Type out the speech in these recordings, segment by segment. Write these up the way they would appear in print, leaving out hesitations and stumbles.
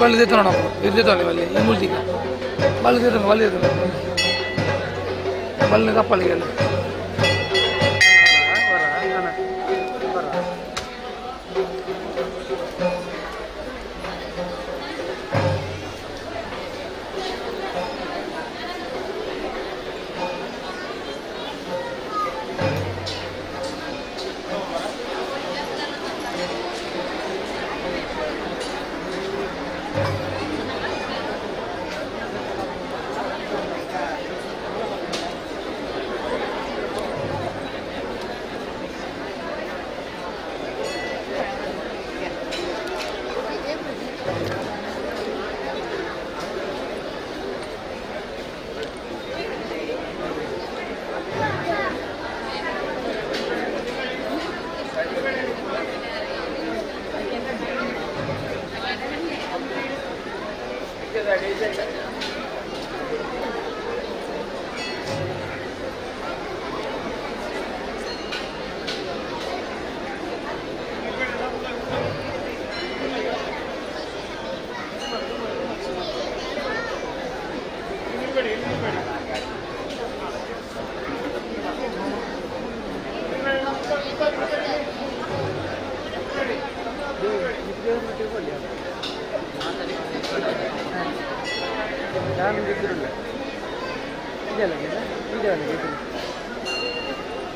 వాళ్ళు తెస్తున్నాడు అప్పుడు ఎదుగుతాను వాళ్ళు ఈ మూజిక వాళ్ళు తెస్తున్నాను వాళ్ళని తప్పాలి కానీ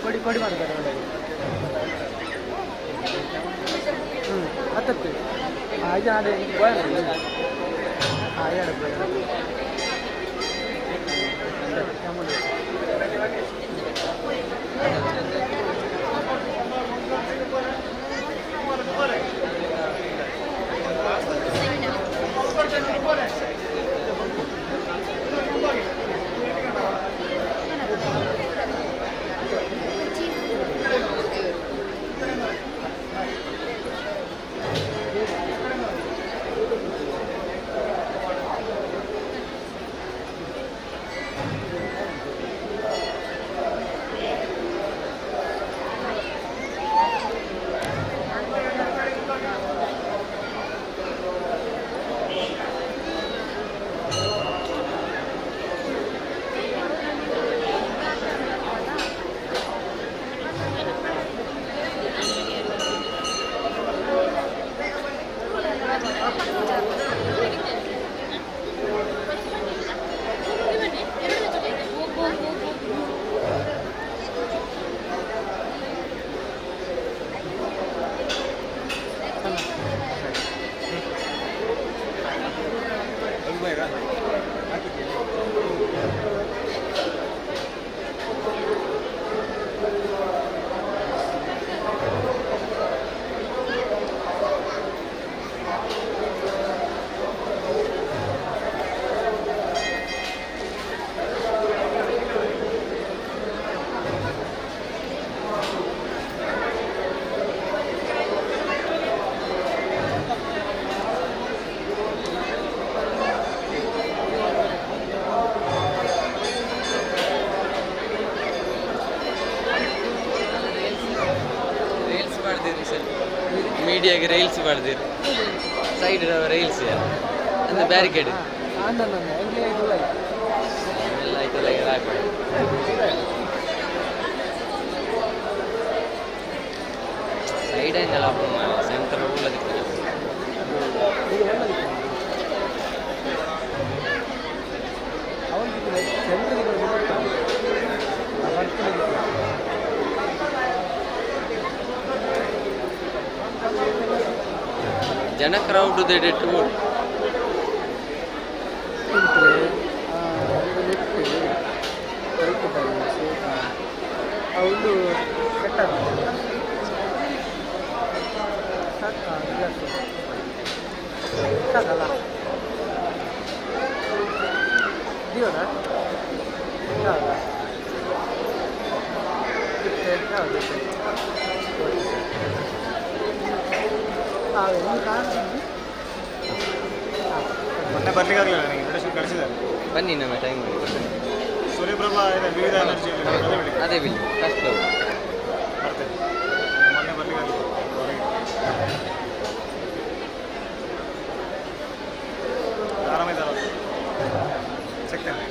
ಕೊಡಿ ಕೊಡಿ ಮಾಡ್ತಾರೆ ಹತ್ತತ್ತು ಆಯ್ತು ಅದೇ ಮೀಡಿಯಾಗೆ ರೈಲ್ಸ್ ಮಾಡಿದಿರು ಸೈಡ್ ರೈಲ್ಸ್ ಅಂದ್ರೆ ಬ್ಯಾರಿಕೇಡ್ ಎಲ್ಲ ಆಯ್ತಲ್ಲ ಹಾಕ್ಬಾರ್ದು ಸೈಡ್ ಹಂಗಲ್ಲ ಸೆಂಟರ್ ಉಳ್ಳದಿತ್ತು ಜನ ಕ್ರೌಡ್ ಇಟ್ಟು ಅವಳು ಸಾಕಲ್ಲ ಇದೆಯೋಣ ಮೊನ್ನೆ ಬರ್ಲಿಕ್ಕಾಗಲಿಲ್ಲ ನನಗೆ ಇನ್ವಿಟೇಷನ್ ಕಳಿಸಿದ್ದಾರೆ ಬನ್ನಿ ನಮ್ಮ ಟೈಮ್ ಸೂರ್ಯಪ್ರಭಾ ಇದೆ ವಿವಿಧ ಎನರ್ಜಿಯಲ್ಲಿ ಅದೇ ಬಿಡಿ ಫಸ್ಟ್ ಬರ್ತೇನೆ ಮೊನ್ನೆ ಬರ್ಲಿಕ್ಕಾಗಲಿಲ್ಲ ಹೊರಗೆ ಆರಾಮಿದ್ದಾರ ಸಿಗ್ತೇನೆ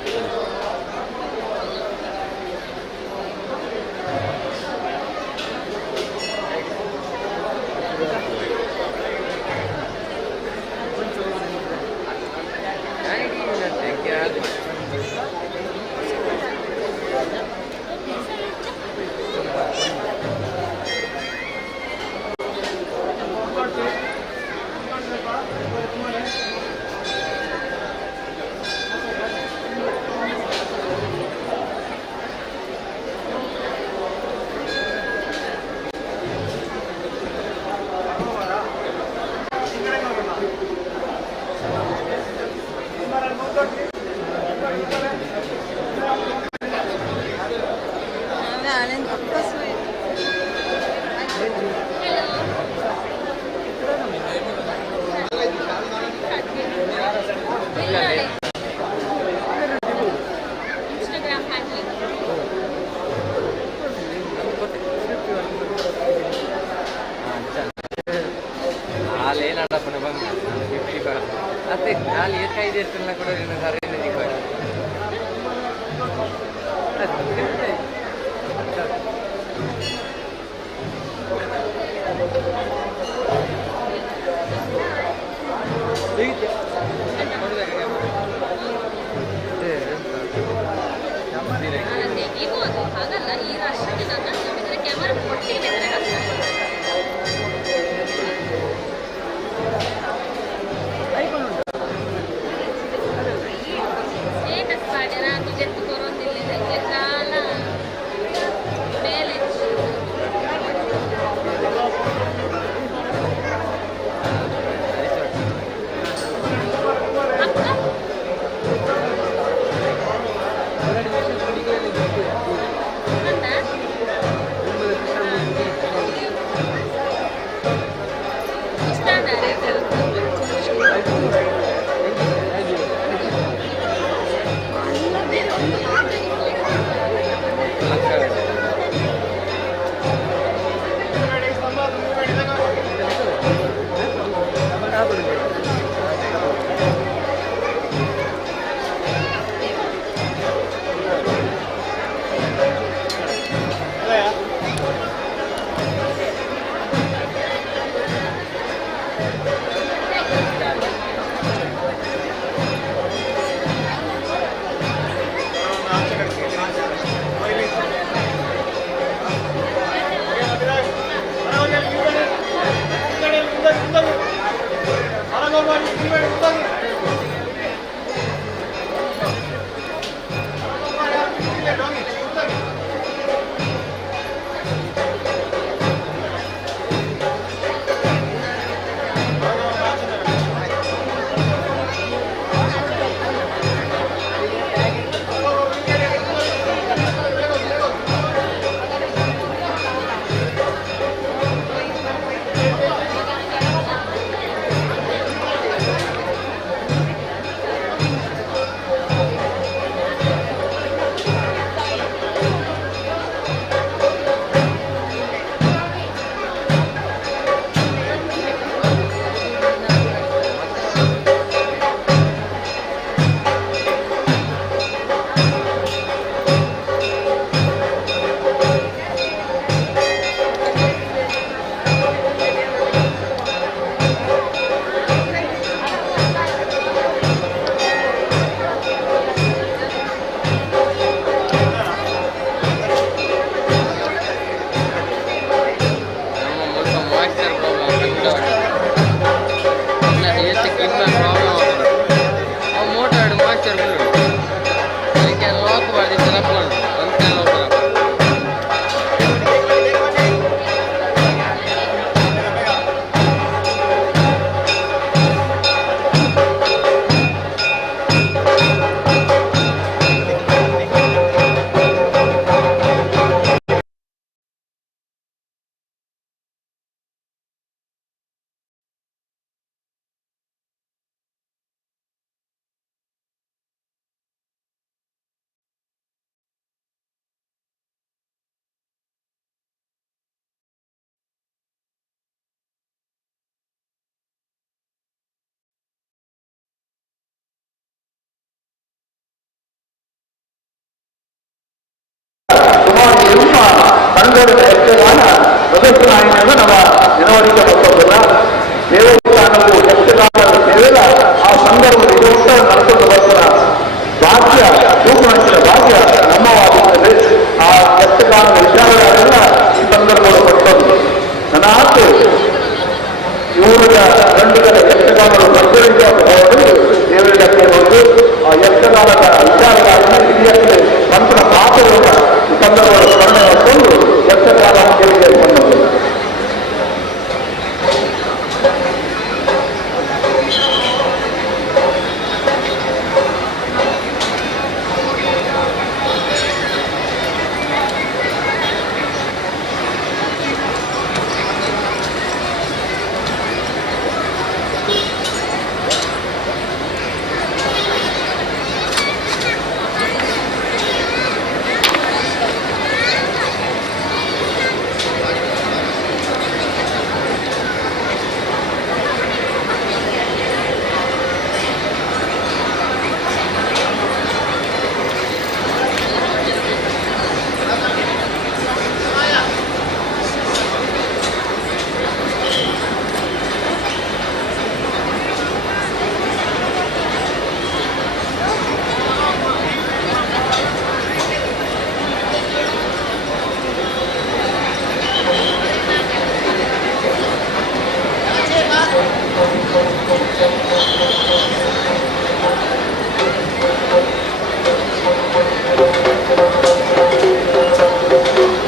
ಹಾಲೇನಡಪ್ಪನ ಬಂದು 55 ಅದೇ ಹಾಲು ಏಕಾಯ್ದು ಇರ್ತಿಲ್ಲ ಕೂಡ ಸರಿ ಹಾಗಲ್ಲ ಈ ರಾಷ್ಟ್ರಕ್ಕೆ ನನ್ನ ನೋಡಿದ್ರೆ ಕ್ಯಾಮರಾ ಕೊಟ್ಟಿಗೆ ಸ್ಟೇಟಸ್ ಮಾಡ್ಯಾರ ತುಗೆ ಕೊರೊಂದಿಲ್ಲ ಇದಕ್ಕೆ ಕಾಲ ಮೇಲೆ ನಂತರದ ಯಕ್ಷಗಾನ ಪ್ರದರ್ಶನ ನಮ್ಮ ಜನವರಿಗೆ ಮತ್ತೊಂದಿಲ್ಲ ದೇವಸ್ಥಾನವು ಯಕ್ಷಗಾನದ ಸೇವೆಲ್ಲ ಆ ಸಂದರ್ಭದಲ್ಲಿ ಉತ್ಸವ ನಡೆಸಲು ಬರ್ತಾರ ಭಾಗ್ಯ ರೂಪುಣಿಸಿದ ಭಾಗ್ಯ ನಮ್ಮವಾಗುತ್ತದೆ. ಆ ಯಕ್ಷಗಾನದ ವಿಚಾರಗಳೆಲ್ಲ ಈ ಸಂದರ್ಭಗಳು ಪಟ್ಟದ್ದು ನನ್ನ ಆಸೆ ಇವರ ಗಂಡುಗಳ ಯಕ್ಷಗಾನಗಳು ಪ್ರಜ್ವಲಿತ ದೇವರಿಗೆ ಒಂದು ಆ ಯಕ್ಷಗಾನದ ವಿಚಾರಗಳನ್ನು ಹಿರಿಯಕ್ಕೆ ಸಂತರ ಪಾತ್ರಗಳ ಈ ಸಂದರ್ಭಗಳು ಸ್ಮರಣೆ ಮಾಡಿಕೊಂಡು ಯಕ್ಷಗಾನ ಗೆಲ್ಲಿಗೆ ಬಂದದ್ದು.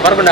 ಬರ್ಕೊಂಡ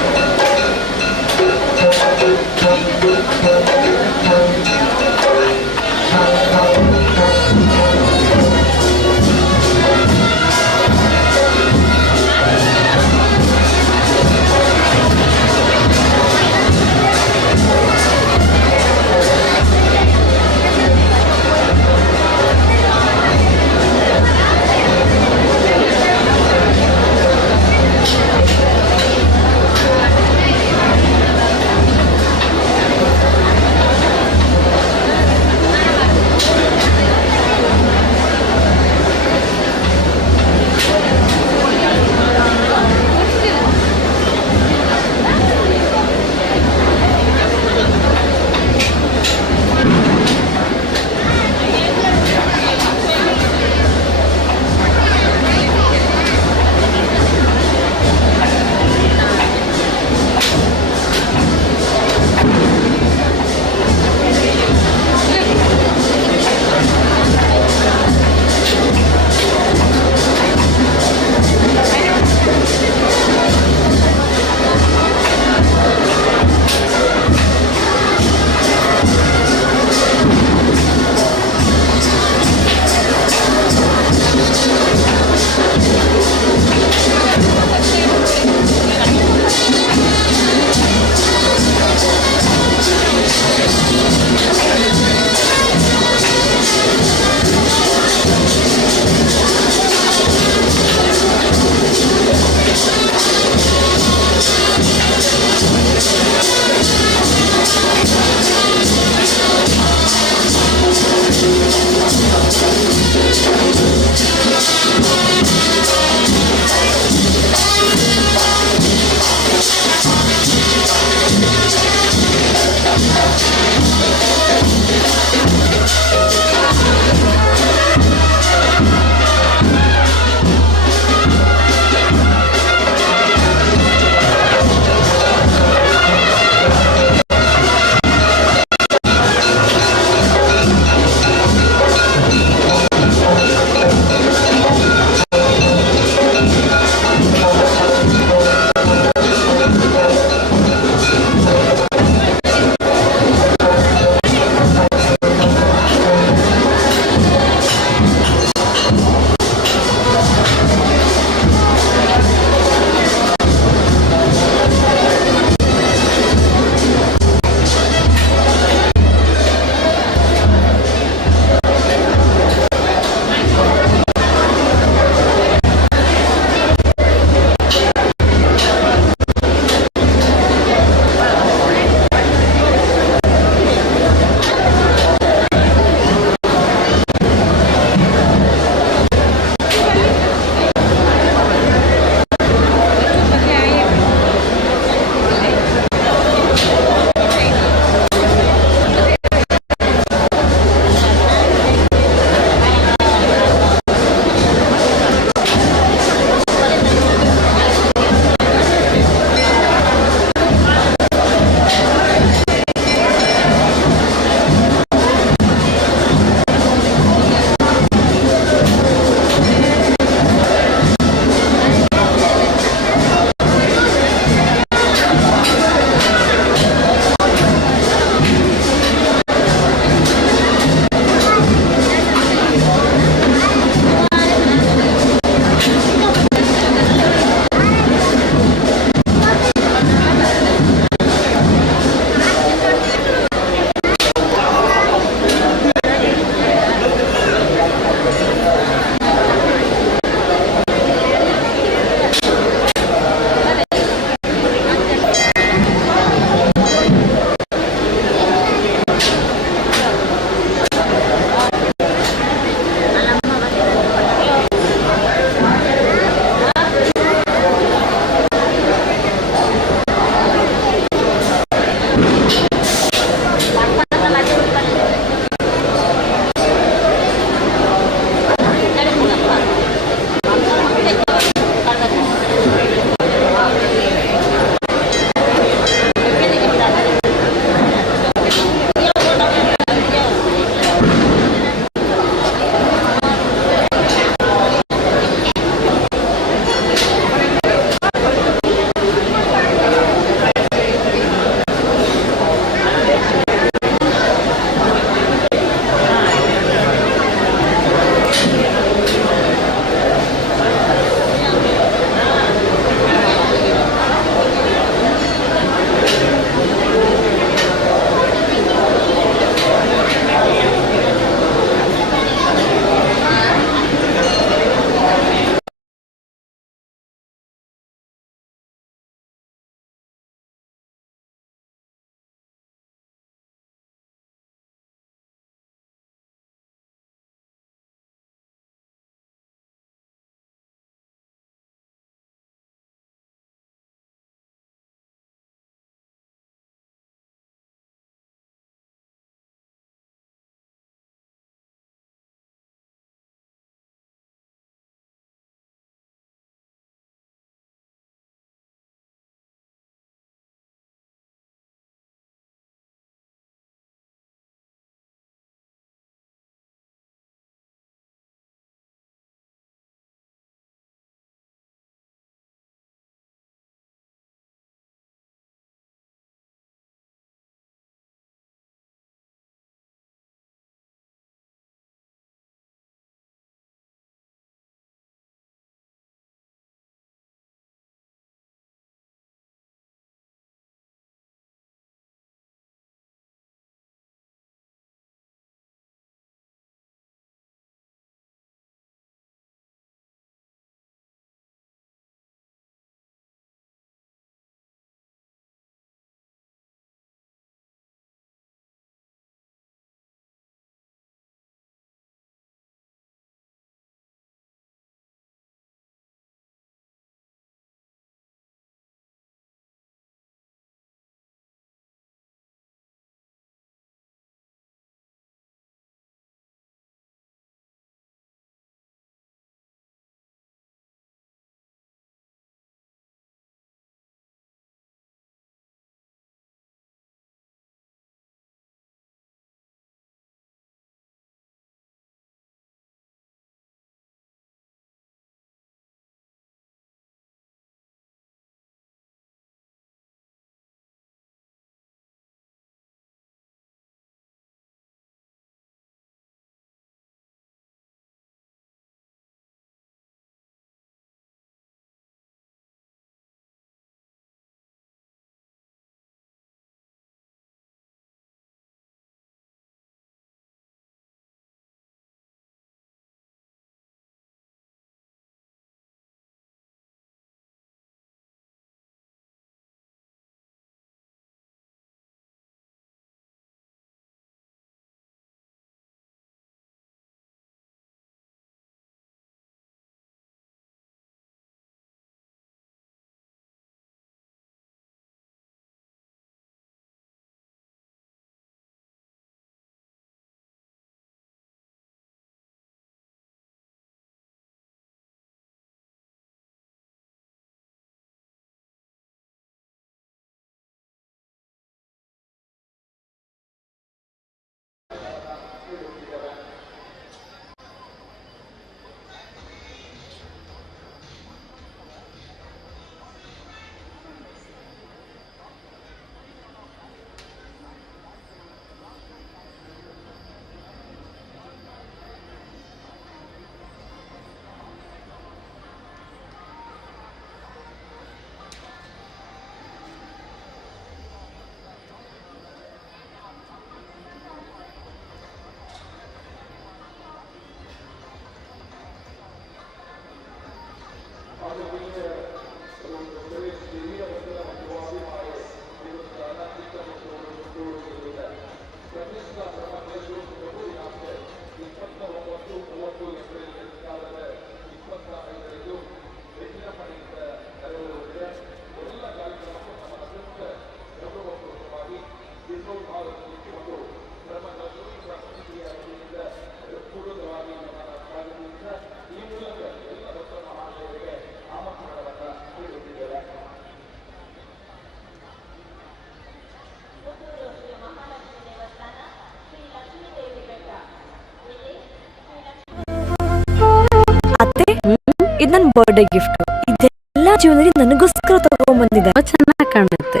ಇದು ನನ್ನ ಬರ್ಡೇ ಗಿಫ್ಟ್. ಇದೆಲ್ಲ ಜೀವನದಲ್ಲಿ ನನಗೋಸ್ಕರ ತಗೊಂಡ್ಬಂದಿದೆ. ಚೆನ್ನಾಗಿ ಕಾಣುತ್ತೆ.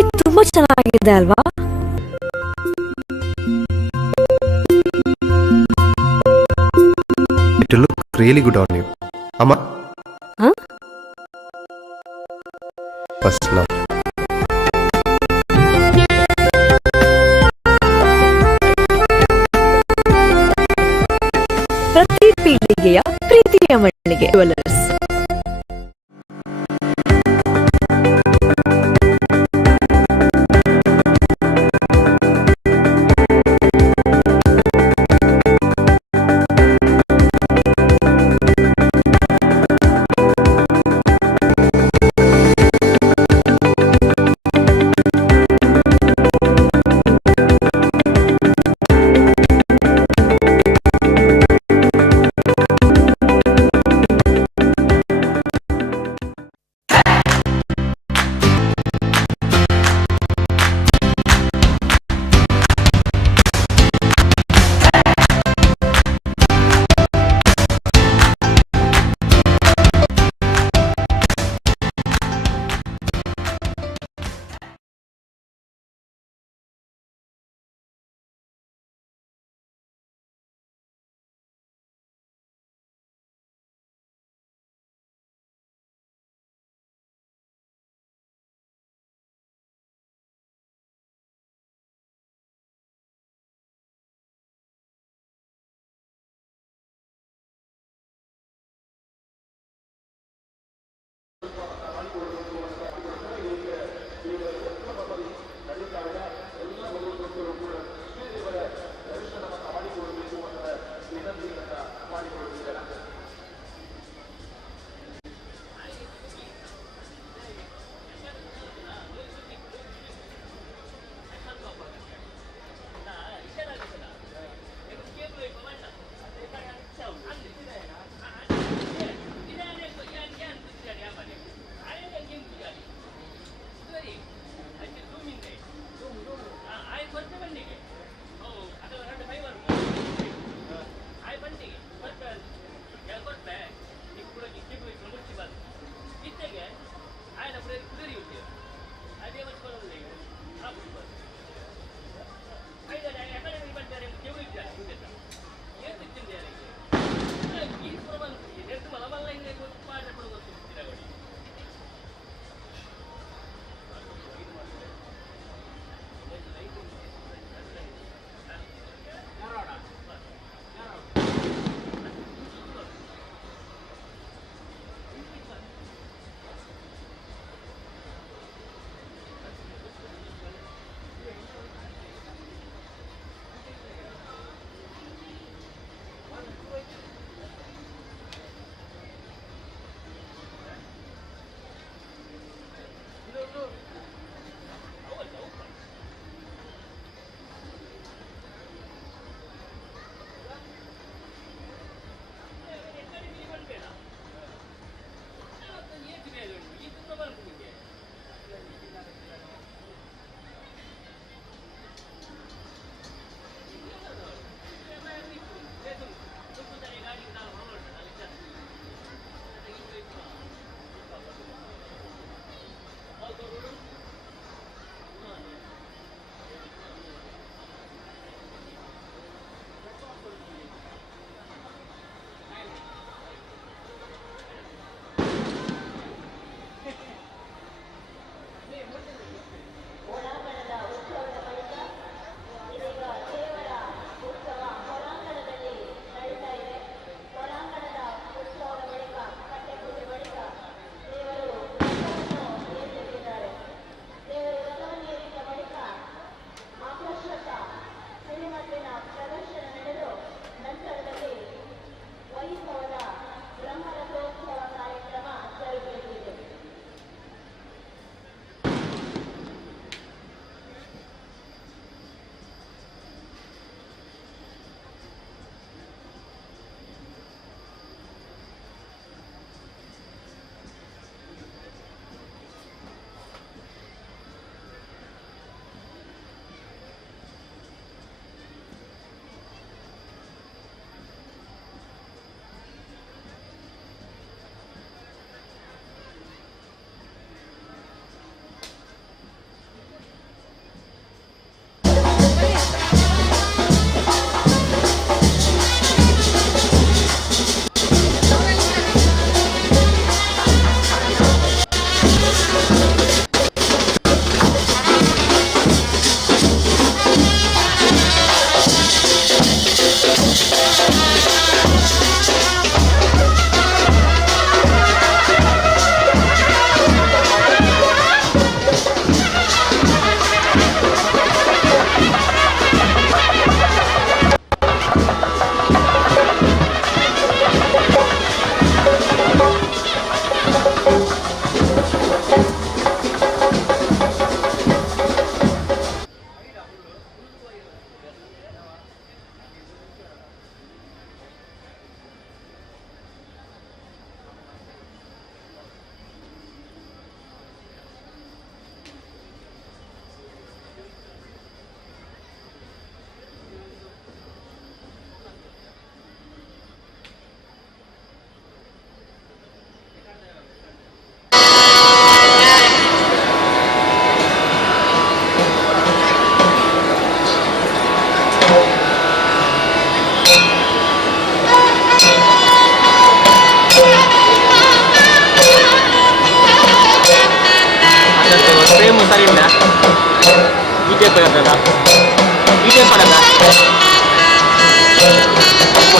ಇದು ತುಂಬಾ ಚೆನ್ನಾಗಿದೆ ಅಲ್ವಾ? It look really good on you. Amma? Huh? First love. ಪ್ರತಿ ಪೀಳಿಗೆಯ ಪ್ರೀತಿಯ ಮಳಿಗೆ ಜ್ಯುವೆಲರ್ಸ್.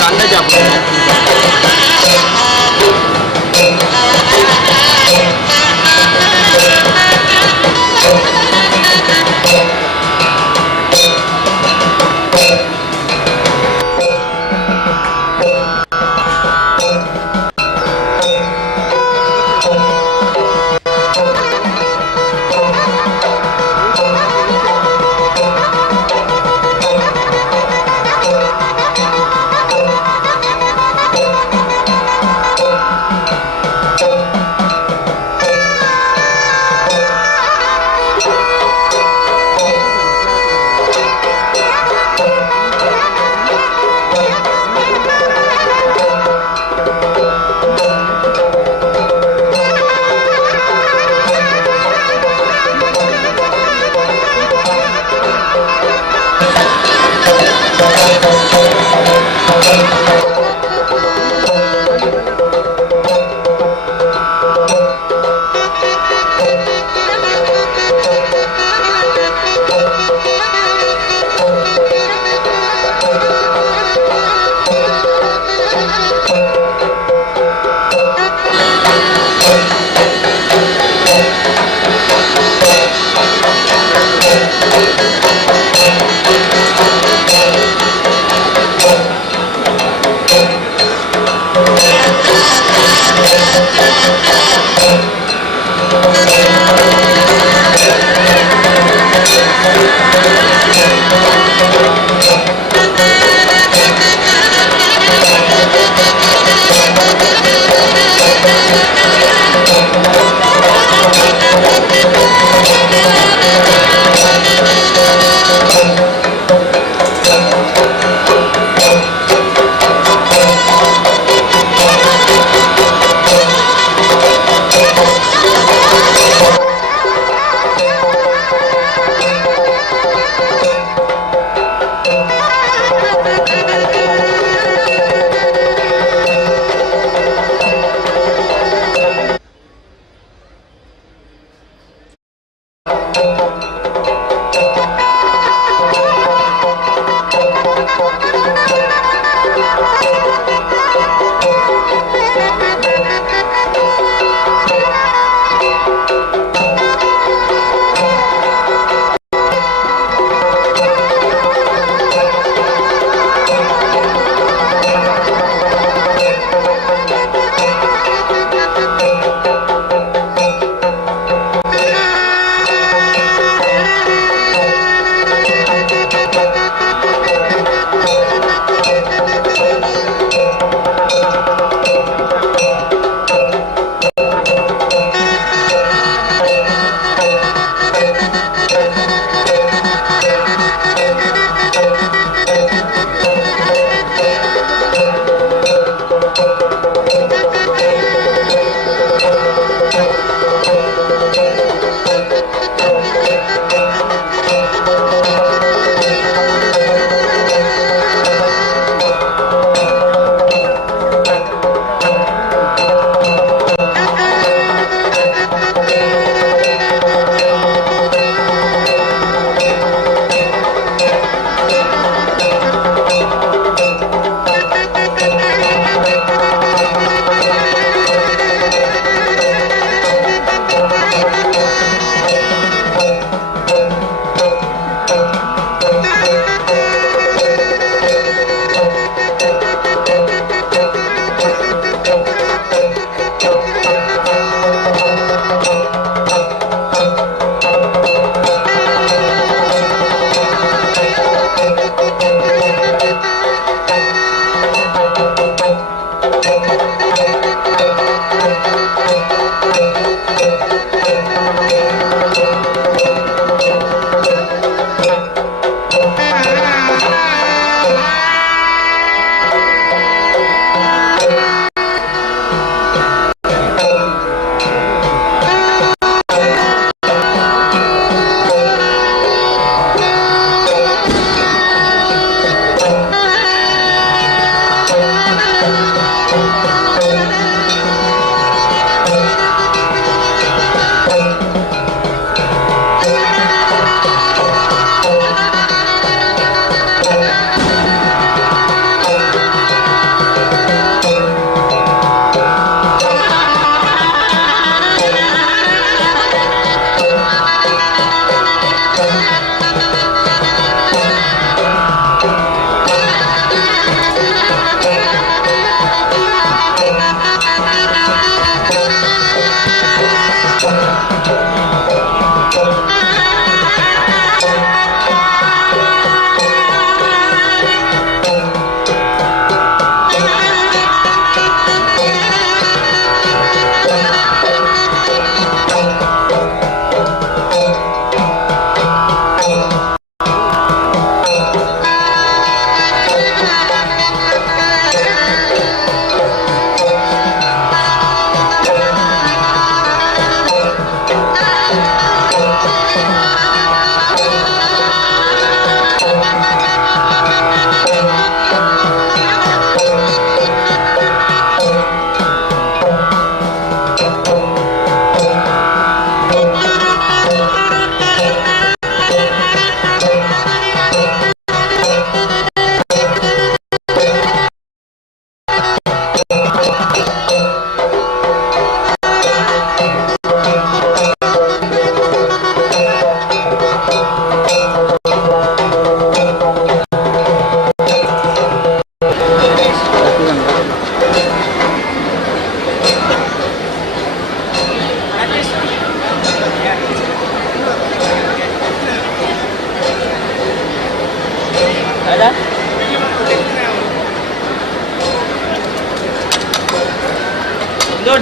अंदाजे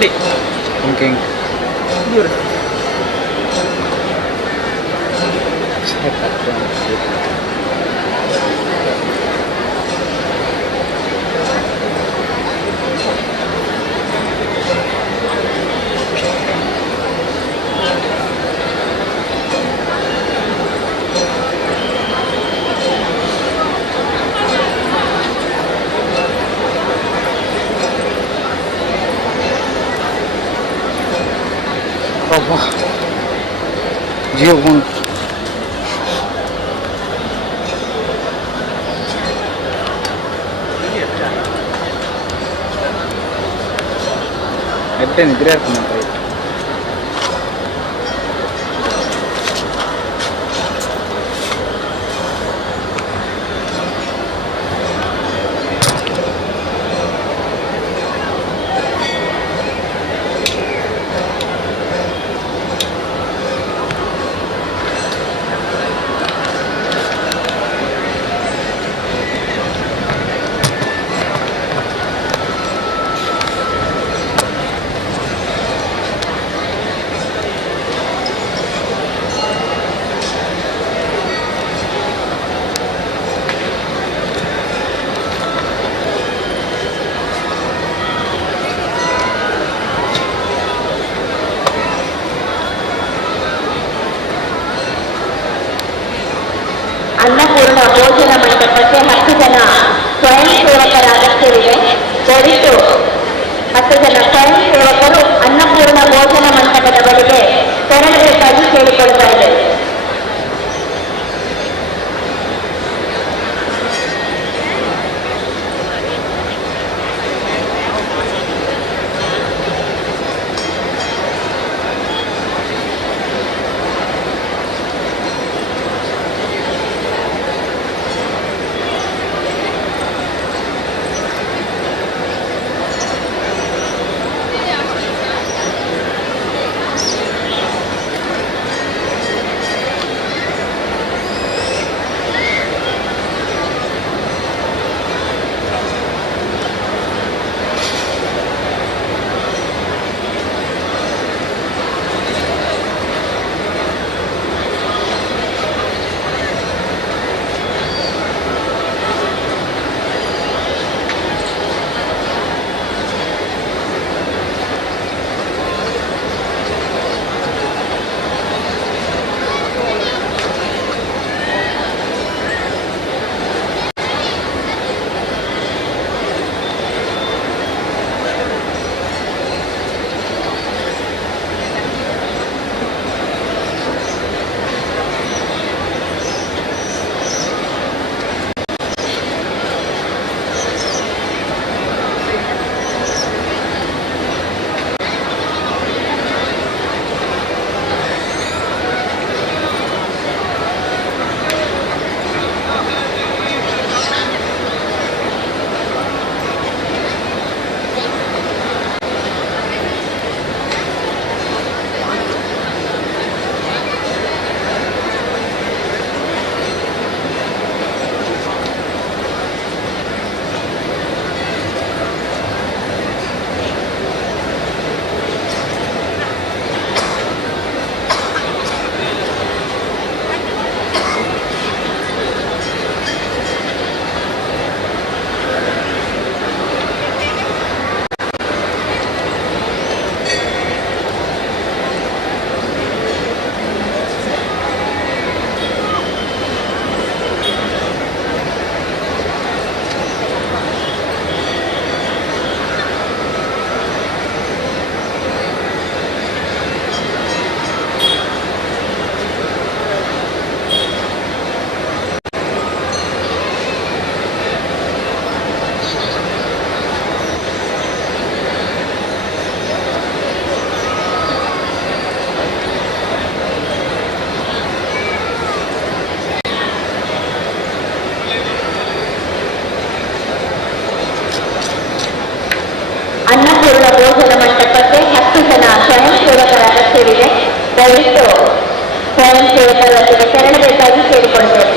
ನೋಡಿ ಹಿಂಗೆ ಜಿಯೋ ಫೋನ್ ಎಟ್ಟೆ ನಿದ್ರೆ ಆಗ್ತದೆ ಅನ್ನಪೂರ್ಣ ಭೋಜನ ಮಂಟಪಕ್ಕೆ 10 ಜನ ಸ್ವಯಂ ಸೇವಕರ ಅಗತ್ಯವಿದೆ. ದಯವಿಟ್ಟು 10 ಜನ ಸ್ವಯಂ ಸೇವಕರು ಅನ್ನಪೂರ್ಣ ಭೋಜನ ಮಂಟಪದ ಬಳಿಗೆ ತೆರಳಬೇಕಾಗಿ ಕೇಳಿಕೊಳ್ತಾ ಇದೆ. ಅನ್ನಪೂರ್ಣ ಭೋಜನ ಮಂಟಪಕ್ಕೆ 10 ಜನ ಸ್ವಯಂ ಸೇವಕರ ಅಗತ್ಯವಿದೆ. ದಯವಿಟ್ಟು ಸ್ವಯಂ ಸೇವಕರ ಜೊತೆ ತೆರಳಬೇಕಾಗಿ ಕೇಳಿಕೊಳ್ತೇವೆ.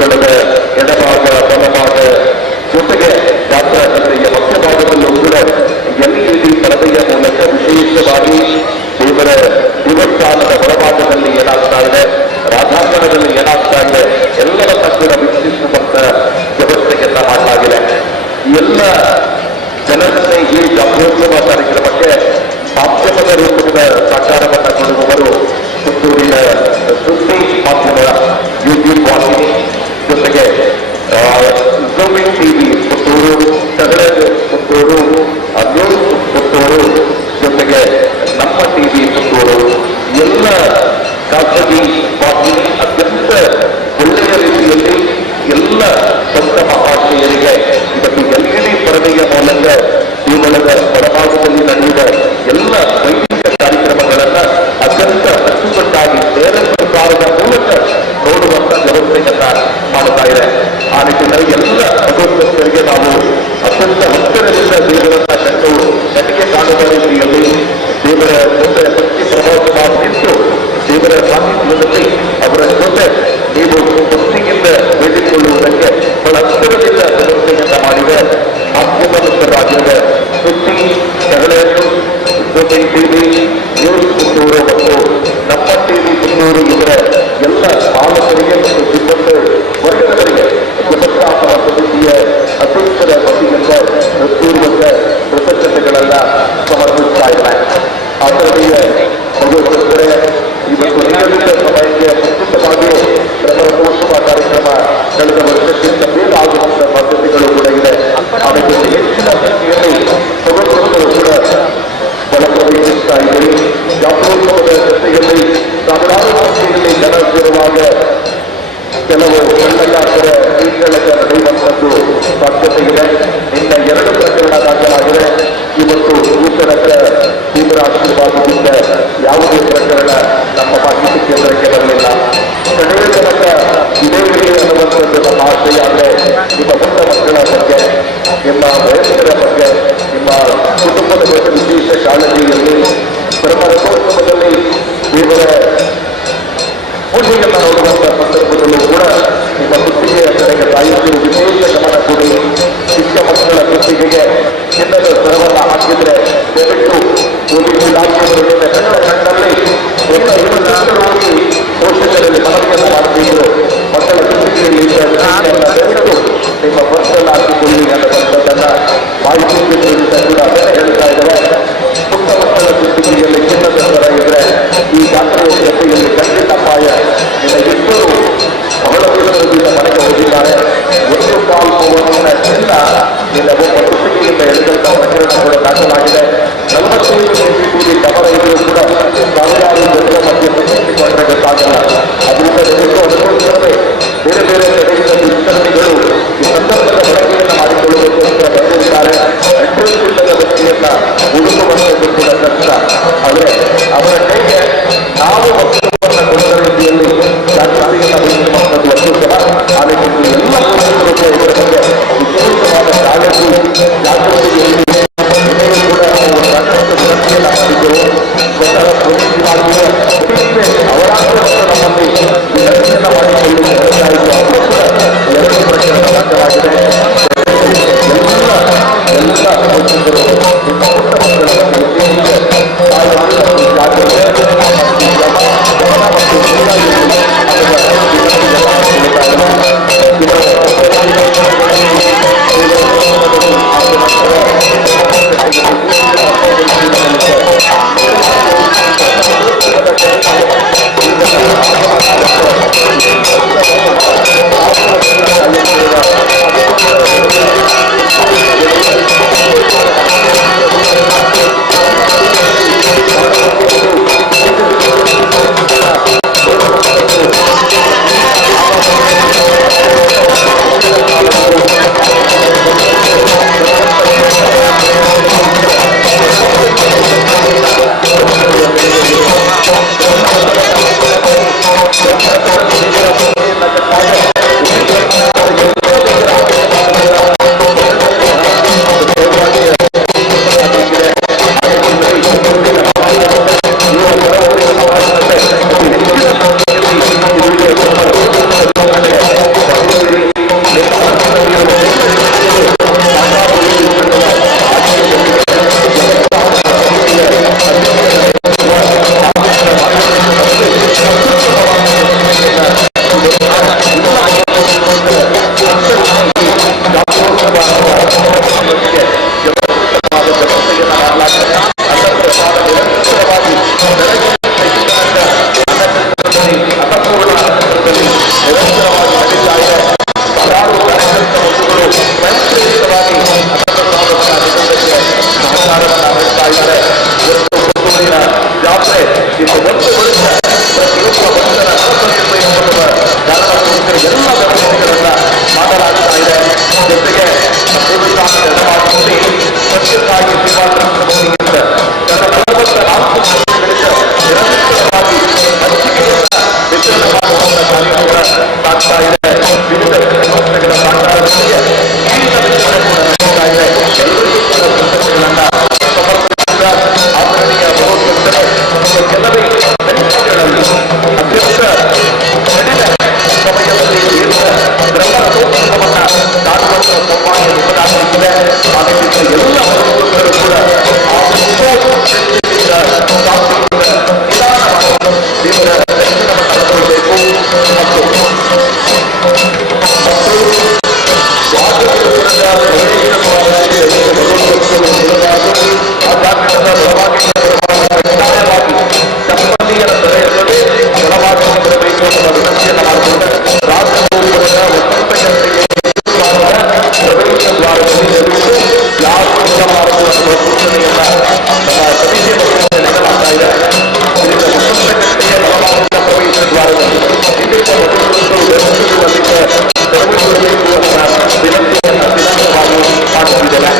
ದೇವಳದ ಎಡಭಾಗ ಬಲಭಾಗ ಜೊತೆಗೆ ಯಾತ್ರಾ ಕಥೆಯ ಮಧ್ಯ ಭಾಗದಲ್ಲೂ ಕೂಡ LED ಪರದೆಯ ಮೂಲಕ ವಿಶೇಷವಾಗಿ ದೇವರ ದೇವಸ್ಥಾನದ ಹೊರಭಾಗದಲ್ಲಿ ಏನಾಗ್ತಾ ಇದೆ, ರಾಧಾಂಗಣದಲ್ಲಿ ಏನಾಗ್ತಾ ಇದೆ ಎಲ್ಲವನ್ನ ಕೂಡ ವೀಕ್ಷಿಸುವಂತ ವ್ಯವಸ್ಥೆಯನ್ನ ಮಾಡಲಾಗಿದೆ. ಎಲ್ಲ ಜನಸ್ನೇಹಿ ಜಾಗೃತಿಸುವ ಕಾರ್ಯಕ್ರಮಕ್ಕೆ ಮಾಧ್ಯಮದ ರೂಪದ ಸಹಕಾರವನ್ನ ಕೊಡುವವರು ಪುತ್ತೂರಿನ ಸುದ್ದಿ ಮಾಧ್ಯಮದ ಯೂಟ್ಯೂಬ್ ವಾಹಿನಿ, ಜೊತೆಗೆ zooming TV Puttur, Kannada Puttur, news Puttur, ಜೊತೆಗೆ ನಮ್ಮ ಟಿವಿ ಪುತ್ತೂರು, ಎಲ್ಲ ಖಾಸಗಿ ವಾಹಿನಿ ಅತ್ಯಂತ ಒಳ್ಳೆಯ ರೀತಿಯಲ್ಲಿ ಎಲ್ಲ ಸ್ವಂತ ಮಹಾಶಯರಿಗೆ ಇವತ್ತು LED ಪರದೆಯ ಮೂಲಕ ದೇವಳದ ಹೊರಭಾಗದಲ್ಲಿ ನಡೆಯುವ ಎಲ್ಲ ವೈದಿಕ ಕಾರ್ಯಕ್ರಮಗಳನ್ನ ಅತ್ಯಂತ ಅಚ್ಚುಕಟ್ಟಾಗಿ ನೇರ ಪ್ರಸಾರದ ಮೂಲಕ ನೋಡುವಂತ ವ್ಯವಸ್ಥೆಯನ್ನ ಮಾಡ್ತಾ ಇದೆ. ಆ ನಿಟ್ಟಿನಲ್ಲಿ ಎಲ್ಲ ಭಗವಂತರಿಗೆ ನಾವು ಅತ್ಯಂತ ಹತ್ತಿರದಿಂದ ದೇವರನ್ನ ಕಂಡು ಕಟ್ಟಿಗೆ ಕಾಣುವ ರೀತಿಯಲ್ಲಿ ದೇವರ ಮುಂದೆ ಭಕ್ತಿ ಪ್ರಭಾವ ನಿಂತು ದೇವರ ಸಾನ್ನಿಧ್ಯದಲ್ಲಿ ಅವರ ಜೊತೆ ನೀವು ಭಕ್ತಿಯಿಂದ ಬೇಡಿಕೊಳ್ಳುವುದಕ್ಕೆ ಬಹಳ ಹತ್ತಿರದಿಂದ ವ್ಯವಸ್ಥೆಯನ್ನ ಮಾಡಿದ ಮಾಧ್ಯಮರಾಗಿರುವ ಸುದ್ದಿ, Kannada zooming TV, news Puttur ಮತ್ತು ನಮ್ಮ ಟಿವಿ ಪುತ್ತೂರು ಇವರ ಎಲ್ಲ ಪಾಲಕರಿಗೆ ಮತ್ತು ಸಿಬ್ಬಂದಿ ವರ್ಗದವರಿಗೆ ವ್ಯವಸ್ಥಾಪನಾ ಸಮಿತಿಯ ಅಧ್ಯಕ್ಷರ ವತಿಯಿಂದ ಪೂರ್ವಕ ಕೃತಜ್ಞತೆಗಳನ್ನ ಸಮರ್ಪಿಸ್ತಾ ಇದ್ದಾರೆ. ಆದರಣೀಯ ಭಗವಂತರೇ, ಇವತ್ತು ನಿಗದಿತ ಸಮಯಕ್ಕೆ ಮುಂಚಿತವಾಗಿ ರಥೋತ್ಸವ ಕಾರ್ಯಕ್ರಮ ಕಳೆದ ವರ್ಷಕ್ಕಿಂತ ಬೇಗ ಆಗುವಂತ ಪದ್ಧತಿಗಳು ಕೂಡ ಇದೆ. ಅದಕ್ಕೆ ಹೆಚ್ಚಿನ ಸಂಖ್ಯೆಯಲ್ಲಿ ಭಗವಂತರು ಕೂಡ ಬಲಪ್ರವೇಶಿಸ್ತಾ ಇದ್ದೀರಿ. ಜಾತ್ರೋತ್ಸವದ ಜೊತೆಯಲ್ಲಿ ಸಾವಿರಾರು ಸಂಖ್ಯೆಯಲ್ಲಿ ಜನ ಸೇರುವಾಗ ಕೆಲವು ಕಳ್ಳಯಾತ್ರೆ ಕೀರ್ತಳಕ ನಡೆಯುವಂಥದ್ದು ಸಾಧ್ಯತೆ ಇದೆ. ನಿನ್ನ 2 ಪ್ರಕರಣ ದಾಖಲಾಗಿದೆ. ಇವತ್ತು ನೂತನಕ ತೀವ್ರ ಆಶೀರ್ವಾದದಿಂದ ಯಾವುದೇ ಪ್ರಕರಣ ನಮ್ಮ ಮಾಹಿತಿ ಕೇಂದ್ರಕ್ಕೆ ಬರಲಿಲ್ಲ. ಕಡೆಯ ತನಕ ಇದೇ ಅನ್ನುವಂಥದ್ದು ನಮ್ಮ ಆಶಯ. ಆದರೆ ನಿಮ್ಮ ಪುಟ್ಟ ಮಕ್ಕಳ ಬಗ್ಗೆ, ನಿಮ್ಮ ವಯಸ್ಕರ ಬಗ್ಗೆ, ನಿಮ್ಮ ಕುಟುಂಬದ ಬಗ್ಗೆ ವಿಶೇಷ ಕಾಳಜಿಯಲ್ಲಿ ಬ್ರಹ್ಮರಥೋತ್ಸವದಲ್ಲಿ ದೇವರ ಪೂಜೆಯನ್ನು ನೋಡುವಂತ ಸಂದರ್ಭದಲ್ಲೂ ಕೂಡ ನಿಮ್ಮ ಕುತ್ತಿಗೆಯ ಕಡೆಗೆ ತಾಯಿಗಳು ವಿಶೇಷ ಗಮನ ಕೊಡಿ. ಚಿಕ್ಕ ಮಕ್ಕಳ ಕುತ್ತಿಗೆಗೆ ಚಿನ್ನದ ಸ್ವರವನ್ನ ಹಾಕಿದ್ರೆ ದಯವಿಟ್ಟು ಪೊಲೀಸ್ ಇಲಾಖೆಯವರಿಗೆ ಕನ್ನಡ ಕಣ್ಣಲ್ಲಿ ಹೋಗಿ ಪೋಷಕರಲ್ಲಿ ಮನವಿಯನ್ನು ಮಾಡ್ತಿದ್ರು. ಮಕ್ಕಳ ಕುತ್ತಿಗೆಯಲ್ಲಿ ದಯವಿಟ್ಟು ನಿಮ್ಮ ಪರ್ಸನ್ನು ಹಾಕಿಕೊಳ್ಳಿ ಅನ್ನುವಂಥದ್ದನ್ನ ಮಾಹಿತಿ ಕೂಡ ಅದನ್ನೇ ಹೇಳ್ತಾ ಇದ್ದಾರೆ. ಪುಟ್ಟ ಮಕ್ಕಳ ಕುತ್ತಿಗೆಯಲ್ಲಿ ಚಿನ್ನದ ಸ್ವರ ಇದ್ರೆ ಈ ಜಾತ್ರೆಯ ಜೊತೆಯಲ್ಲಿ ಖಂಡಿತ ಅಪಾಯ. ನಿನಗಿಬ್ಬರು ಅವಳ ವಿರುದ್ಧ ಮನೆಗೆ ಹೋಗಿದ್ದಾರೆ. 1 ಕಾಲ್ ಪವನ್ನ ಚಿನ್ನ ನಿನ್ನ ಒಬ್ಬ ಕುತ್ತಿಗೆಯಿಂದ ಎಳೆದಂತ ಪ್ರಕರಣ ಕೂಡ ದಾಖಲಾಗಿದೆ. 45 CCTV ಕ್ಯಾಮರಾ ಇದ್ರೂ ಕೂಡ ಸಾವಿರಾರು ಜನರ ಮಧ್ಯೆ ಪ್ರಶ್ನಿಸಿಕೊಂಡ್ರೆ ಗೊತ್ತಾಗಲ್ಲ. ಅದರಿಂದ ಅದಕ್ಕೋಸ್ಕರವೇ ಬೇರೆ ಬೇರೆ ಕಡೆಯಿಂದ ದುಷ್ಕರ್ಮಿಗಳು ಈ ಸಂದರ್ಭದ ಬಳಕೆಯನ್ನು ಮಾಡಿಕೊಳ್ಳುವುದಕ್ಕೋಸ್ಕರ ಬಂದಿದ್ದಾರೆ. ಅಡ್ರೆಸ್ ಇಲ್ಲದ ವ್ಯಕ್ತಿಯನ್ನ ಹುಡುಕುವಂಥದ್ದು ಕೂಡ ಕಷ್ಟ. ಆದರೆ ಅವರ ಕೈಗೆ ನಾವು ವಸ್ತುವನ್ನು ಕೊಡುವ ರೀತಿಯಲ್ಲಿ ಜಾಗೃತಿಯನ್ನು ವಹಿಸುವಂಥದ್ದು ಅತ್ಯುತ್ತಮ. ಆ ನಿಟ್ಟಿನಲ್ಲಿ ಎಲ್ಲ ಪೊಲೀಸರು ಕೂಡ ಇದರ ಬಗ್ಗೆ ವಿಶೇಷವಾದ ಕಾಳಜಿ ಜಾಗೃತಿಯಲ್ಲಿ ಕೂಡ ನಾವು ಸಾಕಷ್ಟು ವಿನಂತಿಯನ್ನು ಮಾಡಿದ್ದೆವು. ಸ್ವತಃ ಪೊಲೀಸ್ ಇಲಾಖೆಯ ಅವರಾದರೂ ನಮ್ಮಲ್ಲಿ ವಿನಂತಿಯನ್ನು ಮಾಡಿಕೊಂಡು ಹೊರತಾ ಇದ್ದು ಅವರು ಕೂಡ 2 ಪ್ರಕರಣ ದಾಖಲಾಗಿದೆ. ಎಲ್ಲ ಪೊಲೀಸರು ನಿಮ್ಮ ಪುಟ್ಟ ಮಕ್ಕಳ ಬಗ್ಗೆ ವಿಶೇಷ ಜಾಗೃತಿ ನಿರಂತರವಾಗಿ ನಡೀತಾ ಇದೆ. ಸಾವಿರಾರು ಕಾರ್ಯಕರ್ತ ಬಂಧುಗಳು ಸ್ವಯಂಪ್ರೇರಿತವಾಗಿ ಸಹಕಾರವನ್ನು ನೀಡ್ತಾ ಇದ್ದಾರೆ. ಸುತ್ತಮುತ್ತಲಿನ ಜಾತ್ರೆ ಇದು ಒಂದು ವರ್ಷ ಪ್ರತಿಯೊಬ್ಬ ಭಕ್ತರ ಅನುಭವಿಸಬೇಕು ಎಂಬುದರ ಕಾರಣಕ್ಕೋಸ್ಕರ ಎಲ್ಲ ವ್ಯವಸ್ಥೆಗಳನ್ನ ಮಾಡಲಾಗ್ತಾ ಇದೆ. ಜೊತೆಗೆ ದೇವಸ್ಥಾನದ ಎಡಭಾಗದಲ್ಲಿ ಸತ್ಯಸಾಯಿ ಸೇವಾ ಟ್ರಸ್ಟ್ ಕಳೆದ 44 ವರ್ಷಗಳಿಂದ ನಿರಂತರವಾಗಿ ಹಂಚಿಕೆಯನ್ನ ವಿತರಣೆ ಮಾಡುವಂತಹ ಕಾರ್ಯ ಕೂಡ ಸಾಗ್ತಾ ಇದೆ. ವಿವಿಧ ಸಂಸ್ಥೆಗಳ ಸಹಕಾರದೊಂದಿಗೆ ನೀರಿನ ವಿತರಣೆ ಕೂಡ ನಡೆಸ್ತಾ ಇದೆ. ಎಲ್ಲರಿಗೂ ಕೂಡ ಪುಸ್ತಕಗಳನ್ನ ಸಮರ್ಪಿಸಿದ ಆಚರಣೆಯ ಮಹೋತ್ಸವದಲ್ಲಿ ಕೆಲವೇ ಸಂಖ್ಯೆಗಳಲ್ಲಿ ಅತ್ಯಂತ ಕಡಿಮೆ ಸಮಯದಲ್ಲಿ ಇರುವ ಬ್ರಹ್ಮೋತ್ಸವವನ್ನ ಕಾಣುವಂತಹ ಸೌಭಾಗ್ಯ ಉಪಕಾಶವಿದೆ. ಆ ನಿಟ್ಟಿನ ಎಲ್ಲ ಮಹೋತ್ಸವಗಳು ಕೂಡ ನಿಧಾನವಾಗಿ ದೇವರ ದರ್ಶನವನ್ನು ಪಡೆದುಕೊಳ್ಳಬೇಕು ಮತ್ತು ದಂಪತಿಯರ ತಲೆಯಲ್ಲದೆ ಒಳಭಾಗಕ್ಕೆ ಬರಬೇಕು ಎಂಬ ವಿನಂತಿಯನ್ನು ಮಾಡಿಕೊಂಡ ರಾಜಗೋಪುರದ ವಸಂತ ಗಂಟೆಗೆ ಪ್ರವೇಶ ದ್ವಾರದಲ್ಲಿ ನಿಲ್ಲಿಸಿ ಯಾರು ಮಾಡುವ ಸೂಚನೆಯನ್ನ ನಮ್ಮ ಸಮಿತಿಯ ವತಿಯಿಂದ ನೀಡಲಾಗ್ತಾ ಇದೆ. ಇದರಿಂದ ವಸಂತ ಗಂಟೆಯ ಒಳಭಾಗದ ಪ್ರವೇಶ ದ್ವಾರದಲ್ಲಿ ವಿವಿಧ ವಸ್ತುಗಳು ದರ್ಶಿಸುವಲ್ಲಿಗೆ ತೆರವುಗೊಳ್ಳಬೇಕು ಎಂಬ ವಿನಂತಿಯನ್ನು ವಿನಮ್ರವಾಗಿ ಮಾಡುತ್ತಿದ್ದೇನೆ.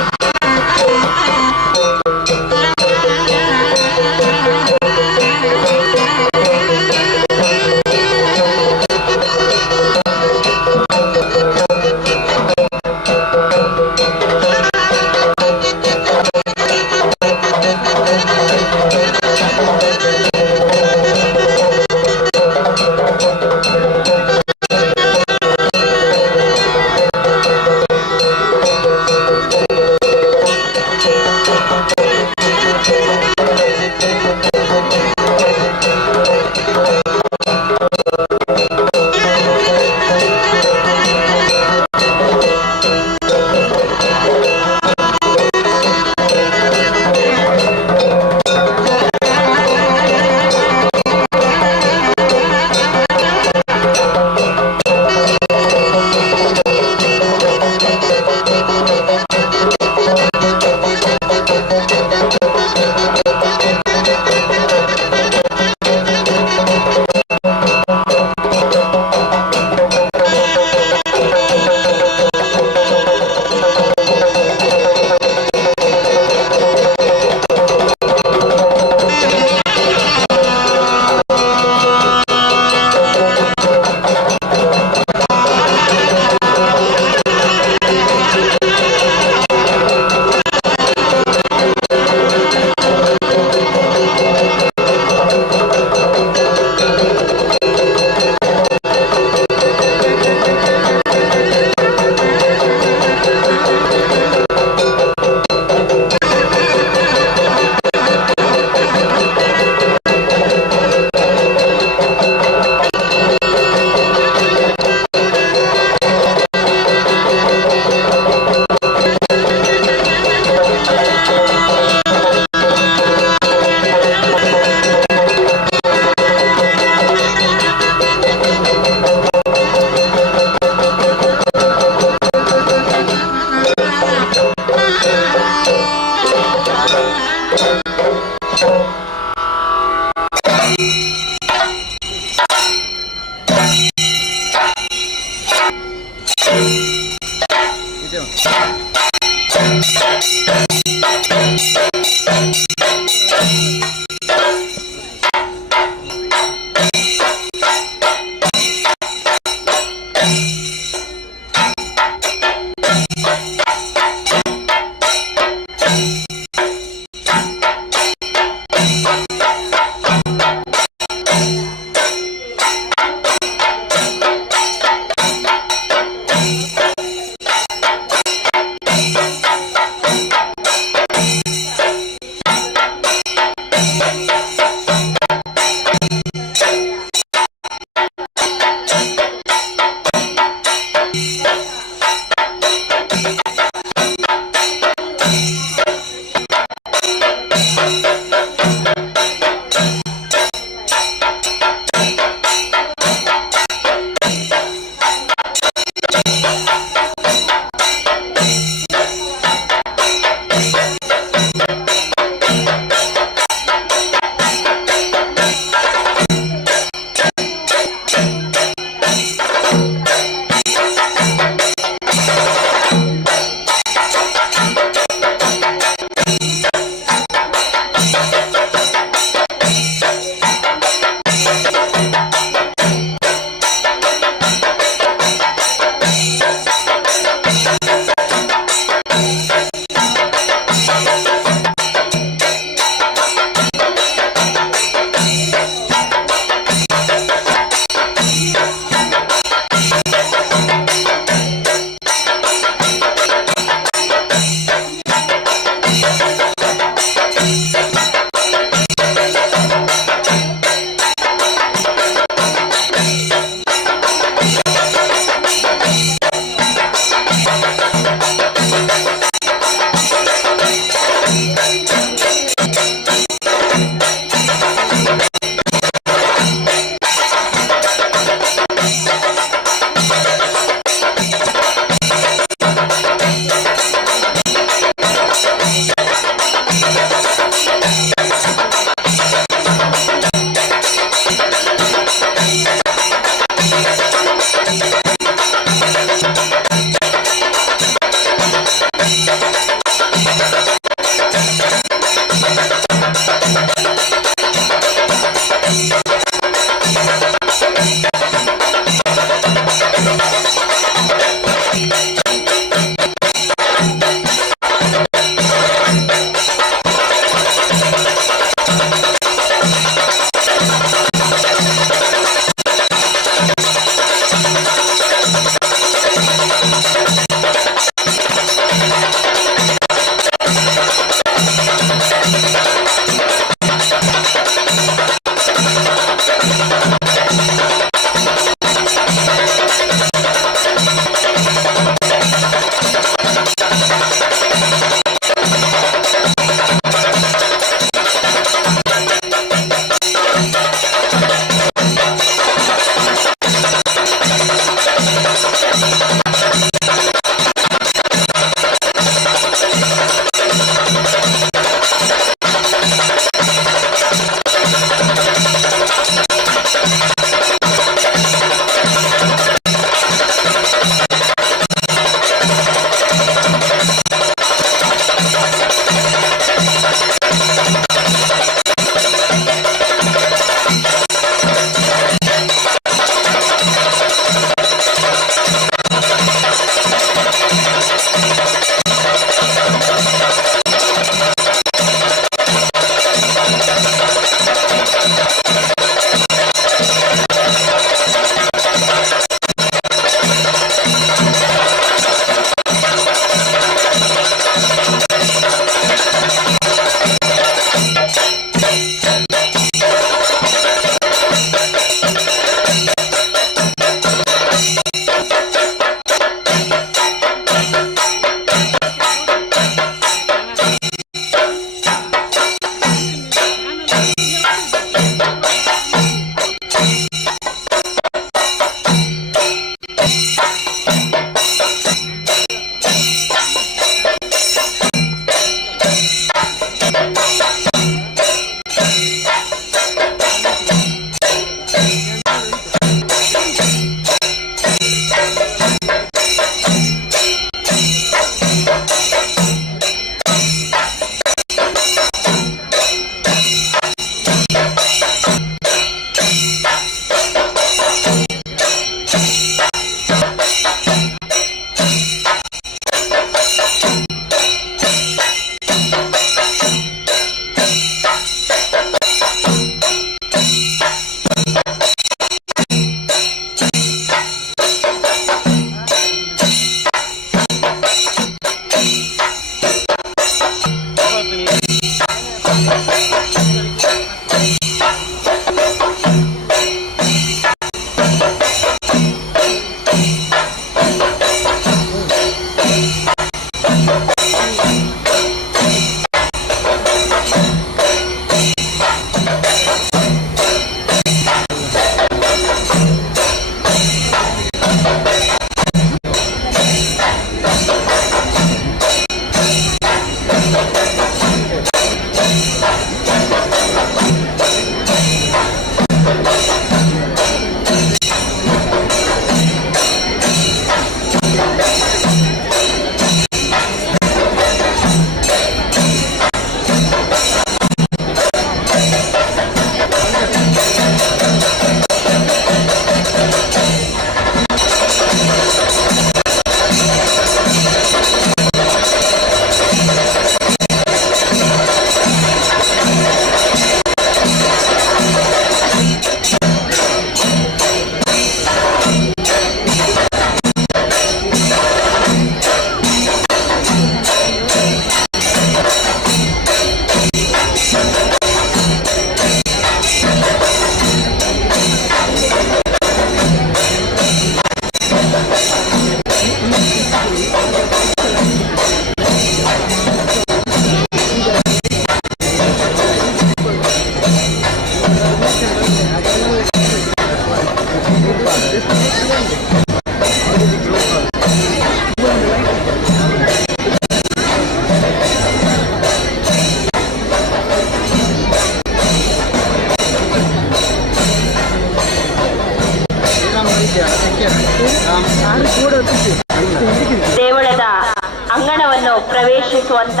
ಪ್ರವೇಶಿಸುವಂತ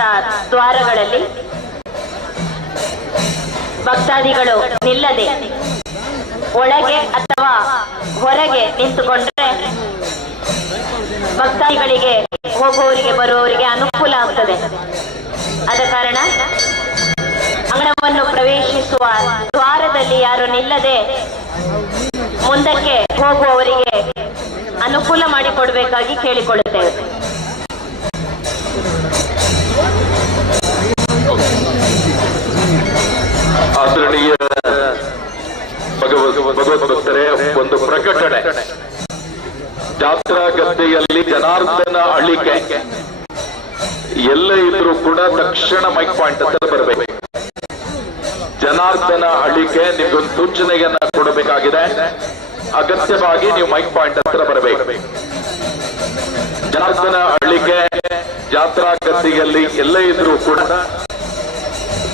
ದ್ವಾರಗಳಲ್ಲಿ ಭಕ್ತಾದಿಗಳು ನಿಲ್ಲದೆ ಒಳಗೆ ಅಥವಾ ಹೊರಗೆ ನಿಂತುಕೊಂಡ್ರೆ ಭಕ್ತಾದಿಗಳಿಗೆ ಹೋಗುವವರಿಗೆ ಬರುವವರಿಗೆ ಅನುಕೂಲ ಆಗ್ತದೆ. ಆದ ಕಾರಣ ಅಂಗಣವನ್ನು ಪ್ರವೇಶಿಸುವ ದ್ವಾರದಲ್ಲಿ ಯಾರು ನಿಲ್ಲದೆ ಮುಂದಕ್ಕೆ ಹೋಗುವವರಿಗೆ ಅನುಕೂಲ ಮಾಡಿಕೊಡಬೇಕಾಗಿ ಕೇಳಿಕೊಳ್ಳುತ್ತೇವೆ. ಆದರಣೀಯ ಭಗವದ್ಭಕ್ತರೇ, ಒಂದು ಪ್ರಕಟಣೆ. ಜಾತ್ರಾ ಗದ್ದೆಯಲ್ಲಿ ಜನಾರ್ದನ ಅಳಿಕೆ ಎಲ್ಲೇ ಇದ್ರೂ ಕೂಡ ತಕ್ಷಣ ಮೈಕ್ ಪಾಯಿಂಟ್ ಹತ್ರ ಬರಬೇಕು. ಜನಾರ್ದನ ಅಳಿಕೆ ನಿಮ್ಗೊಂದು ಸೂಚನೆಯನ್ನ ಕೊಡಬೇಕಾಗಿದೆ. ಅಗತ್ಯವಾಗಿ ನೀವು ಮೈಕ್ ಪಾಯಿಂಟ್ ಹತ್ರ ಬರಬೇಕು. ಜನಾರ್ದನ ಅಳಿಕೆ ಜಾತ್ರಾ ಗದ್ದೆಯಲ್ಲಿ ಎಲ್ಲೇ ಇದ್ರೂ ಕೂಡ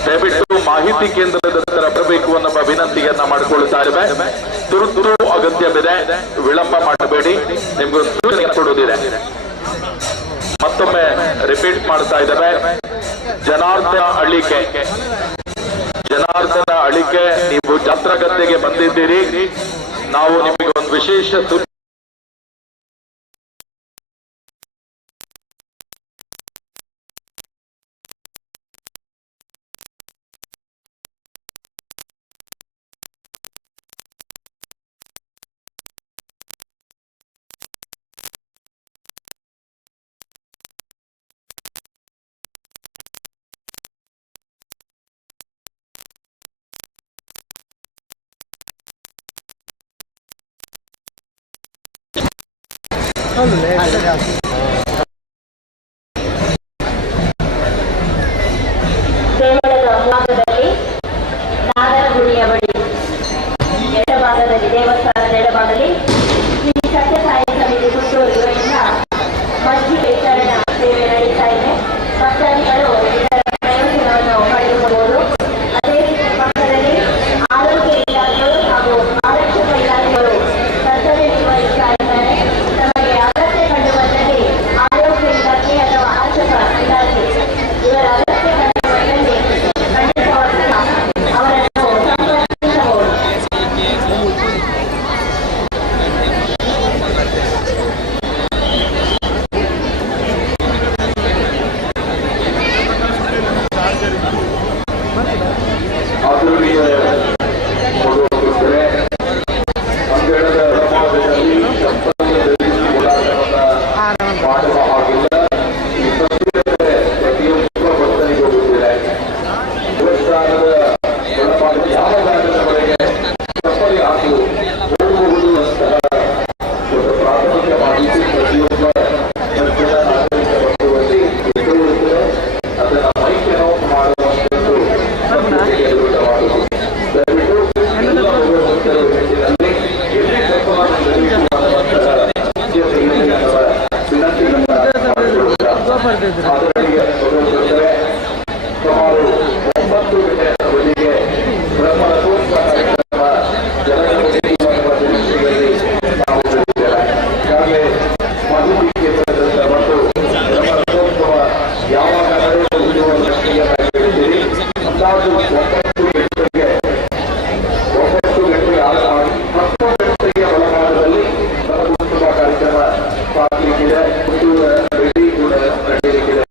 ದಯವಿಟ್ಟು ಮಾಹಿತಿ ಕೇಂದ್ರದ ಹತ್ರ ಬರಬೇಕು ಅನ್ನೋ ವಿನಂತಿಯನ್ನ ಮಾಡಿಕೊಳ್ಳುತ್ತಾ ಇದ್ದೇವೆ. ತುರ್ತು ಅಗತ್ಯವಿದೆ, ವಿಳಂಬ ಮಾಡಬೇಡಿ. ನಿಮ್ಗೊಂದು ಸೂಚನೆ ಕೊಡುವುದಿದೆ. ಮತ್ತೊಮ್ಮೆ ರಿಪೀಟ್ ಮಾಡ್ತಾ ಇದ್ದೇವೆ. ಜನಾರ್ದನ ಅಳಿಕೆ, ಜನಾರ್ದನ ಅಳಿಕೆ. ನೀವು ಜಾತ್ರಾ ಗದ್ದೆಗೆ ಬಂದಿದ್ದೀರಿ, ನಾವು ನಿಮಗೆ ಒಂದು ವಿಶೇಷ ದೇವಳದ ಮುಂಭಾಗದಲ್ಲಿ ನಾಗರಗುಡಿಯ ಬಳಿ ಎಡಭಾಗದಲ್ಲಿ, ದೇವಸ್ಥಾನದ ಎಡಭಾಗದಲ್ಲಿ ಶ್ರೀ ಸತ್ಯಸಾಯಿ ಸಮಿತಿ ಪುತ್ತೂರು ಇವರಿಂದ ಮಜ್ಜಿಗೆ ವಿತರಣ ಸೇವೆ ನಡೀತಾ ಇದೆ. ಭಕ್ತಾದಿಗಳು ಇದರ ಪ್ರಯೋಜನವನ್ನು ಪಡೆದುಕೊಳ್ಳಬಹುದು. ಅದೇ ರೀತಿ ಪಕ್ಕದಲ್ಲಿ ಆರೋಗ್ಯ ಇಲಾಖೆಗಳು ಹಾಗೂ ಆರಕ್ಷಕ ಇಲಾಖೆಗಳು ಕರ್ತವ್ಯ ನಿರ್ವಹಿಸ್ತಾ ಇದ್ದಾರೆ. ನಮಗೆ ಅಗತ್ಯ ಕಂಡು ಬಂದಲ್ಲಿ ಆರೋಗ್ಯ ಇಲಾಖೆ ಅಥವಾ ಆರಕ್ಷಕ ಇಲಾಖೆ ಇವರ ಅಗತ್ಯ ಕಂಡು ಬಂದಲ್ಲಿ ಖಂಡಿತವಾಗಿ ಅವರನ್ನು ಸಂಪರ್ಕಿಸಬಹುದು. ಆದರಣೀಯ ಭಗವದ್ಭಕ್ತರೇ, ಅಂಗಣದ ಸಮಾಜದಲ್ಲಿ ಸಂಪನ್ನ ಹೋರಾಟವನ್ನ ಮಾಡುವ ಹಾಗಿಲ್ಲ. ಈ ಸತ್ಯತೆ ಪ್ರತಿಯೊಬ್ಬ ಭಕ್ತನಿಗೂ ಗೊತ್ತಿದೆ. ದೇವಸ್ಥಾನದ ಒಳಭಾಗ ಯಾವ ಜಾಗದವರೆಗೆ ತಪ್ಪದೆ ಹಾಕಿ ಹೋಗಬಹುದು ಅಂತಹ ಒಂದು ಪ್ರಾಥಮಿಕ ಮಾಹಿತಿ ಪ್ರತಿಯೊಬ್ಬ ಭಕ್ತರ ನಾಗರಿಕ ಬಂಧುವಲ್ಲಿ ಇದ್ದೇ ಇರುತ್ತದೆ. ಅದನ್ನು ಮೈಕ್ ಅನೌನ್ಸ್ ಮಾಡುವಂಥದ್ದು ದಯವಿಟ್ಟು ಎಲ್ಲ ಭಗವದ್ಭಕ್ತರು ನಿಟ್ಟಿನಲ್ಲಿ ಎಲ್ಲಿ ತಪ್ಪನ್ನು ತಿಳಿಸುವಂತಹ ವಿನಂತಿಗಳನ್ನ ಮಾಡಿಕೊಳ್ಳುತ್ತಾ ಆದರಣೀಯ ಭಗವದ್ಭಕ್ತರೇ, ಸುಮಾರು 9 ಗಂಟೆಯ ಬಳಿಗೆ ಬ್ರಹ್ಮರಥೋತ್ಸವ ಕಾರ್ಯಕ್ರಮ ಜನಗಣತಿಯುವ ನಿರೀಕ್ಷೆಯಲ್ಲಿ ನಾವು ಇದ್ದೇವೆ. ಈಗಾಗಲೇ ಮಾಹಿತಿ ಕೇಂದ್ರದಿಂದ ಬಂದು ಬ್ರಹ್ಮರಥೋತ್ಸವ ಯಾವಾಗ ನಡೆಯುವುದು ಎನ್ನುವ ದೃಷ್ಟಿಯನ್ನು ಹೇಳಿದ್ದೀರಿ. ಅಂದಾಜು 9 ಗಂಟೆಗೆ 10 ಗಂಟೆಗೆ ಒಳಭಾಗದಲ್ಲಿ ರಥೋತ್ಸವ ಕಾರ್ಯಕ್ರಮ ಸಾಗಲಿಕ್ಕಿದೆ. ಪುತ್ತೂರ ರೆಡಿ ಕೂಡ ನಡೆಯಲಿಕ್ಕಿದೆ.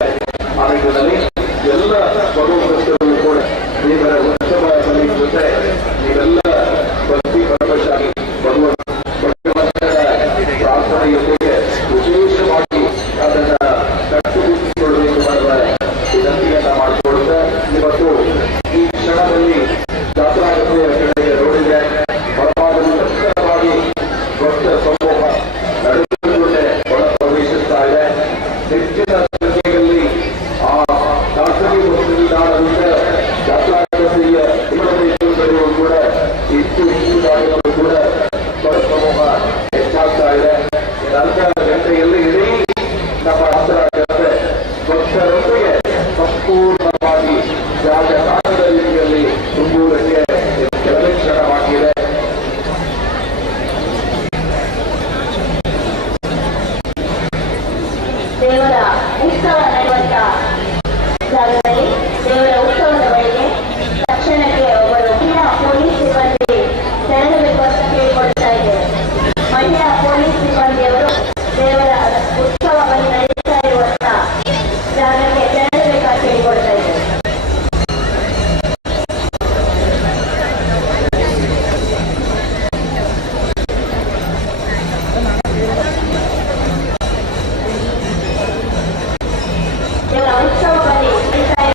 ಆ ನಿಟ್ಟಿನಲ್ಲಿ ಎಲ್ಲ ಭಗವದ್ಭಕ್ತರು ಕೂಡ ದೇವರ ಉತ್ಸವ ಸಲ್ಲಿಸುತ್ತೆ. ನೀವೆಲ್ಲ ಭಕ್ತಿ ಪರವಶಾಗಿ ಭಗವಂತನ ಪ್ರಾರ್ಥನೆಯೊಂದಿಗೆ ವಿಶೇಷವಾಗಿ ಅದನ್ನ ಕಟ್ಟುಬಿಟ್ಟಿಕೊಳ್ಳಬೇಕು ಮಾಡುವ ವಿನಂತಿಯನ್ನ ಮಾಡಿಕೊಳ್ಳುತ್ತೆ. ಇವತ್ತು ಈ ಕ್ಷಣದಲ್ಲಿ ಜಾತ್ರಾ ಗದ್ದೆಯ ಕಡೆಗೆ ನೋಡಿದ್ರೆ ಹೊರಭಾಗದಲ್ಲಿ ನಿರಂತರವಾಗಿ ದೊಡ್ಡ ಸಮೂಹ ನಡೆದುಕೊಂಡೇ ಒಳ ಪ್ರವೇಶಿಸ್ತಾ ಇದೆ. ಹೆಚ್ಚಿನ ಸಂಖ್ಯೆಯಲ್ಲಿ ಆ ಖಾಸಗಿ ಬಸ್ ನಿಲ್ದಾಣದಿಂದ ಜಾತ್ರಾ ಗದ್ದೆಯ ಇವರು ಕೂಡ ಹೆಚ್ಚು ಜಾಗಗಳು ಕೂಡ ದೊಡ್ಡ ಸಮೂಹ ಹೆಚ್ಚಾಗ್ತಾ ಇದೆ. ಅರ್ಧ ಗಂಟೆಯಲ್ಲಿ ಇಡೀ ನಮ್ಮ ಜಾತ್ರಾ ಗದ್ದೆ ಭಕ್ತರೊಂದಿಗೆ ಸಂಪೂರ್ಣವಾಗಿ ಜಾಗ ಕಾಣದ ರೀತಿಯಲ್ಲಿ ತುಂಬುವುದಕ್ಕೆ ಕೆಲವೇ ಕ್ಷಣವಾಗಿದೆ. ದೇವರ ಉತ್ಸವ ನಡೆಯುವಂತ ಭಾಗದಲ್ಲಿ ದೇವರ ಉತ್ಸವದ ಬಳಿಗೆ ತಕ್ಷಣಕ್ಕೆ ಒಬ್ಬರು ಮಹಿಳಾ ಪೊಲೀಸ್ ಸಿಬ್ಬಂದಿ ತೆರಳಬೇಕು ಅಂತ ಕೇಳಿಕೊಳ್ತಾ ಇದ್ದೇವೆ. ಮಹಿಳಾ ಪೊಲೀಸ್ ಸಿಬ್ಬಂದಿಯವರು ದೇವರ ಉತ್ಸವ ಬಳಿ ನಡೆಸ್ತಾ ಇರುವಂತಹ ಜಾಗಕ್ಕೆ ತೆರಳಬೇಕಂತ ಕೇಳಿಕೊಳ್ತಾ ಇದ್ದೇವೆ. ದೇವರ ಉತ್ಸವ ಬಳಿ ನಡೀತಾ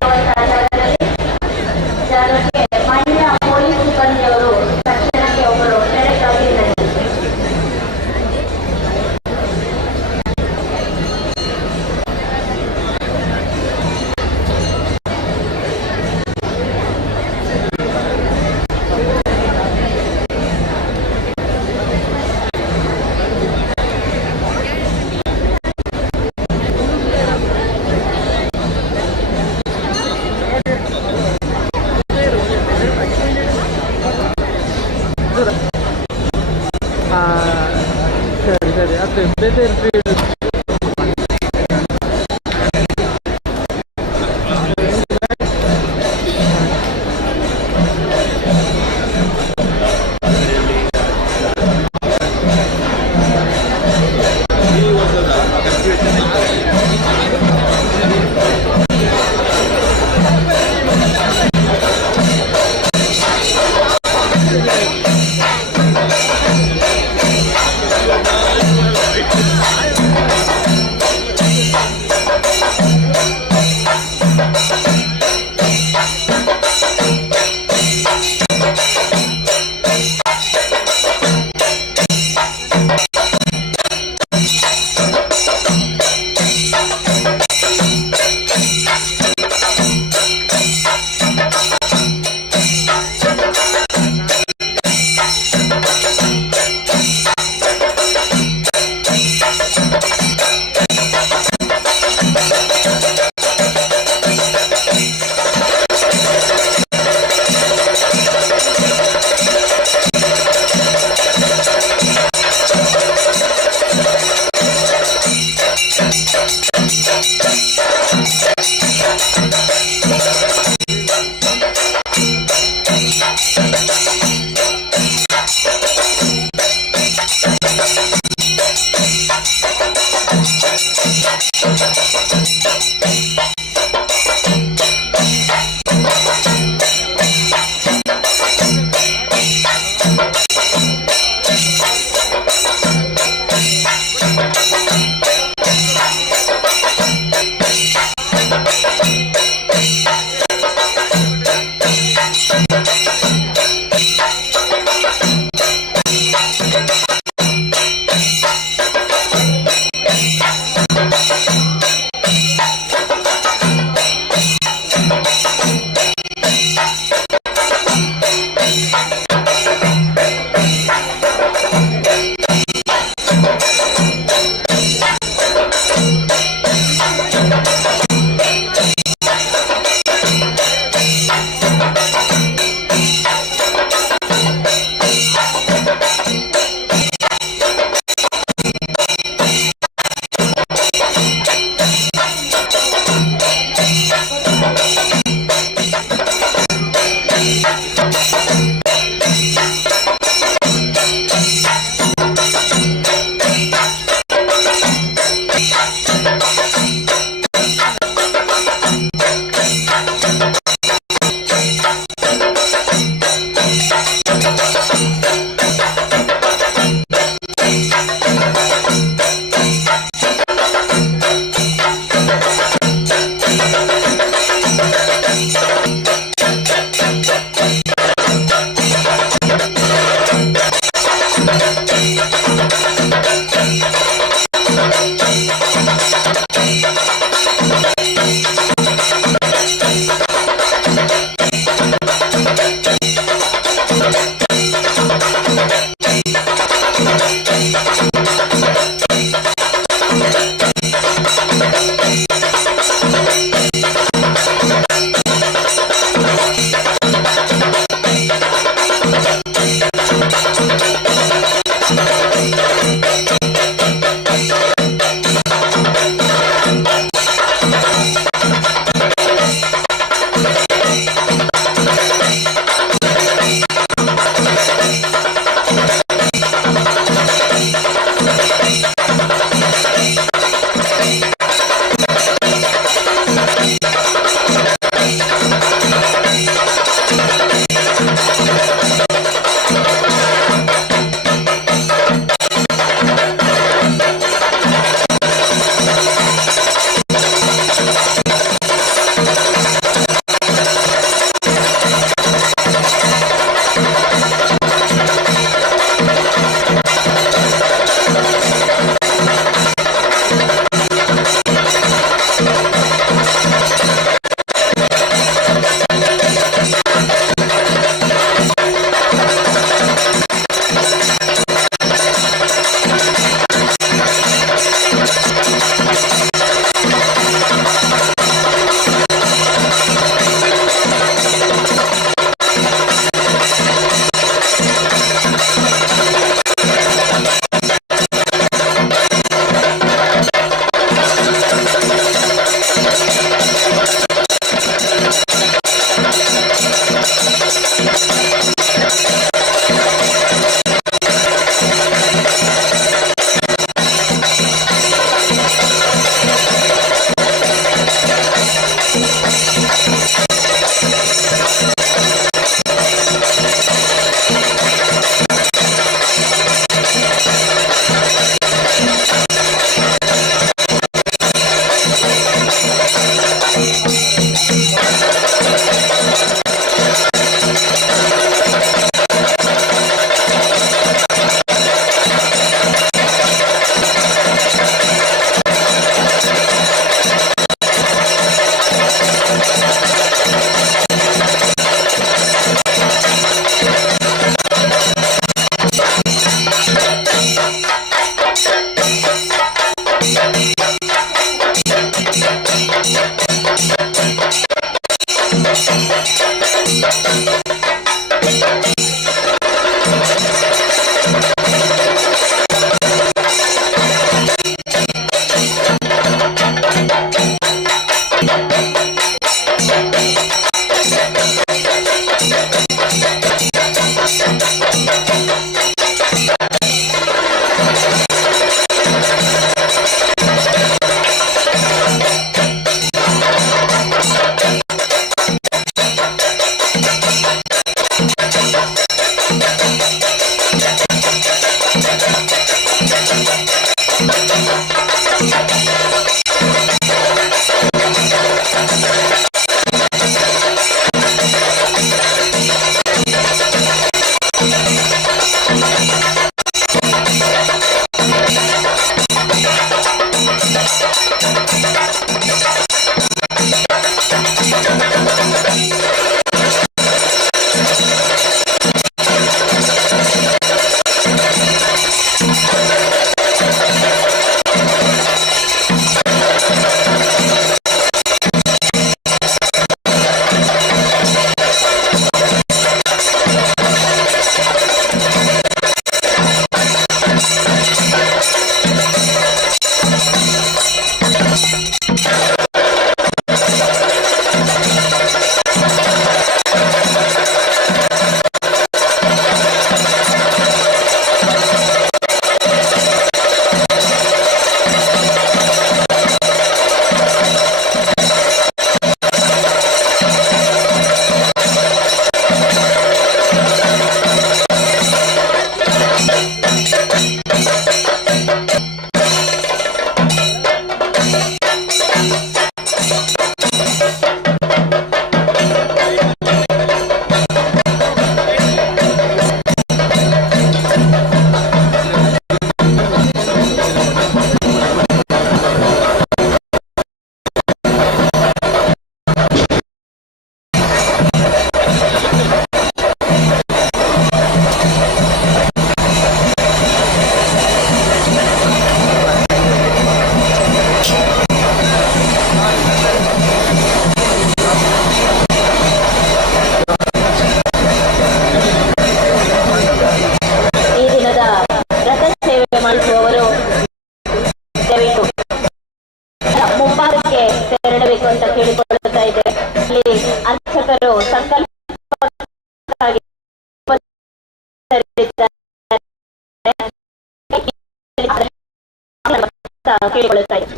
ಕೇಳಿಕೊಳ್ಳುತ್ತಾ ಇದೆ.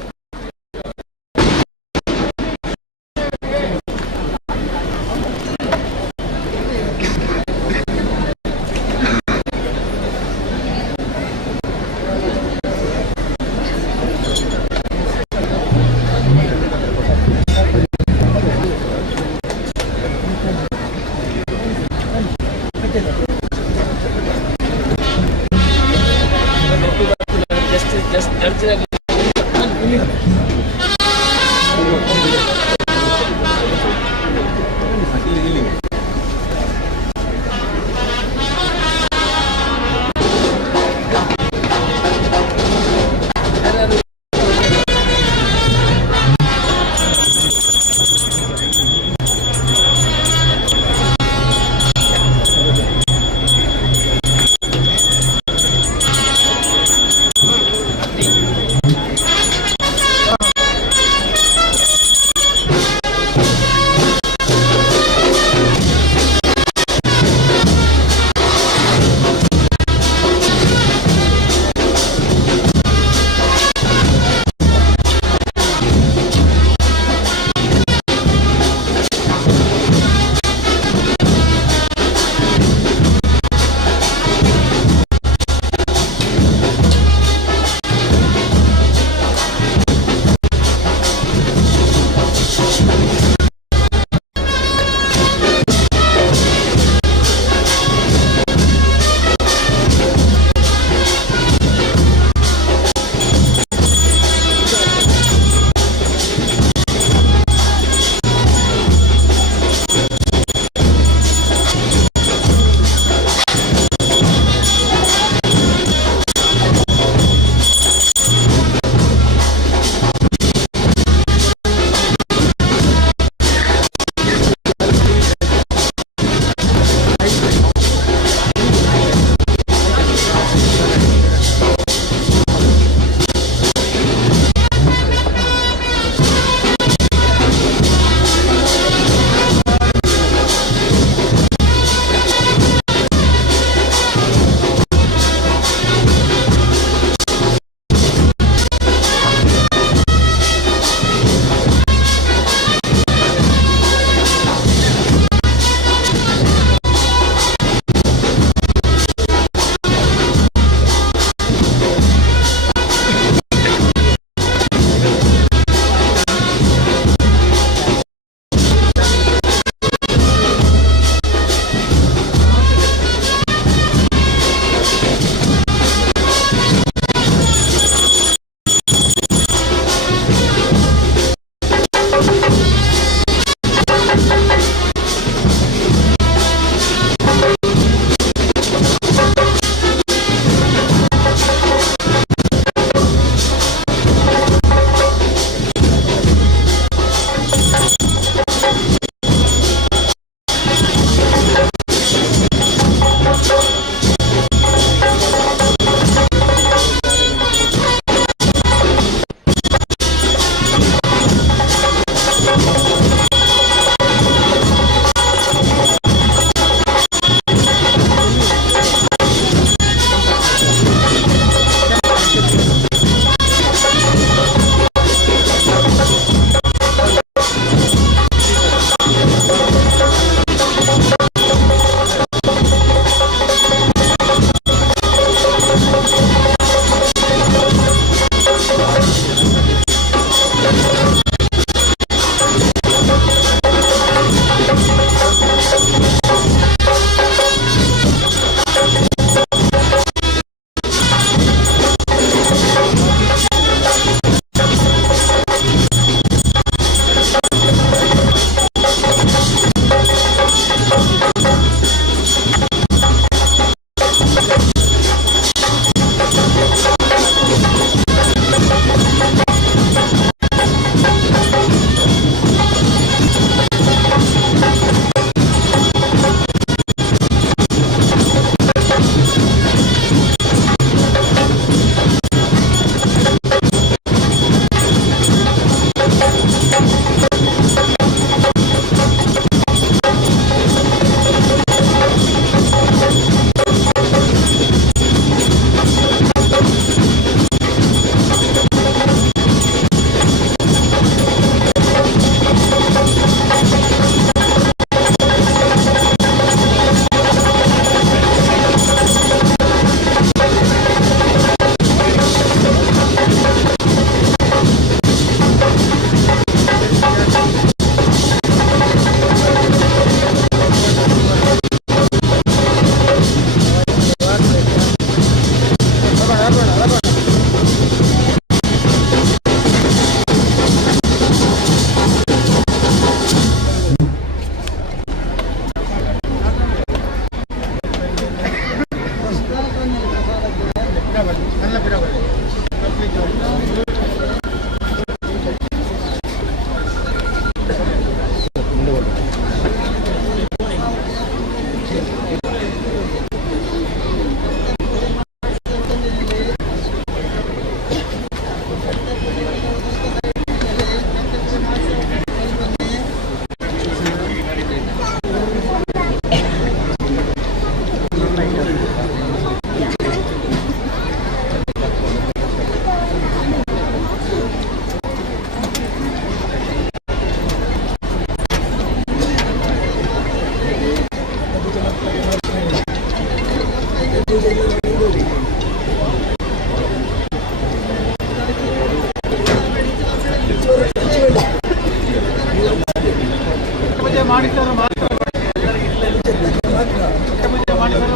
ಮಾಡಿದವರು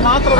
ಮಾತ್ರ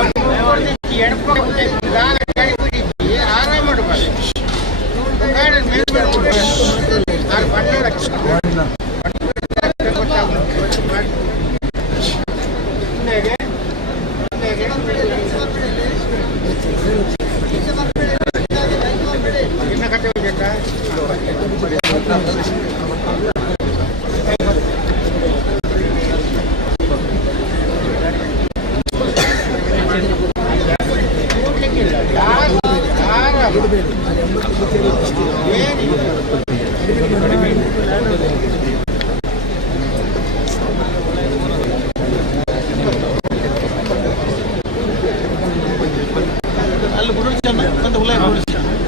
ಅಲ್ಲಿ ಬುಡುಲ್ ಚೆನ್ನ ಅಂತ ಉಲ್ಲ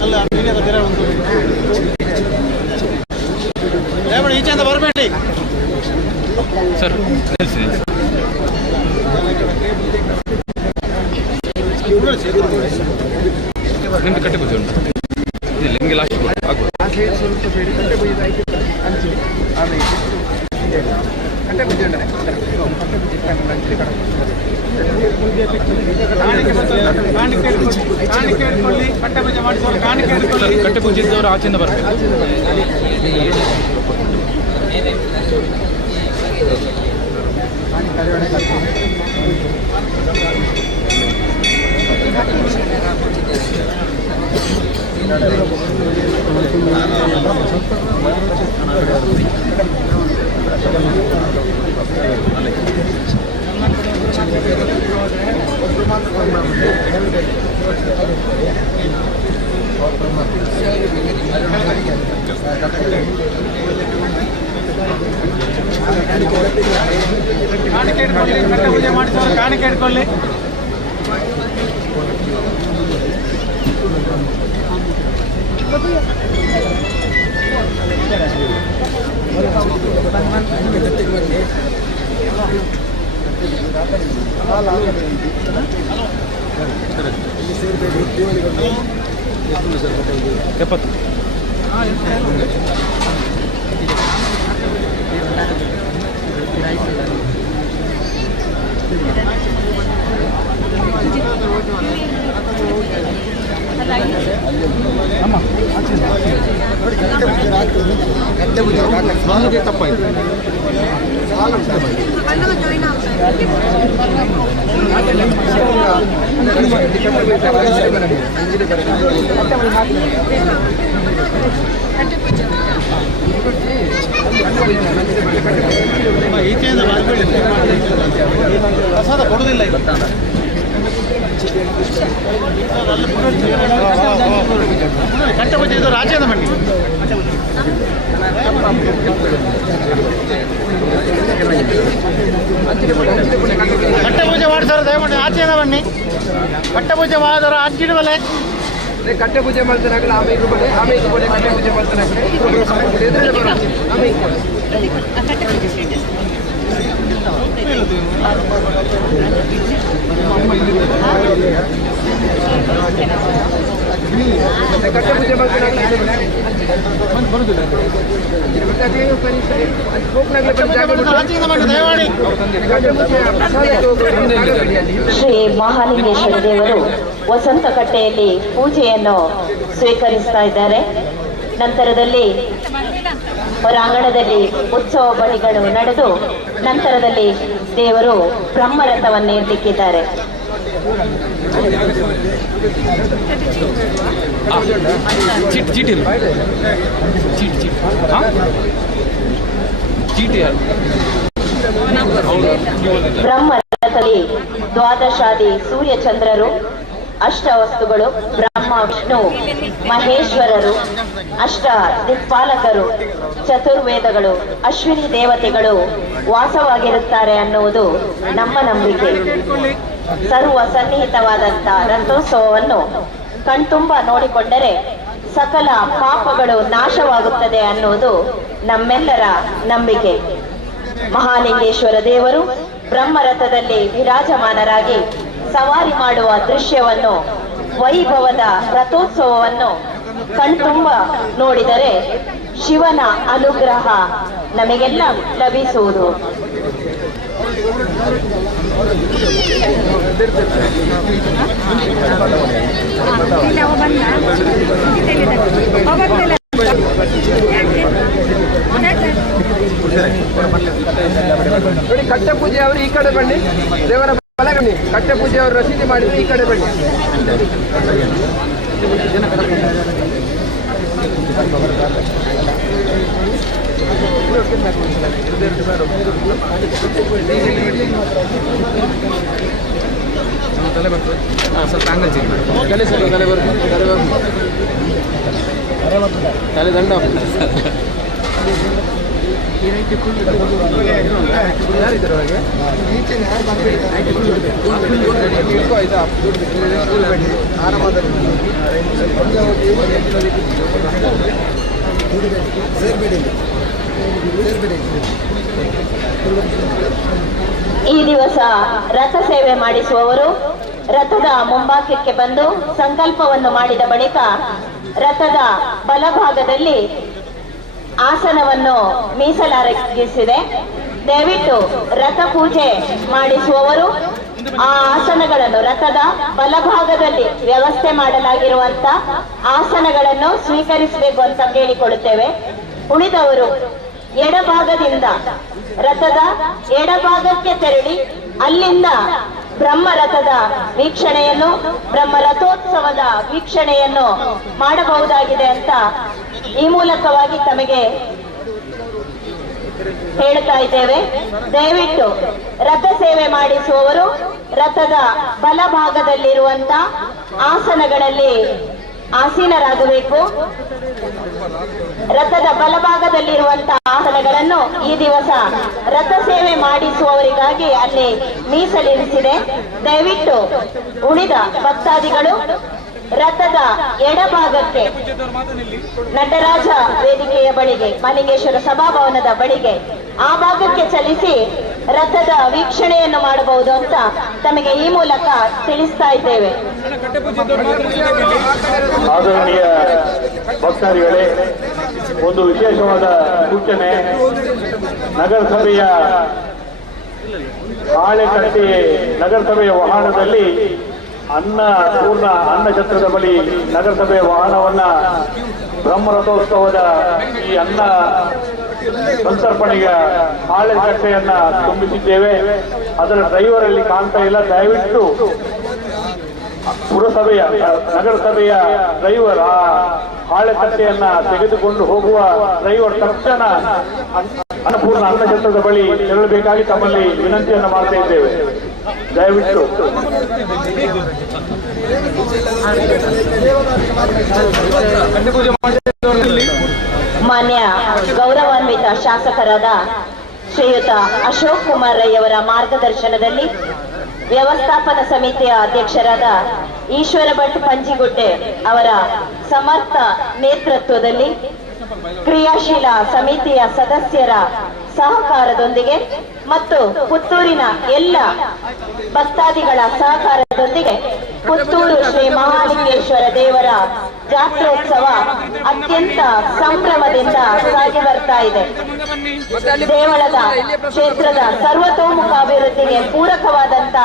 ಅಲ್ಲ ಮೀಡಿಯಾದ ಬೇರೆ ಒಂದು ದಯಮಾಡಿ ಈಚೆಯಿಂದ ಬರಬೇಡಿ ಸರ್ ನಿಮ್ದು ಕಟ್ಟೆ ಬುದ್ಧಿ ಉಂಟು ಇಲ್ಲ ನಿಮಗೆ ಲಾಸ್ಟ್ ಆಗ್ಬೋದು ಸ್ವಲ್ಪ ಬೇಡಿ ಕಟ್ಟೆ ಬುದ್ಧಿ ಆಯ್ತು ಅಂಚಿ ಆಮೇಲೆ ಕಟ್ಟೆ ಬುದ್ಧಿ ಉಂಟೆ ಕಟ್ಟೆ ಬುದ್ಧಿ ಅಂಚಿ ಕಟ್ಟೆ ಪೂಜೆ ಇದ್ದವರು ಆಚೆಯಿಂದ ಬರ್ತಾರೆ ಕಾಣಿಕೆ ಇಟ್ಕೊಳ್ಳಿ ಕಟ್ಟೆ ಪೂಜೆ ಮಾಡಿಸೋರು ಕಾಣಿಕೆ ಇಟ್ಕೊಳ್ಳಿ ಎಪ್ಪತ್ತು ತಪ್ಪಾಯ್ತು ಈಚೆಯಿಂದ ಪ್ರಸಾದ ಕೊಡುವುದಿಲ್ಲ ಈಗ ಕಟ್ಟೆ ಪೂಜೆ ಇದು ರಾಜ್ಯದ ಬನ್ನಿ ಕಟ್ಟೆ ಪೂಜೆ ಮಾಡಿದವರು ದಯಮಾಡಿ ಆಚೆಯಿಂದ ಬನ್ನಿ ಕಟ್ಟೆ ಪೂಜೆ ಮಾಡಿದವರು ಅಂಚಿಡಬಲೆ ಕಟ್ಟೆ ಪೂಜೆ ಮಾಡ್ತಾನೆ ಆಮೇಲೆ ಕಟ್ಟೆ ಪೂಜೆ ಮಾಡ್ತಾನೆ ಕಟ್ಟೆ ಪೂಜೆ ಶ್ರೀ ಮಹಾಲಿಂಗೇಶ್ವರ ದೇವರು ವಸಂತ ಕಟ್ಟೆಯಲ್ಲಿ ಪೂಜೆಯನ್ನು ಸ್ವೀಕರಿಸ್ತಾ ಇದ್ದಾರೆ. ನಂತರದಲ್ಲಿ ಹೊರಾಂಗಣದಲ್ಲಿ ಉತ್ಸವ ಬಳಿಗಳು ನಡೆದು ನಂತರದಲ್ಲಿ ದೇವರು ಬ್ರಹ್ಮರಥವನ್ನೇರ್ಲಿಕ್ಕಿದ್ದಾರೆ. ಬ್ರಹ್ಮರಥದಲ್ಲಿ ದ್ವಾದಶಾದಿ ಸೂರ್ಯಚಂದ್ರರು, ಅಷ್ಟವಸ್ತುಗಳು, ಬ್ರಹ್ಮ ವಿಷ್ಣು ಮಹೇಶ್ವರರು, ಅಷ್ಟ ದಿಕ್ಪಾಲಕರು, ಚತುರ್ವೇದಗಳು, ಅಶ್ವಿನಿ ದೇವತೆಗಳು ವಾಸವಾಗಿರುತ್ತಾರೆ ಅನ್ನುವುದು ನಮ್ಮ ನಂಬಿಕೆ. ಸರ್ವ ಸನ್ನಿಹಿತವಾದಂಥ ರಥೋತ್ಸವವನ್ನು ಕಣ್ತುಂಬ ನೋಡಿಕೊಂಡರೆ ಸಕಲ ಪಾಪಗಳು ನಾಶವಾಗುತ್ತದೆ ಅನ್ನುವುದು ನಮ್ಮೆಲ್ಲರ ನಂಬಿಕೆ. ಮಹಾಲಿಂಗೇಶ್ವರ ದೇವರು ಬ್ರಹ್ಮರಥದಲ್ಲಿ ವಿರಾಜಮಾನರಾಗಿ ಸವಾರಿ ಮಾಡುವ ದೃಶ್ಯವನ್ನು, ವೈಭವದ ರಥೋತ್ಸವವನ್ನು ಕಣ್ತುಂಬ ನೋಡಿದರೆ ಶಿವನ ಅನುಗ್ರಹ ನಮಗೆಲ್ಲ ಲಭಿಸುವುದು. ನೋಡಿ, ಕಟ್ಟೆ ಪೂಜೆ ಅವರು ಈ ಕಡೆ ಬನ್ನಿ, ದೇವರ ಬಲಗಣ್ಣಿ. ಕಟ್ಟೆ ಪೂಜೆ ಅವರು ರಸೀದಿ ಮಾಡಿದ್ರೆ ಈ ಕಡೆ ಬನ್ನಿ. ತಲೆ ಬರ್ತದೆ, ಸ್ವಲ್ಪ ಆಂಗಲ್ ಚೇಂಜ್ ಮಾಡಿ. ತಲೆ ಸರಿ, ತಲೆ ಬರ್ತದೆ, ತಲೆ ದಂಡ ಯಾರಿದ್ದಾರೆ ಹಾಗೆ ಆಯ್ತಾ? ಈ ದಿವಸ ರಥ ಸೇವೆ ಮಾಡಿಸುವವರು ರಥದ ಮುಂಭಾಗಕ್ಕೆ ಬಂದು ಸಂಕಲ್ಪವನ್ನು ಮಾಡಿದ ಬಳಿಕ ರಥದ ಬಲಭಾಗದಲ್ಲಿ ಆಸನವನ್ನು ಮೀಸಲಾಗಿಸಿದೆ. ದಯವಿಟ್ಟು ರಥ ಪೂಜೆ ಮಾಡಿಸುವವರು ಆ ಆಸನಗಳನ್ನು, ರಥದ ಬಲಭಾಗದಲ್ಲಿ ವ್ಯವಸ್ಥೆ ಮಾಡಲಾಗಿರುವಂತ ಆಸನಗಳನ್ನು ಸ್ವೀಕರಿಸಬೇಕು ಅಂತ ಕೇಳಿಕೊಳ್ಳುತ್ತೇವೆ. ಉಳಿದವರು ಎಡಭಾಗದಿಂದ ರಥದ ಎಡಭಾಗಕ್ಕೆ ತೆರಳಿ ಅಲ್ಲಿಂದ ಬ್ರಹ್ಮರಥದ ವೀಕ್ಷಣೆಯನ್ನು, ಬ್ರಹ್ಮರಥೋತ್ಸವದ ವೀಕ್ಷಣೆಯನ್ನು ಮಾಡಬಹುದಾಗಿದೆ ಅಂತ ಈ ಮೂಲಕವಾಗಿ ತಮಗೆ ಹೇಳ್ತಾ ಇದ್ದೇವೆ. ದಯವಿಟ್ಟು ರಥ ಸೇವೆ ಮಾಡಿಸುವವರು ರಥದ ಬಲಭಾಗದಲ್ಲಿರುವಂತ ಆಸನಗಳಲ್ಲಿ ಆಸೀನರಾಗಬೇಕು. ರಥದ ಬಲಭಾಗದಲ್ಲಿರುವಂತಹ ಆಸನಗಳನ್ನು ಈ ದಿವಸ ರಥ ಸೇವೆ ಮಾಡಿಸುವವರಿಗಾಗಿ ಅಲ್ಲಿ ಮೀಸಲಿರಿಸಿದೆ. ದಯವಿಟ್ಟು ಉಳಿದ ಭಕ್ತಾದಿಗಳು ರಥದ ಎಡಭಾಗಕ್ಕೆ, ನಟರಾಜ ವೇದಿಕೆಯ ಬಳಿಗೆ, ಮಹಾಲಿಂಗೇಶ್ವರ ಸಭಾಭವನದ ಬಳಿಗೆ ಆ ಭಾಗಕ್ಕೆ ಚಲಿಸಿ ರಥದ ವೀಕ್ಷಣೆಯನ್ನು ಮಾಡಬಹುದು ಅಂತ ತಮಗೆ ಈ ಮೂಲಕ ತಿಳಿಸ್ತಾ ಇದ್ದೇವೆ. ಆದರಣೀಯ ಭಕ್ತಾದಿಗಳೇ, ಒಂದು ವಿಶೇಷವಾದ ಸೂಚನೆ. ನಗರಸಭೆಯ ಆಳೆಕಟ್ಟಿ ನಗರಸಭೆಯ ವಾಹನದಲ್ಲಿ ಪೂರ್ಣ ಅನ್ನಛತ್ರದ ಬಳಿ ನಗರಸಭೆಯ ವಾಹನವನ್ನ ಬ್ರಹ್ಮರಥೋತ್ಸವದ ಈ ಅನ್ನ ಸಂತರ್ಪಣೆಗೆ ಆಳೆಕಟ್ಟೆಯನ್ನ ತುಂಬಿಸಿದ್ದೇವೆ. ಅದರ ಡ್ರೈವರ್ ಅಲ್ಲಿ ಕಾಣ್ತಾ ಇಲ್ಲ. ದಯವಿಟ್ಟು ಪುರಸಭೆಯ ನಗರಸಭೆಯ ಡ್ರೈವರ್ ಆ ಆಳೆಕಟ್ಟೆಯನ್ನ ತೆಗೆದುಕೊಂಡು ಹೋಗುವ ಡ್ರೈವರ್ ತಕ್ಷಣ ಅನ್ನಪೂರ್ಣ ಅನ್ನಛತ್ರದ ಬಳಿ ತೆರಳಬೇಕಾಗಿ ತಮ್ಮಲ್ಲಿ ವಿನಂತಿಯನ್ನು ಮಾಡ್ತಾ ಇದ್ದೇವೆ. ದಯವಿಟ್ಟು ಮಾನ್ಯ ಗೌರವಾನ್ವಿತ ಶಾಸಕರಾದ ಶ್ರೀಯುತ ಅಶೋಕ್ ಕುಮಾರ್ ರೈ ಅವರ ಮಾರ್ಗದರ್ಶನದಲ್ಲಿ ವ್ಯವಸ್ಥಾಪನಾ ಸಮಿತಿಯ ಅಧ್ಯಕ್ಷರಾದ ಈಶ್ವರ ಭಟ್ ಪಂಜಿಗುಡ್ಡೆ ಅವರ ಸಮರ್ಥ ನೇತೃತ್ವದಲ್ಲಿ ಕ್ರಿಯಾಶೀಲ ಸಮಿತಿಯ ಸದಸ್ಯರ ಸಹಕಾರದೊಂದಿಗೆ ಮತ್ತು ಪುತ್ತೂರಿನ ಎಲ್ಲ ಭಕ್ತಾದಿಗಳ ಸಹಕಾರದೊಂದಿಗೆ ಪುತ್ತೂರು ಶ್ರೀ ಮಹಾಲಿಂಗೇಶ್ವರ ದೇವರ ಜಾತ್ರೋತ್ಸವ ಅತ್ಯಂತ ಸಂಭ್ರಮದಿಂದ ಸಾಗಿ ಬರ್ತಾ ಇದೆ. ದೇವಳದ ಕ್ಷೇತ್ರದ ಸರ್ವತೋಮುಖ ಅಭಿವೃದ್ಧಿಗೆ ಪೂರಕವಾದಂತ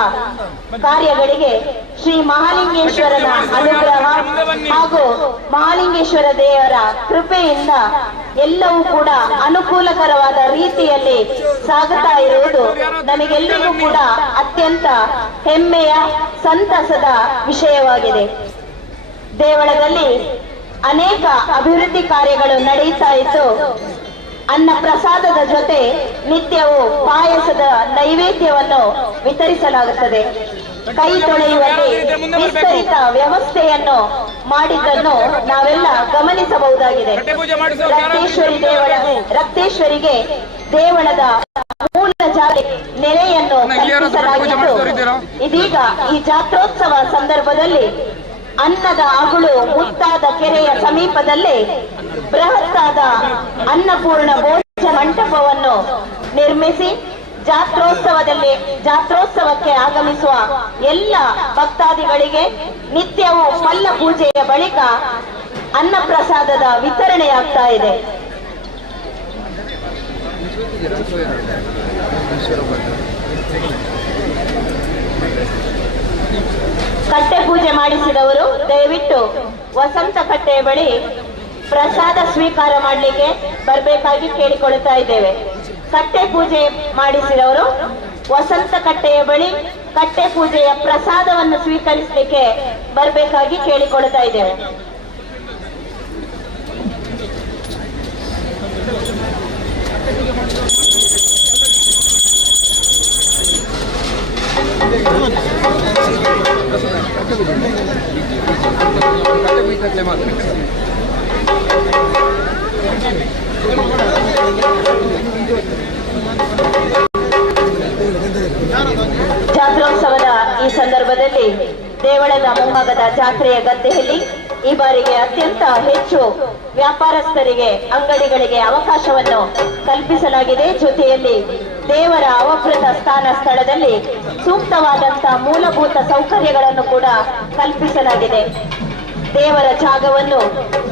ಕಾರ್ಯಗಳಿಗೆ ಶ್ರೀ ಮಹಾಲಿಂಗೇಶ್ವರನ ಅನುಗ್ರಹ ಹಾಗೂ ಮಹಾಲಿಂಗೇಶ್ವರ ದೇವರ ಕೃಪೆಯಿಂದ ಎಲ್ಲವೂ ಕೂಡ ಅನುಕೂಲಕರವಾದ ರೀತಿಯಲ್ಲಿ ಸಾಗುತ್ತಾ ಇರುವುದು ನಮಗೆಲ್ಲರಿಗೂ ಕೂಡ ಅತ್ಯಂತ ಹೆಮ್ಮೆಯ ಸಂತಸದ ವಿಷಯವಾಗಿದೆ. ದೇವಳದಲ್ಲಿ ಅನೇಕ ಅಭಿವೃದ್ಧಿ ಕಾರ್ಯಗಳು ನಡೆಯುತ್ತಾ ಇದ್ದು, ಅನ್ನ ಪ್ರಸಾದದ ಜೊತೆ ನಿತ್ಯವೂ ಪಾಯಸದ ನೈವೇದ್ಯವನ್ನು ವಿತರಿಸಲಾಗುತ್ತದೆ. ಕೈ ತೊಳೆಯುವಲ್ಲಿ ವಿಸ್ತರಿತ ವ್ಯವಸ್ಥೆಯನ್ನು ಮಾಡಿದ್ದನ್ನು ನಾವೆಲ್ಲ ಗಮನಿಸಬಹುದಾಗಿದೆ. ರಕ್ತೇಶ್ವರಿಗೆ ದೇವಳದ ಮೂಲ ಜಾತಿ ನೆಲೆಯನ್ನು ಕಲ್ಪಿಸಲಾಗಿದ್ದು, ಇದೀಗ ಈ ಜಾತ್ರೋತ್ಸವ ಸಂದರ್ಭದಲ್ಲಿ ಅನ್ನದ ಅಗುಳು ಮುತ್ತಾದ ಕೆರೆಯ ಸಮೀಪದಲ್ಲೇ ಬೃಹತ್ತಾದ ಅನ್ನಪೂರ್ಣ ಭೋಜನ ಮಂಟಪವನ್ನು ನಿರ್ಮಿಸಿ ಜಾತ್ರೋತ್ಸವಕ್ಕೆ ಆಗಮಿಸುವ ಎಲ್ಲ ಭಕ್ತಾದಿಗಳಿಗೆ ನಿತ್ಯವೂ ಮಲ್ಲ ಪೂಜೆಯ ಬಳಿಕ ಅನ್ನ ಪ್ರಸಾದದ ವಿತರಣೆಯಾಗ್ತಾ ಇದೆ. ಕಟ್ಟೆ ಪೂಜೆ ಮಾಡಿಸಿದವರು ದಯವಿಟ್ಟು ವಸಂತ ಕಟ್ಟೆಯ ಬಳಿ ಪ್ರಸಾದ ಸ್ವೀಕಾರ ಮಾಡಲಿಕ್ಕೆ ಬರಬೇಕಾಗಿ ಕೇಳಿಕೊಳ್ಳುತ್ತಾ ಇದ್ದೇವೆ. ಕಟ್ಟೆ ಪೂಜೆ ಮಾಡಿಸಿದವರು ವಸಂತ ಕಟ್ಟೆಯ ಬಳಿ ಕಟ್ಟೆ ಪೂಜೆಯ ಪ್ರಸಾದವನ್ನು ಸ್ವೀಕರಿಸಲಿಕ್ಕೆ ಬರಬೇಕಾಗಿ ಕೇಳಿಕೊಳ್ಳುತ್ತಾ ಇದ್ದೇವೆ. ಜಾತ್ರೋತ್ಸವದ ಈ ಸಂದರ್ಭದಲ್ಲಿ ದೇವಳದ ಮುಂಭಾಗದ ಜಾತ್ರೆಯ ಗದ್ದೆಯಲ್ಲಿ ಈ ಬಾರಿಗೆ ಅತ್ಯಂತ ಹೆಚ್ಚು ವ್ಯಾಪಾರಸ್ಥರಿಗೆ ಅಂಗಡಿಗಳಿಗೆ ಅವಕಾಶವನ್ನು ಕಲ್ಪಿಸಲಾಗಿದೆ. ಜೊತೆಯಲ್ಲಿ ದೇವರ ಅವಭೃತ ಸ್ಥಾನ ಸ್ಥಳದಲ್ಲಿ ಸೂಕ್ತವಾದಂತಹ ಮೂಲಭೂತ ಸೌಕರ್ಯಗಳನ್ನು ಕೂಡ ಕಲ್ಪಿಸಲಾಗಿದೆ. ದೇವರ ಜಾಗವನ್ನು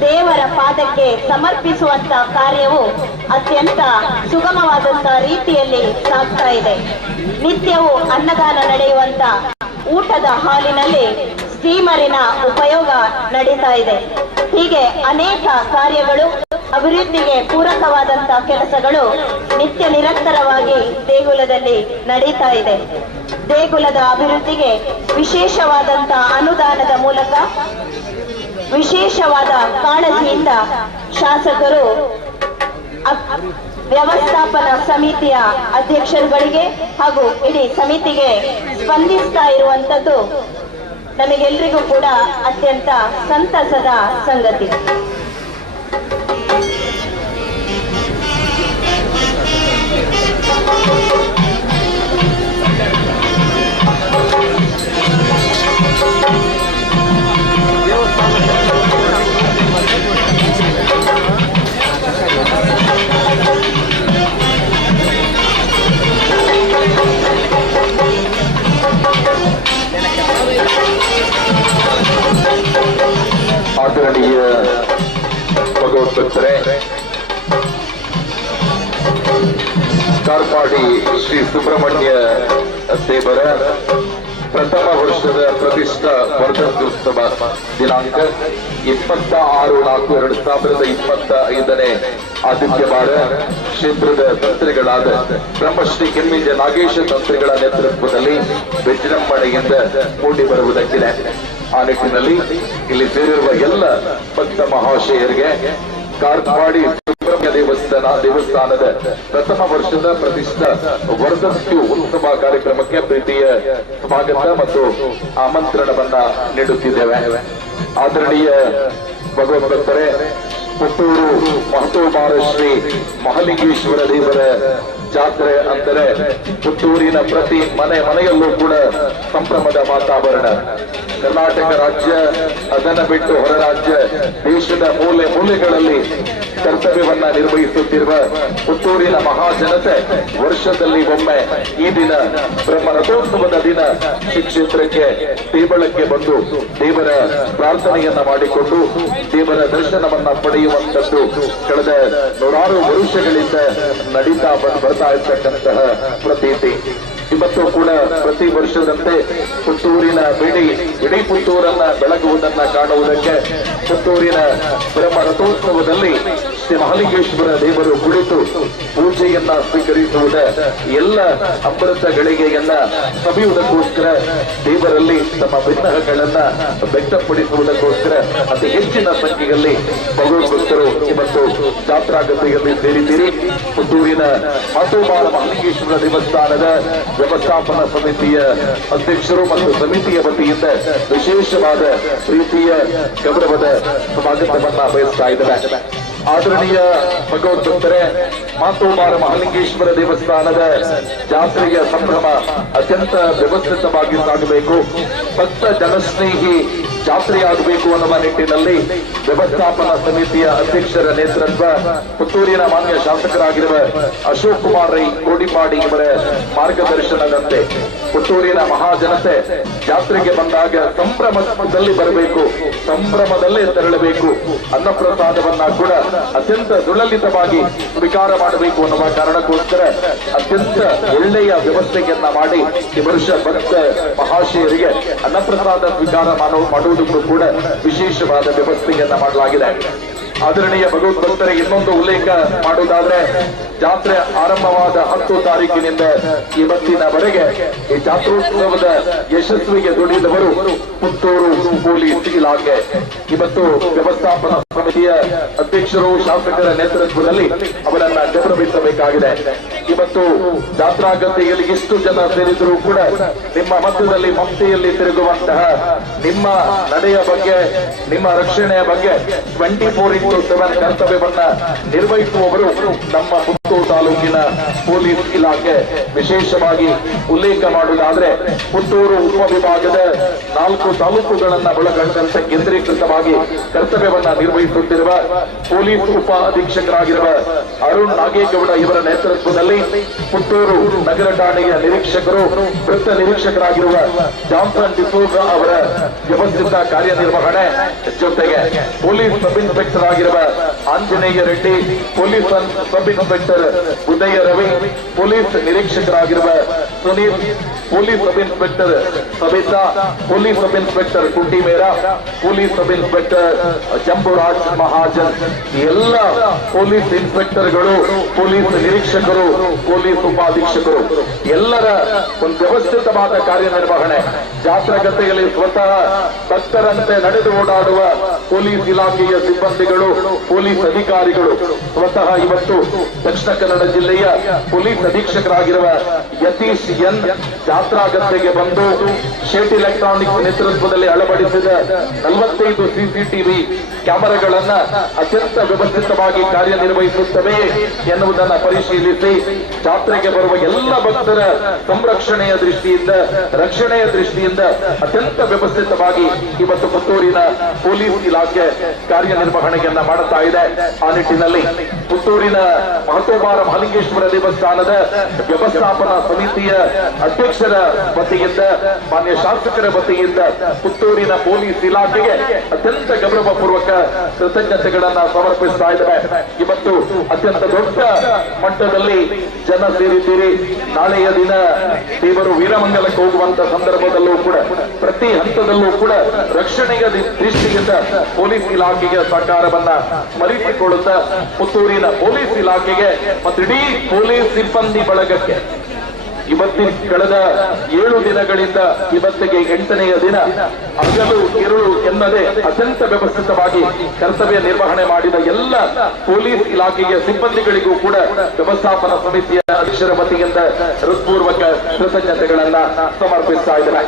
ದೇವರ ಪಾದಕ್ಕೆ ಸಮರ್ಪಿಸುವಂತ ಕಾರ್ಯವು ಅತ್ಯಂತ ಸುಗಮವಾದಂತಹ ರೀತಿಯಲ್ಲಿ ಸಾಗ್ತಾ ಇದೆ. ನಿತ್ಯವೂ ಅನ್ನದಾನ ನಡೆಯುವಂತ ಊಟದ ಹಾಲಿನಲ್ಲಿ ಸ್ಟೀಮರಿನ ಉಪಯೋಗ ನಡೀತಾ ಇದೆ. ಹೀಗೆ ಅನೇಕ ಕಾರ್ಯಗಳು, ಅಭಿವೃದ್ಧಿಗೆ ಪೂರಕವಾದಂತಹ ಕೆಲಸಗಳು ನಿತ್ಯ ನಿರಂತರವಾಗಿ ದೇಗುಲದಲ್ಲಿ ನಡೀತಾ ಇದೆ. ದೇಗುಲದ ಅಭಿವೃದ್ಧಿಗೆ ವಿಶೇಷವಾದಂತಹ ಅನುದಾನದ ಮೂಲಕ ವಿಶೇಷವಾದ ಕಾಳಜಿಯಿಂದ ಶಾಸಕರು ವ್ಯವಸ್ಥಾಪನಾ ಸಮಿತಿಯ ಅಧ್ಯಕ್ಷರುಗಳಿಗೆ ಹಾಗೂ ಇಡೀ ಸಮಿತಿಗೆ ಸ್ಪಂದಿಸ್ತಾ ಇರುವಂತದ್ದು ನಮಗೆಲ್ಲರಿಗೂ ಕೂಡ ಅತ್ಯಂತ ಸಂತಸದ ಸಂಗತಿ. ಆದರಣೀಯ ಭಗವದ್ಭಕ್ತರೇ, ಕಾರ್ಪಾಡಿ ಶ್ರೀ ಸುಬ್ರಹ್ಮಣ್ಯ ದೇವರ ಪ್ರಥಮ ವರ್ಷದ ಪ್ರತಿಷ್ಠಾ ವರ್ಧಂತ್ಯುತ್ಸವ ದಿನಾಂಕ 26/4/2025 ಆದಿತ್ಯವಾರ ಕ್ಷೇತ್ರದ ತಂತ್ರಿಗಳಾದ ಬ್ರಹ್ಮಶ್ರೀ ಕೆಮ್ಮಿಂಜ ನಾಗೇಶ ತಂತ್ರಿಗಳ ನೇತೃತ್ವದಲ್ಲಿ ವಿಜೃಂಭಣೆಯಿಂದ ಮೂಡಿ ಬರುವುದಕ್ಕಿದೆ. ಆ ನಿಟ್ಟಿನಲ್ಲಿ ಇಲ್ಲಿ ಸೇರಿರುವ ಎಲ್ಲ ಭಕ್ತ ಮಹಾಶಯರಿಗೆ ಕಾರ್ಪಾಡಿ ಸುಬ್ರಹ್ಮಣ್ಯ ದೇವಸ್ಥಾನದ ಪ್ರಥಮ ವರ್ಷದ ಪ್ರತಿಷ್ಠಾ ವರ್ಧಂತ್ಯು ಉತ್ಸವ ಕಾರ್ಯಕ್ರಮಕ್ಕೆ ಪ್ರೀತಿಯ ಸ್ವಾಗತ ಮತ್ತು ಆಮಂತ್ರಣವನ್ನ ನೀಡುತ್ತಿದ್ದೇವೆ. ಆದರಣೀಯ ಭಗವದ್ಭಕ್ತರೇ, ಪುತ್ತೂರು ಮಹತೋಮಾರ ಶ್ರೀ ಮಹಾಲಿಂಗೇಶ್ವರ ದೇವರ ಜಾತ್ರೆ ಅಂದರೆ ಪುತ್ತೂರಿನ ಪ್ರತಿ ಮನೆಯಲ್ಲೂ ಕೂಡ ಸಂಭ್ರಮದ ವಾತಾವರಣ. ಕರ್ನಾಟಕ ರಾಜ್ಯ, ಅದನ್ನ ಬಿಟ್ಟು ಹೊರ ರಾಜ್ಯ, ದೇಶದ ಮೂಲೆ ಮೂಲೆಗಳಲ್ಲಿ ಕರ್ತವ್ಯವನ್ನ ನಿರ್ವಹಿಸುತ್ತಿರುವ ಪುತ್ತೂರಿನ ಮಹಾಜನತೆ ವರ್ಷದಲ್ಲಿ ಒಮ್ಮೆ ಈ ದಿನ ಬ್ರಹ್ಮರಥೋತ್ಸವದ ದಿನ ಶ್ರೀ ಕ್ಷೇತ್ರಕ್ಕೆ ದೇವಳಕ್ಕೆ ಬಂದು ದೇವರ ಪ್ರಾರ್ಥನೆಯನ್ನ ಮಾಡಿಕೊಂಡು ದೇವರ ದರ್ಶನವನ್ನ ಪಡೆಯುವಂತದ್ದು ಕಳೆದ ನೂರಾರು ವರ್ಷಗಳಿಂದ ನಡೀತಾ ಬರ್ತಾ ಇರ್ತಕ್ಕಂತಹ ಪ್ರತೀತಿ. ಇವತ್ತು ಕೂಡ ಪ್ರತಿ ವರ್ಷದಂತೆ ಪುತ್ತೂರಿನ ಇಡೀ ಪುತ್ತೂರನ್ನ ಬೆಳಗುವುದನ್ನ ಕಾಣುವುದಕ್ಕೆ ಪುತ್ತೂರಿನ ಬ್ರಹ್ಮರಥೋತ್ಸವದಲ್ಲಿ ಶ್ರೀ ಮಹಾಲಿಂಗೇಶ್ವರ ದೇವರು ಕುಳಿತು ಪೂಜೆಯನ್ನ ಸ್ವೀಕರಿಸುವುದ ಎಲ್ಲ ಅಮೃತ ಗಳಿಗೆಯನ್ನ ಸವಿಯುವುದಕ್ಕೋಸ್ಕರ ದೇವರಲ್ಲಿ ತಮ್ಮ ವಿಗ್ರಹಗಳನ್ನ ವ್ಯಕ್ತಪಡಿಸುವುದಕ್ಕೋಸ್ಕರ ಅತಿ ಹೆಚ್ಚಿನ ಸಂಖ್ಯೆಯಲ್ಲಿ ಭಗವದ್ಭಕ್ತರು ಇವತ್ತು ಜಾತ್ರಾಗತಿಯಲ್ಲಿ ಸೇರಿದ್ದೀರಿ. ಪುತ್ತೂರಿನ ಮಹತೋಮಾರ ಮಹಾಲಿಂಗೇಶ್ವರ ದೇವಸ್ಥಾನದ ವ್ಯವಸ್ಥಾಪನಾ ಸಮಿತಿಯ ಅಧ್ಯಕ್ಷರು ಮತ್ತು ಸಮಿತಿಯ ವತಿಯಿಂದ ವಿಶೇಷವಾದ ಪ್ರೀತಿಯ ಗೌರವದ ಸ್ವಾಗತವನ್ನ ಬಯಸ್ತಾ ಇದ್ದಾರೆ. ಆದರಣೀಯ ಭಗವದ್ಭಕ್ತರೇ, ಮಹತೋಮಾರ ಮಹಾಲಿಂಗೇಶ್ವರ ದೇವಸ್ಥಾನದ ಜಾತ್ರೆಯ ಸಂಭ್ರಮ ಅತ್ಯಂತ ವ್ಯವಸ್ಥಿತವಾಗಿ ಸಾಗಬೇಕು. ಭಕ್ತ ಜನಸ್ನೇಹಿ ಜಾತ್ರೆಯಾಗಬೇಕು ಅನ್ನುವ ನಿಟ್ಟಿನಲ್ಲಿ ವ್ಯವಸ್ಥಾಪನಾ ಸಮಿತಿಯ ಅಧ್ಯಕ್ಷರ ನೇತೃತ್ವ ಪುತ್ತೂರಿನ ಮಾನ್ಯ ಶಾಸಕರಾಗಿರುವ ಅಶೋಕ್ ಕುಮಾರ್ ರೈ ಕೋಡಿಪಾಡಿ ಇವರ ಮಾರ್ಗದರ್ಶನದಂತೆ ಪುತ್ತೂರಿನ ಮಹಾಜನತೆ ಜಾತ್ರೆಗೆ ಬಂದಾಗ ಸಂಭ್ರಮದಲ್ಲಿ ಬರಬೇಕು, ಸಂಭ್ರಮದಲ್ಲೇ ತೆರಳಬೇಕು, ಅನ್ನಪ್ರಸಾದವನ್ನ ಕೂಡ ಅತ್ಯಂತ ಸುಲಲಿತವಾಗಿ ಸ್ವೀಕಾರ ಮಾಡಬೇಕು ಅನ್ನುವ ಕಾರಣಕ್ಕೋಸ್ಕರ ಅತ್ಯಂತ ಒಳ್ಳೆಯ ವ್ಯವಸ್ಥೆಯನ್ನ ಮಾಡಿ ಈ ವರ್ಷ ಭಕ್ತ ಮಹಾಶಯರಿಗೆ ಅನ್ನಪ್ರಸಾದ ಸ್ವೀಕಾರ ಮಾಡುವುದಕ್ಕೂ ಕೂಡ ವಿಶೇಷವಾದ ವ್ಯವಸ್ಥೆಯನ್ನ ಮಾಡಲಾಗಿದೆ. ಆದರಣೀಯ ಭಗವದ್ಭಕ್ತರಿಗೆ ಇನ್ನೊಂದು ಉಲ್ಲೇಖ ಮಾಡುವುದಾದ್ರೆ, ಜಾತ್ರೆ ಆರಂಭವಾದ 10 ತಾರೀಕಿನಿಂದ ಇವತ್ತಿನವರೆಗೆ ಈ ಜಾತ್ರೋತ್ಸವದ ಯಶಸ್ವಿಗೆ ದುಡಿದವರು ಪುತ್ತೂರು ಪೊಲೀಸ್ ಇಲಾಖೆ. ಇವತ್ತು ವ್ಯವಸ್ಥಾಪನಾ ಸಮಿತಿಯ ಅಧ್ಯಕ್ಷರು ಶಾಸಕರ ನೇತೃತ್ವದಲ್ಲಿ ಅವರನ್ನ ಗೌರವಿಸಬೇಕಾಗಿದೆ. ಇವತ್ತು ಜಾತ್ರಾ ಗದ್ದೆಯಲ್ಲಿ ಎಷ್ಟು ಜನ ಸೇರಿದರೂ ಕೂಡ ನಿಮ್ಮ ಮಧ್ಯದಲ್ಲಿ ಮಮತೆಯಲ್ಲಿ ತಿರುಗುವಂತಹ ನಿಮ್ಮ ನಡೆಯ ಬಗ್ಗೆ, ನಿಮ್ಮ ರಕ್ಷಣೆಯ ಬಗ್ಗೆ 24/7 ಕರ್ತವ್ಯವನ್ನ ನಿರ್ವಹಿಸುವವರು ನಮ್ಮ ಪುತ್ತೂರು ತಾಲೂಕಿನ ಪೊಲೀಸ್ ಇಲಾಖೆ. ವಿಶೇಷವಾಗಿ ಉಲ್ಲೇಖ ಮಾಡುವುದಾದ್ರೆ, ಪುತ್ತೂರು ಉಪವಿಭಾಗದ 4 ತಾಲೂಕುಗಳನ್ನ ಒಳಗೊಂಡಂತೆ ಕೇಂದ್ರೀಕೃತವಾಗಿ ಕರ್ತವ್ಯವನ್ನ ನಿರ್ವಹಿಸುತ್ತಿರುವ ಪೊಲೀಸ್ ಉಪ ಅಧೀಕ್ಷಕರಾಗಿರುವ ಅರುಣ್ ನಾಗೇಗೌಡ ಇವರ ನೇತೃತ್ವದಲ್ಲಿ ಪುತ್ತೂರು ನಗರ ಠಾಣೆಯ ನಿರೀಕ್ಷಕರು, ವೃತ್ತ ನಿರೀಕ್ಷಕರಾಗಿರುವ ಜಾನ್ಸನ್ ಡಿಸೋಜ ಅವರ ವ್ಯವಸ್ಥಿತ ಕಾರ್ಯನಿರ್ವಹಣೆ ಜೊತೆಗೆ ಪೊಲೀಸ್ ಸಬ್ ಇನ್ಸ್ಪೆಕ್ಟರ್ ಆಗಿರುವ Anjaneya Reddy, police sub inspector Udaya Ravi, police ನಿರೀಕ್ಷಕರಾಗಿರುವ Sunil, police sub inspector Sabitha, police sub inspector Kutty Mera, police sub inspector Jamburaj Mahajan, ಎಲ್ಲ ಪೊಲೀಸ್ ಇನ್ಸ್ಪೆಕ್ಟರ್ಗಳು, ಪೊಲೀಸ್ ನಿರೀಕ್ಷಕರು, ಪೊಲೀಸ್ ಉಪಾಧೀಕ್ಷಕರು ಎಲ್ಲರ ಒಂದು ವ್ಯವಸ್ಥಿತವಾದ ಕಾರ್ಯನಿರ್ವಹಣೆ. ಜಾತ್ರಾ ಗದ್ದೆಯಲ್ಲಿ ಸ್ವತಃ ಭಕ್ತರಂತೆ ನಡೆದು ಓಡಾಡುವ ಪೊಲೀಸ್ ಇಲಾಖೆಯ ಸಿಬ್ಬಂದಿಗಳು, ಪೊಲೀಸ್ ಅಧಿಕಾರಿಗಳು ಸ್ವತಃ ಇವತ್ತು ದಕ್ಷಿಣ ಕನ್ನಡ ಜಿಲ್ಲೆಯ ಪೊಲೀಸ್ ಅಧೀಕ್ಷಕರಾಗಿರುವ ಯತೀಶ್ ಎನ್ ಜಾತ್ರಾ ಗದ್ದೆಗೆ ಬಂದು ಶೇಟ್ ಎಲೆಕ್ಟ್ರಾನಿಕ್ಸ್ ನೇತೃತ್ವದಲ್ಲಿ ಅಳವಡಿಸಿದ 45 ಸಿಸಿಟಿವಿ ಕ್ಯಾಮೆರಾಗಳನ್ನ ಅತ್ಯಂತ ವ್ಯವಸ್ಥಿತವಾಗಿ ಕಾರ್ಯನಿರ್ವಹಿಸುತ್ತವೆ ಎನ್ನುವುದನ್ನು ಪರಿಶೀಲಿಸಿ ಜಾತ್ರೆಗೆ ಬರುವ ಎಲ್ಲ ಭಕ್ತರ ಸಂರಕ್ಷಣೆಯ ದೃಷ್ಟಿಯಿಂದ, ರಕ್ಷಣೆಯ ದೃಷ್ಟಿಯಿಂದ ಅತ್ಯಂತ ವ್ಯವಸ್ಥಿತವಾಗಿ ಇವತ್ತು ಪುತ್ತೂರಿನ ಪೊಲೀಸ್ ಇಲಾಖೆ ಕಾರ್ಯನಿರ್ವಹಣೆಯನ್ನ ಮಾಡುತ್ತಾ ಇದೆ. ಆ ನಿಟ್ಟಿನಲ್ಲಿ ಪುತ್ತೂರಿನ ಮಹತೋಬಾರ ಮಹಾಲಿಂಗೇಶ್ವರ ದೇವಸ್ಥಾನದ ವ್ಯವಸ್ಥಾಪನಾ ಸಮಿತಿಯ ಅಧ್ಯಕ್ಷರ ವತಿಯಿಂದ, ಮಾನ್ಯ ಶಾಸಕರ ವತಿಯಿಂದ ಪುತ್ತೂರಿನ ಪೊಲೀಸ್ ಇಲಾಖೆಗೆ ಅತ್ಯಂತ ಗೌರವಪೂರ್ವಕ ಕೃತಜ್ಞತೆಗಳನ್ನ ಸಮರ್ಪಿಸ್ತಾ ಇದ್ದಾರೆ. ಇವತ್ತು ಅತ್ಯಂತ ದೊಡ್ಡ ಮಟ್ಟದಲ್ಲಿ ಜನ ಸೇರಿದ್ದೀರಿ. ನಾಳೆಯ ದಿನ ದೇವರು ವೀರಮಂಗಲಕ್ಕೆ ಹೋಗುವಂತ ಸಂದರ್ಭದಲ್ಲೂ ಕೂಡ ಪ್ರತಿ ಹಂತದಲ್ಲೂ ಕೂಡ ರಕ್ಷಣೆಯ ದೃಷ್ಟಿಯಿಂದ ಪೊಲೀಸ್ ಇಲಾಖೆಯ ಸಹಕಾರವನ್ನ ಸ್ಮರಿಸಿಕೊಳ್ಳುತ್ತಾ ಪುತ್ತೂರಿನ ಪೊಲೀಸ್ ಇಲಾಖೆಗೆ ಮತ್ತು ಇಡೀ ಪೊಲೀಸ್ ಸಿಬ್ಬಂದಿ ಬಳಗಕ್ಕೆ ಇವತ್ತಿನ ಕಳೆದ 7 ದಿನಗಳಿಂದ ಇವತ್ತಿಗೆ 8ನೆಯ ದಿನ ಹಗಲು ಇರುಳು ಎನ್ನದೆ ಅತ್ಯಂತ ವ್ಯವಸ್ಥಿತವಾಗಿ ಕರ್ತವ್ಯ ನಿರ್ವಹಣೆ ಮಾಡಿದ ಎಲ್ಲ ಪೊಲೀಸ್ ಇಲಾಖೆಯ ಸಿಬ್ಬಂದಿಗಳಿಗೂ ಕೂಡ ವ್ಯವಸ್ಥಾಪನಾ ಸಮಿತಿಯ ಅಧ್ಯಕ್ಷರ ವತಿಯಿಂದ ಹೃತ್ಪೂರ್ವಕ ಕೃತಜ್ಞತೆಗಳನ್ನ ಸಮರ್ಪಿಸ್ತಾ ಇದ್ದಾರೆ.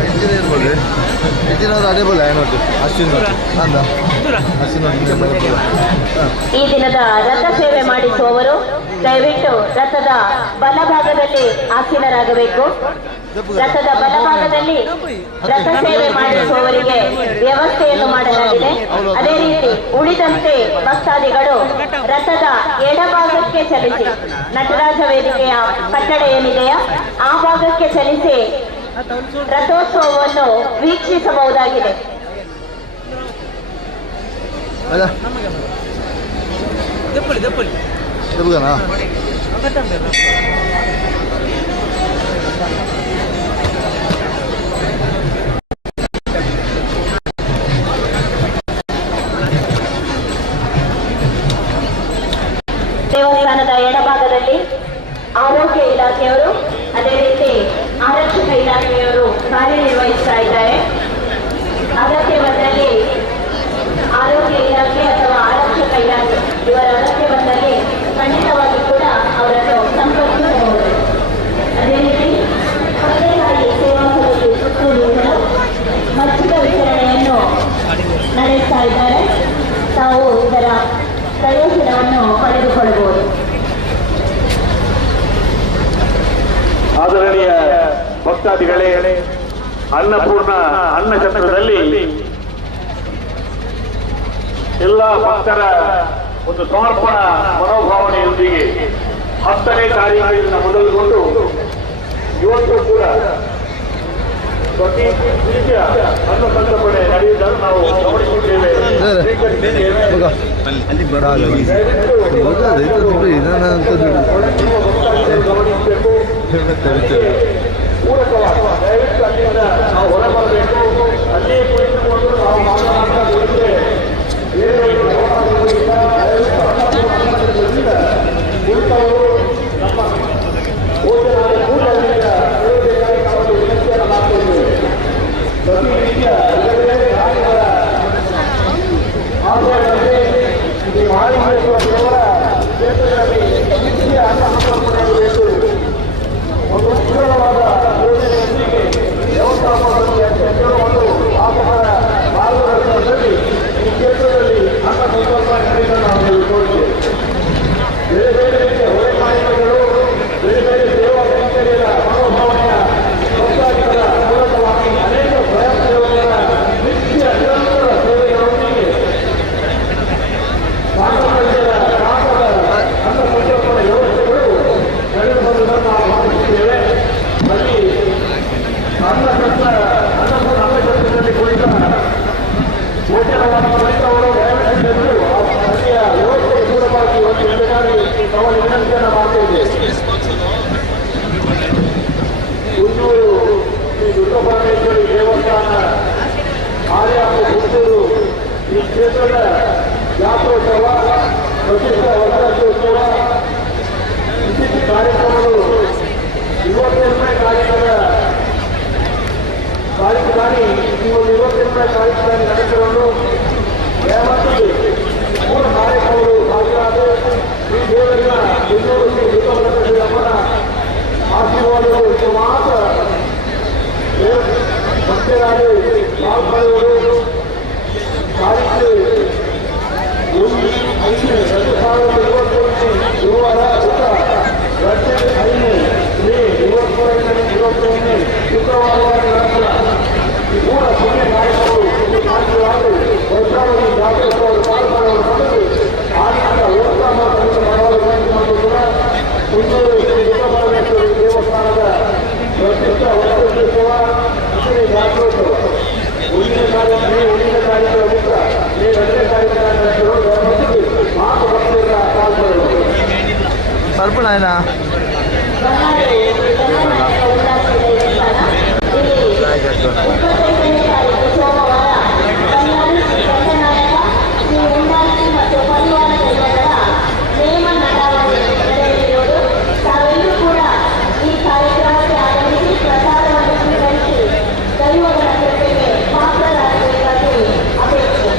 इंजीनियर बोल रहे, इंजीनियर आने बोला है नोट अश्विन ಈ ದಿನದ ರಥ ಸೇವೆ ಮಾಡಿಸುವವರು ದಯವಿಟ್ಟು ರಥದ ಬಲಭಾಗದಲ್ಲಿ ಆಸೀನರಾಗಬೇಕು. ರಥದ ಬಲಭಾಗದಲ್ಲಿ ರಥ ಸೇವೆ ಮಾಡಿಸುವವರಿಗೆ ವ್ಯವಸ್ಥೆಯನ್ನು ಮಾಡಲಾಗಿದೆ. ಅದೇ ರೀತಿ ಉಳಿದಂತೆ ಭಕ್ತಾದಿಗಳು ರಥದ ಎಡಭಾಗಕ್ಕೆ ಚಲಿಸಿ, ನಟರಾಜ ವೇದಿಕೆಯ ಕಟ್ಟಡ ಏನಿದೆಯಾ ಆ ಭಾಗಕ್ಕೆ ಚಲಿಸಿ ರಥೋತ್ಸವವನ್ನು ವೀಕ್ಷಿಸಬಹುದಾಗಿದೆ. ದೇವಸ್ಥಾನದ ಎಡಭಾಗದಲ್ಲಿ ಆರೋಗ್ಯ ಇಲಾಖೆಯವರು, ಅದೇ ರೀತಿ ಆರಕ್ಷಕ ಇಲಾಖೆಯವರು ಕಾರ್ಯನಿರ್ವಹಿಸ್ತಾ ಇದ್ದಾರೆ. ಅಗತ್ಯ ಬಂದಲ್ಲಿ ಆರೋಗ್ಯ ಇಲಾಖೆ ಅಥವಾ ಆರಕ್ಷಕ ಇಲಾಖೆ ಇವರ ಅಗತ್ಯ ಬಂದಲ್ಲಿ ಖಂಡಿತವಾಗಿ ಕೂಡ ಅವರನ್ನು ಸಂಪರ್ಕಿಸಬಹುದು. ಅದೇ ರೀತಿ ಪತ್ತೆಕಾಯಿ ಸೇವಾ ಸಮಿತಿ ಪುತ್ತೂರು ಮಜ್ಜಿಗೆ ವಿತರಣೆಯನ್ನು ನಡೆಸ್ತಾ ಇದ್ದಾರೆ. ತಾವು ಇದರ ಪ್ರಸಾದವನ್ನು ಪಡೆದುಕೊಳ್ಳಬಹುದು. ಆದರಣೀಯ ಭಕ್ತಾದಿಗಳೇ, ಅನ್ನಪೂರ್ಣ ಅನ್ನಛತ್ರದಲ್ಲಿ ಎಲ್ಲ ಭಕ್ತರ ಒಂದು ಸಮರ್ಪಣಾ ಮನೋಭಾವನೆಯೊಂದಿಗೆ 10ನೇ ತಾರೀಕಿನಿಂದ ಮೊದಲುಗೊಂಡು ಇವತ್ತು ಕೂಡ ಪ್ರತಿ ನಿತ್ಯ ಅನ್ನ ಸಂತರ್ಪಣೆ ನಡೆಯುವುದನ್ನು ನಾವು ಗಮನಿಸಿದ್ದೇವೆ. ಗಮನಿಸಬೇಕು. ಪೂರಕವಾಗಿ ದಯವಿಟ್ಟು ಅಲ್ಲಿಂದ ನಾವು ಹೊರಬರಬೇಕು. ಅಲ್ಲೇ ಕುಳಿತುಕೊಂಡು ನಾವು ಮಾತನಾಡ್ತಾ ಹೋಗಿದ್ರೆ ಕುಳಿತವರು ನಮ್ಮ ಭೋಜನಾಲಯ ಕೂಡಲಿಂದ ಹೇಳಬೇಕಾಗಿ ನಾವು ವಿನಂತಿಯನ್ನು ಮಾಡ್ತಿದ್ದೇವೆ. ಪ್ರತಿನಿತ್ಯ ಆಚರಣೆ ಈ ಮಹಾಲಿಂಗೇಶ್ವರ ದೇವರ ಕ್ಷೇತ್ರದಲ್ಲಿ ನಿತ್ಯ ಅನ್ನ ಸಮರ್ಪಣೆಯಾಗಬೇಕು. ಒಂದು ಉತ್ಕೃಷ್ಟವಾದ ಯೋಜನೆಯೊಂದಿಗೆ ವ್ಯವಸ್ಥಾಪಕರಿಗೆ ಒಂದು ಆಸಕರ ಮಾರ್ಗದರ್ಶನದಲ್ಲಿ ಈ ಕ್ಷೇತ್ರದಲ್ಲಿ ಅನ್ನ ಸಂಕಲ್ಪನೆ ನಡೆಸಲು ನಾವು ತಿಳಿದುಕೊಂಡಿದ್ದೇವೆ. ಬೇರೆ ಬೇರೆ ರೀತಿಯ ಹೊರೆಕಾಯಿಗಳು, ಬೇರೆ ಬೇರೆ ಸೇವಾ ಕೈಂಕರ್ಯದ ಮನೋಭಾವನೆಯ ಭಕ್ತಾದಿಗಳ ಮೂಲಕವಾಗಿ ಅನೇಕ ಸ್ವಯಂ ಸೇವಕರ ನಿತ್ಯ ನಿರಂತರ ಸೇವೆಗಳೊಂದಿಗೆ ಸಾರ್ವಜನಿಕರ ಗ್ರಾಮದ ಅನ್ನ ಸಂಕಲ್ಪನೆ ವ್ಯವಸ್ಥೆಗಳು ನಡೆದು ಬಂದುದನ್ನು ನಾವು ಗಮನಿಸುತ್ತೇವೆ. ಅಲ್ಲಿ ಅನ್ನಛತ್ರದಲ್ಲಿ ಕುಳಿತ ಭೋಜನವನ್ನು ಕುಳಿತವರು ದಯವಿಟ್ಟು ಅಲ್ಲಿಯ ವ್ಯವಸ್ಥೆಗೆ ದೂರವಾಗಿ ಒಂದು ಎದುರಾಗಿ ನಾವು ವಿನಂತಿಯನ್ನು ಮಾಡ್ತಿದ್ದೇವೆ. ಕುಂದೂರು ಶ್ರೀ ದುರ್ಗಾಪರಮೇಶ್ವರಿ ದೇವಸ್ಥಾನ ಆರ್ಯಾಪು ಕುಂದೂರು ಈ ಕ್ಷೇತ್ರದ ಜಾತ್ರೋತ್ಸವ, ಪ್ರತಿಷ್ಠ ವಜ್ರೋತ್ಸವ ವಿಶಿಷ್ಟ ಕಾರ್ಯಕ್ರಮಗಳು 28ನೇ ತಾರೀಕಿನಲ್ಲಿ ಈ ಒಂದು 28ನೇ ತಾರೀಕಿನಲ್ಲಿ ನಡೆಸಿಕೊಂಡು ದಯಮಾಡಿ ಮೂಲ ಕಾರ್ಯಕ್ರಮಗಳು ಹಾಜರಾದ ಈ ದೇವರಿನ ಇನ್ನೂರು ಶ್ರೀ ದುರ್ಗಾಪರಮೇಶ್ವರಮ್ಮನ ಆಶೀರ್ವಾದಗಳು ಇಷ್ಟು ಮಾತ್ರ ಭಕ್ತರಾಗಿ ಪಾಲ್ಗೊಳ್ಳುವುದು. ತಾರೀಕು 5/2021 ಗುರುವಾರ ರಜೆ 5 ಮೇ 21 ಶುಕ್ರವಾರ ನಂತರ ಈ ಮೂಲ ಪುಣ್ಯ ಕಾರ್ಯಕ್ರಮಗಳು ಸಾಧ್ಯವಾದ ವರ್ಷಾವಧಿ ಜಾತ್ರೋತ್ಸವದ ಪಾಲ್ಗೊಳ್ಳುವ ಮೊದಲು ಆರ್ಥಿಕ ವ್ಯವಸ್ಥಾಪಕರನ್ನು ಮಾಡಲು ಕೂಡ ಕುಂದೂರು ಶ್ರೀ ದುರ್ಗಾಪರಮೇಶ್ವರಿ ದೇವಸ್ಥಾನದ ಪ್ರಸಿದ್ಧ ವಜ್ರೋತ್ಸವ ಶ್ರೀ ಜಾತ್ರೋತ್ಸವ ಉಳಿದ ಕಾರ್ಯಕ್ರಮ ಮಿತ್ರ ಈ 2ನೇ ಕಾರ್ಯಕ್ರಮ ಮಾತು ಭಕ್ತರ ಪಾಲ್ಗೊಳ್ಳುವುದು. ಸರ್ಪಣ ಆಯ್ನಾ ತಾವೆಲ್ಲರೂ ಕೂಡ ಈ ಕಾರ್ಯಕ್ರಮಕ್ಕೆ ಆಗಮಿಸಿ ಪ್ರಸಾದವನ್ನು ಸ್ವೀಕರಿಸಿ ದೈವಗಳ ಕೃಪೆಗೆ ಪಾತ್ರರಾಗಬೇಕಾಗಿ ಅಪೇಕ್ಷೆ.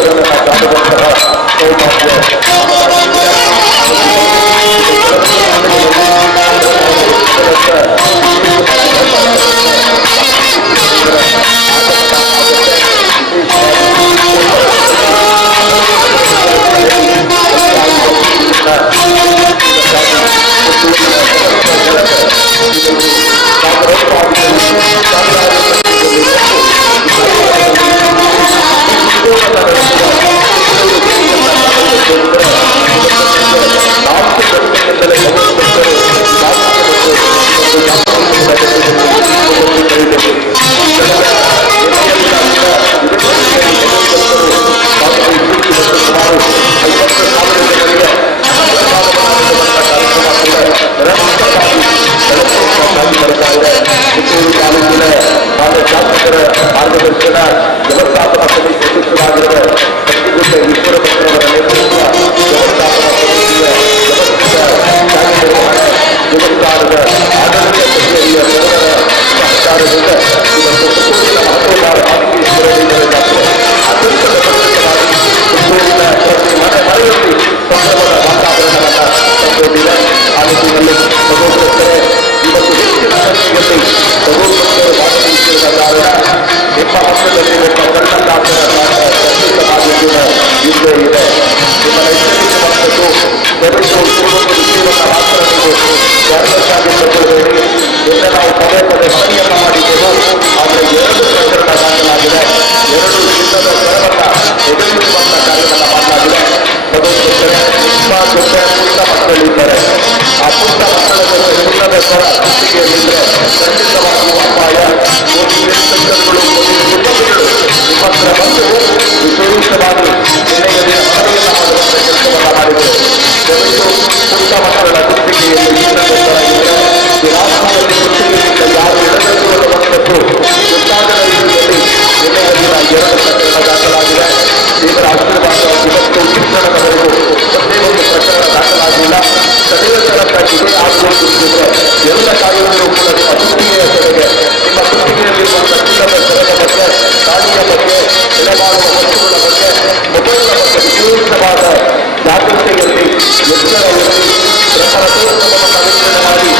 ದೇವರನ್ನು ಕಾಣುವಂತಹ ಸೌಭಾಗ್ಯ ಮಾರ್ಗದರ್ಶನ ವ್ಯವಸ್ಥಾಪನಾ ಸಮಿತಿ ಸದಸ್ಯರಾಗಿರುವ ಸಂಗೀತ ಈಶ್ವರ ಭಟ್ರವರ ನೇತೃತ್ವ ವ್ಯವಸ್ಥಾಪನಾ ಸಮಿತಿಯ ದೇವಸ್ಥಾನದ ಆಡಳಿತ ಕಚೇರಿಯ ಸದನರ ಸಹಕಾರದಿಂದ ಇವತ್ತು ಸುತ್ತೂರಿನ ಮಹತ್ವವಾದ ಮಾಲಿಕೇಶ್ವರ ಅತ್ಯಂತ ಪ್ರಮುಖವಾಗಿ ಸುತ್ತೂರಿನ ಪ್ರತಿ ಮನೆಯಲ್ಲಿ ಸಂಭ್ರಮದ ವಾತಾವರಣವನ್ನು ತಂದೊಡ್ಡಿದೆ. ಆ ನಿಟ್ಟಿನಲ್ಲಿ ಸಹೋದರರೇ, ಇವತ್ತು ಹೆಚ್ಚಿನ ಸಂಖ್ಯೆಯಲ್ಲಿ ಸಹೋದರರು ಭಾಗವಹಿಸಿರುವ ಕಾರಣ ನಿಮ್ಮ ಹಕ್ಕದಲ್ಲಿ ಒಬ್ಬ ಕನ್ನಡಾಂತರ ಖಂಡಿತವಾಗಿದ್ದು ಇಲ್ಲೇ ಇದೆ. ನಿಮ್ಮ ನೈಸರ್ಗಿಕವಾದದ್ದು ದಯವಿಟ್ಟು ಪೂರ್ವಕ ವಿಷಯವನ್ನು ಮಾತ್ರ ನೀವು ಜಾಗೃತರಾಗಿ ತಗೊಳ್ಳಬೇಡಿ. ನಿನ್ನೆ ನಾವು ಪದೇ ಪದೇ ಮನವಿಯನ್ನು ಮಾಡಿದ್ದೆವು. ಆದರೆ 2 ಪ್ರಕರಣ ದಾಖಲಾಗಿದೆ. 2 ಚಿನ್ನದ ಸರವನ್ನು ಎದುರಿಸುವಂತ ಕಾರ್ಯವನ್ನು ಮಾಡಲಾಗಿದೆ. ಸಹೋದರರೇ, ನಿಮ್ಮ ಜೊತೆ ಪುಟ್ಟ ಮಕ್ಕಳಿದ್ದಾರೆ. ಆ ಪುಟ್ಟ ಮಕ್ಕಳ ಜೊತೆ ಚಿನ್ನದ ಸರ ಕುತ್ತಿಗೆಯಲ್ಲಿದ್ದರೆ ಖಂಡಿತವಾಗಿಯೂ ಅಪಾಯ. ಇನ್ಸ್ಪೆಕ್ಟರ್ಗಳು ಸಿಬ್ಬಂದಿಗಳು ನಿಮ್ಮ ಹತ್ರ ಬಂದು ವಿಶೇಷವಾಗಿ ನಿನ್ನೆಯ ಮನವಿಯನ್ನು ಮಾಡುವಂತ ಕೆಲಸವನ್ನು ಮಾಡಿದರು. ದಯವಿಟ್ಟು ಪುಟ್ಟ ಮಕ್ಕಳ ಕುತ್ತಿಗೆಯಲ್ಲಿ ಚಿನ್ನದ ಸರ ಇದ್ದರೆ ರಾಷ್ಟ್ರದಲ್ಲಿ ಕುತ್ತಿಗೆಯಿಂದ ಯಾರು ಎಳೆದುಕೊಳ್ಳುವಂಥದ್ದು ಗೊತ್ತಾಗದ ರೀತಿಯಲ್ಲಿ ನಿನ್ನೆಯ ದಿನ 2 ಪ್ರಕರಣ ದಾಖಲಾಗಿದೆ. ದೇವರ ಆಶೀರ್ವಾದ ಇವತ್ತು ಶಿಕ್ಷಣದವರೆಗೂ ಒಂದೇ ಒಂದು ಪ್ರಕರಣ ದಾಖಲಾಗಿಲ್ಲ. ಸ್ಥಳೀಯ ಸ್ಥಳಕ್ಕಾಗಿ ಇದೇ ಆಗುವಂತಿದ್ದರೆ ಎಲ್ಲ ಕಾರ್ಯಗಳು ಕೂಡ ನಿಮ್ಮ ಕುತ್ತಿಗೆಯ ಕಡೆಗೆ, ನಿಮ್ಮ ಕುತ್ತಿಗೆಯಲ್ಲಿರುವಂಥ ಚಿನ್ನದ ಸರದ ಬಗ್ಗೆ, ಗಾಳಿಯ ಬಗ್ಗೆ, ಬೆಲೆ ಮಾಡುವ ವಸ್ತುಗಳ ಬಗ್ಗೆ, ಮೊಬೈಲ್ನ ಬಗ್ಗೆ ವಿಶೇಷವಾದ ಜಾಗೃತಿಯಲ್ಲಿ ಎಚ್ಚರವಿರಲಿ. ಬ್ರಹ್ಮರಥೋತ್ಸವವನ್ನು ವೀಕ್ಷಣೆ ಮಾಡಿ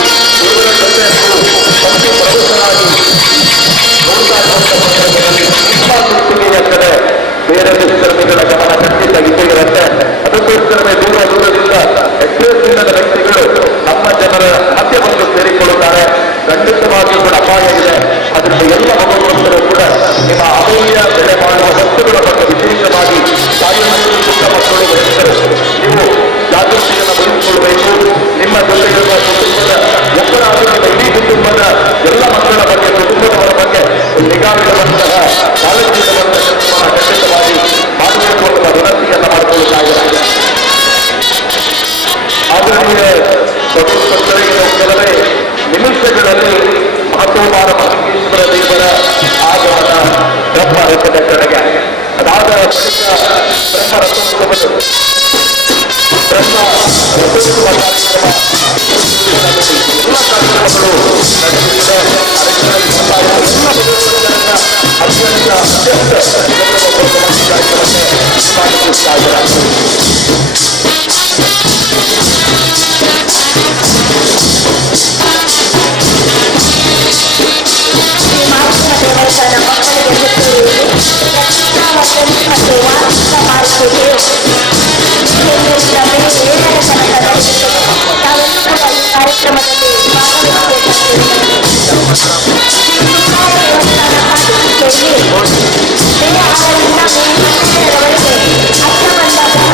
ದೇವರ ಜೊತೆ ಭಕ್ತಿ ಪ್ರವೃತ್ತರಾಗಿ ನೋಡ್ತಾ ಇರುವಂಥ ಸಂದರ್ಭದಲ್ಲಿ ನಿಮ್ಮ ಕುತ್ತಿಗೆಯ ಕಡೆ ಬೇರೆ ದುಷ್ಕರ್ಮಿಗಳ ಗಮನ ಖಂಡಿತ ಇದ್ದೇ ಇರುತ್ತೆ. ಅದಕ್ಕೋಸ್ಕರವೇ ದೂರದಿಂದ ಎಚ್ಚರಿಸಿದ ವ್ಯಕ್ತಿಗಳು ನಮ್ಮ ಜನರ ಮಧ್ಯವನ್ನು ಸೇರಿಕೊಳ್ಳುತ್ತಾರೆ. ಖಂಡಿತವಾಗಿಯೂ ಕೂಡ ಅಪಾಯ ಇದೆ. ಅದರಿಂದ ಎಲ್ಲ ಭಗವಂತರು ಕೂಡ ನಿಮ್ಮ ಅಮೂಲ್ಯ ಬೆಲೆ ಮಾಡುವ ವಸ್ತುಗಳ ಬಗ್ಗೆ ವಿಶೇಷವಾಗಿ ತಾಯಿಮಕ್ಕಳು, ಪುಟ್ಟ ಮಕ್ಕಳು, ವಯಸ್ಕರು ನೀವು ಜಾಗೃತಿಯನ್ನು ವಹಿಸಿಕೊಳ್ಳಬೇಕು. ನಿಮ್ಮ ಜೊತೆಗಿರುವ ಕುಟುಂಬದ ಒಬ್ಬರಾದ ಇಡೀ ಕುಟುಂಬದ ಎಲ್ಲ ಮಕ್ಕಳ ಬಗ್ಗೆ, ಕುಟುಂಬದವರ ಬಗ್ಗೆ ನಿಗಾವಿಡುವಂತಹ ಕಾಳಜಿ ಇಡುವಂತಹ ಕೆಲಸವನ್ನು ಖಂಡಿತವಾಗಿ ಮಾಡಬೇಕು ಅನ್ನುವ ವಿನಂತಿಯನ್ನು ಮಾಡಿಕೊಳ್ಳುತ್ತಾ ಇದ್ದಾರೆ. ಆದರಣೀಯ ಸಹೋದರರಿಗೆ ಕೆಲವೇ ನಿಮಿಷಗಳಲ್ಲಿ ಮಹತ್ವವಾದ ಮಹೇಶ್ವರ ದೇವರ ಆಗಮನ ಬ್ರಹ್ಮರಥದ ಕಡೆಗೆ. ಅದಾದ ಬಳಿಕ ಬ್ರಹ್ಮರಥೋತ್ಸವ ಕಾರ್ಯಕ್ರಮ ಎಲ್ಲ ಕಾರ್ಯಕ್ರಮಗಳು ನಡೆಯುತ್ತಿದೆ. ಅತ್ಯಂತ ಕಾರ್ಯಕ್ರಮಕ್ಕೆ ಸ್ವಾಗತಿಸ್ತಾ ಇದ್ದಾರೆ. ದೇವಸ್ಥಾನ ಮಕ್ಕಳಿಗೆ ಸುತ್ತೂರಿಯಲ್ಲಿ ರಕ್ಷಣಾ ವರ್ಧನೆ ಮತ್ತು ವಾರ್ಷಿಕ ಮಾರುಕಟ್ಟೆ ತಾವೆಲ್ಲರೂ ಕೂಡ ಈ ಕಾರ್ಯಕ್ರಮದಲ್ಲಿ ಭಾಗವಹಿಸಬೇಕಾಗಿದೆ. ದೇವಸ್ಥಾನ ಮಾತುಕತೆಯಲ್ಲಿ ಮೇ 6ರಿಂದ ಮೇ 12ರವರೆಗೆ ಅಷ್ಟಬಂಧ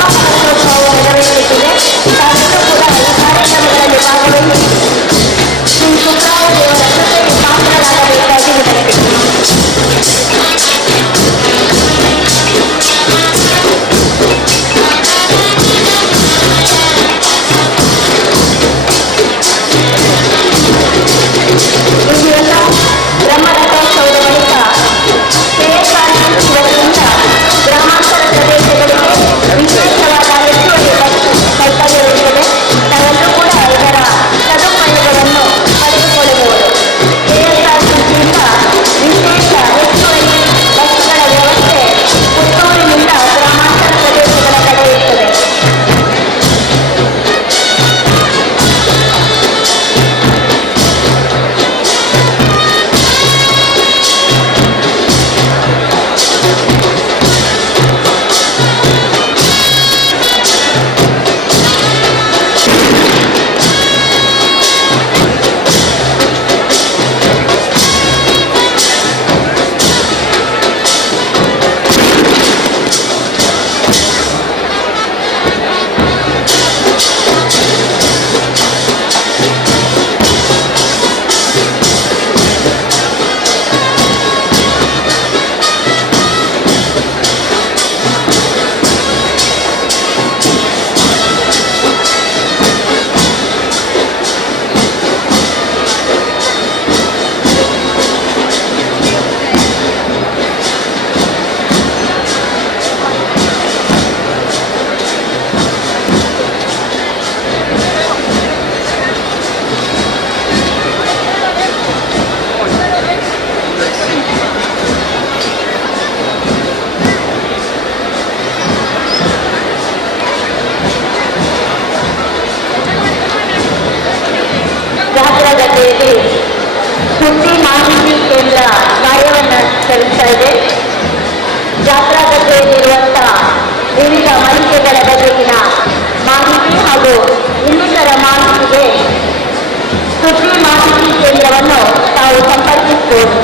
ಗದ್ದೆಯಲ್ಲಿ ಸುದ್ದಿ ಮಾಹಿತಿ ಕೇಂದ್ರ ಕಾರ್ಯವನ್ನು ಸಲ್ಲಿಸ್ತಾ ಇದೆ. ಜಾತ್ರಾ ಗದ್ದೆಯಲ್ಲಿರುವಂತಹ ವಿವಿಧ ಮಳಿಗೆಗಳ ಬಗೆಗಿನ ಮಾಹಿತಿ ಹಾಗೂ ಇನ್ನಿತರ ಮಾಹಿತಿಗೆ ಸುದ್ದಿ ಮಾಹಿತಿ ಕೇಂದ್ರವನ್ನು ತಾವು ಸಂಪರ್ಕಿಸಬಹುದು.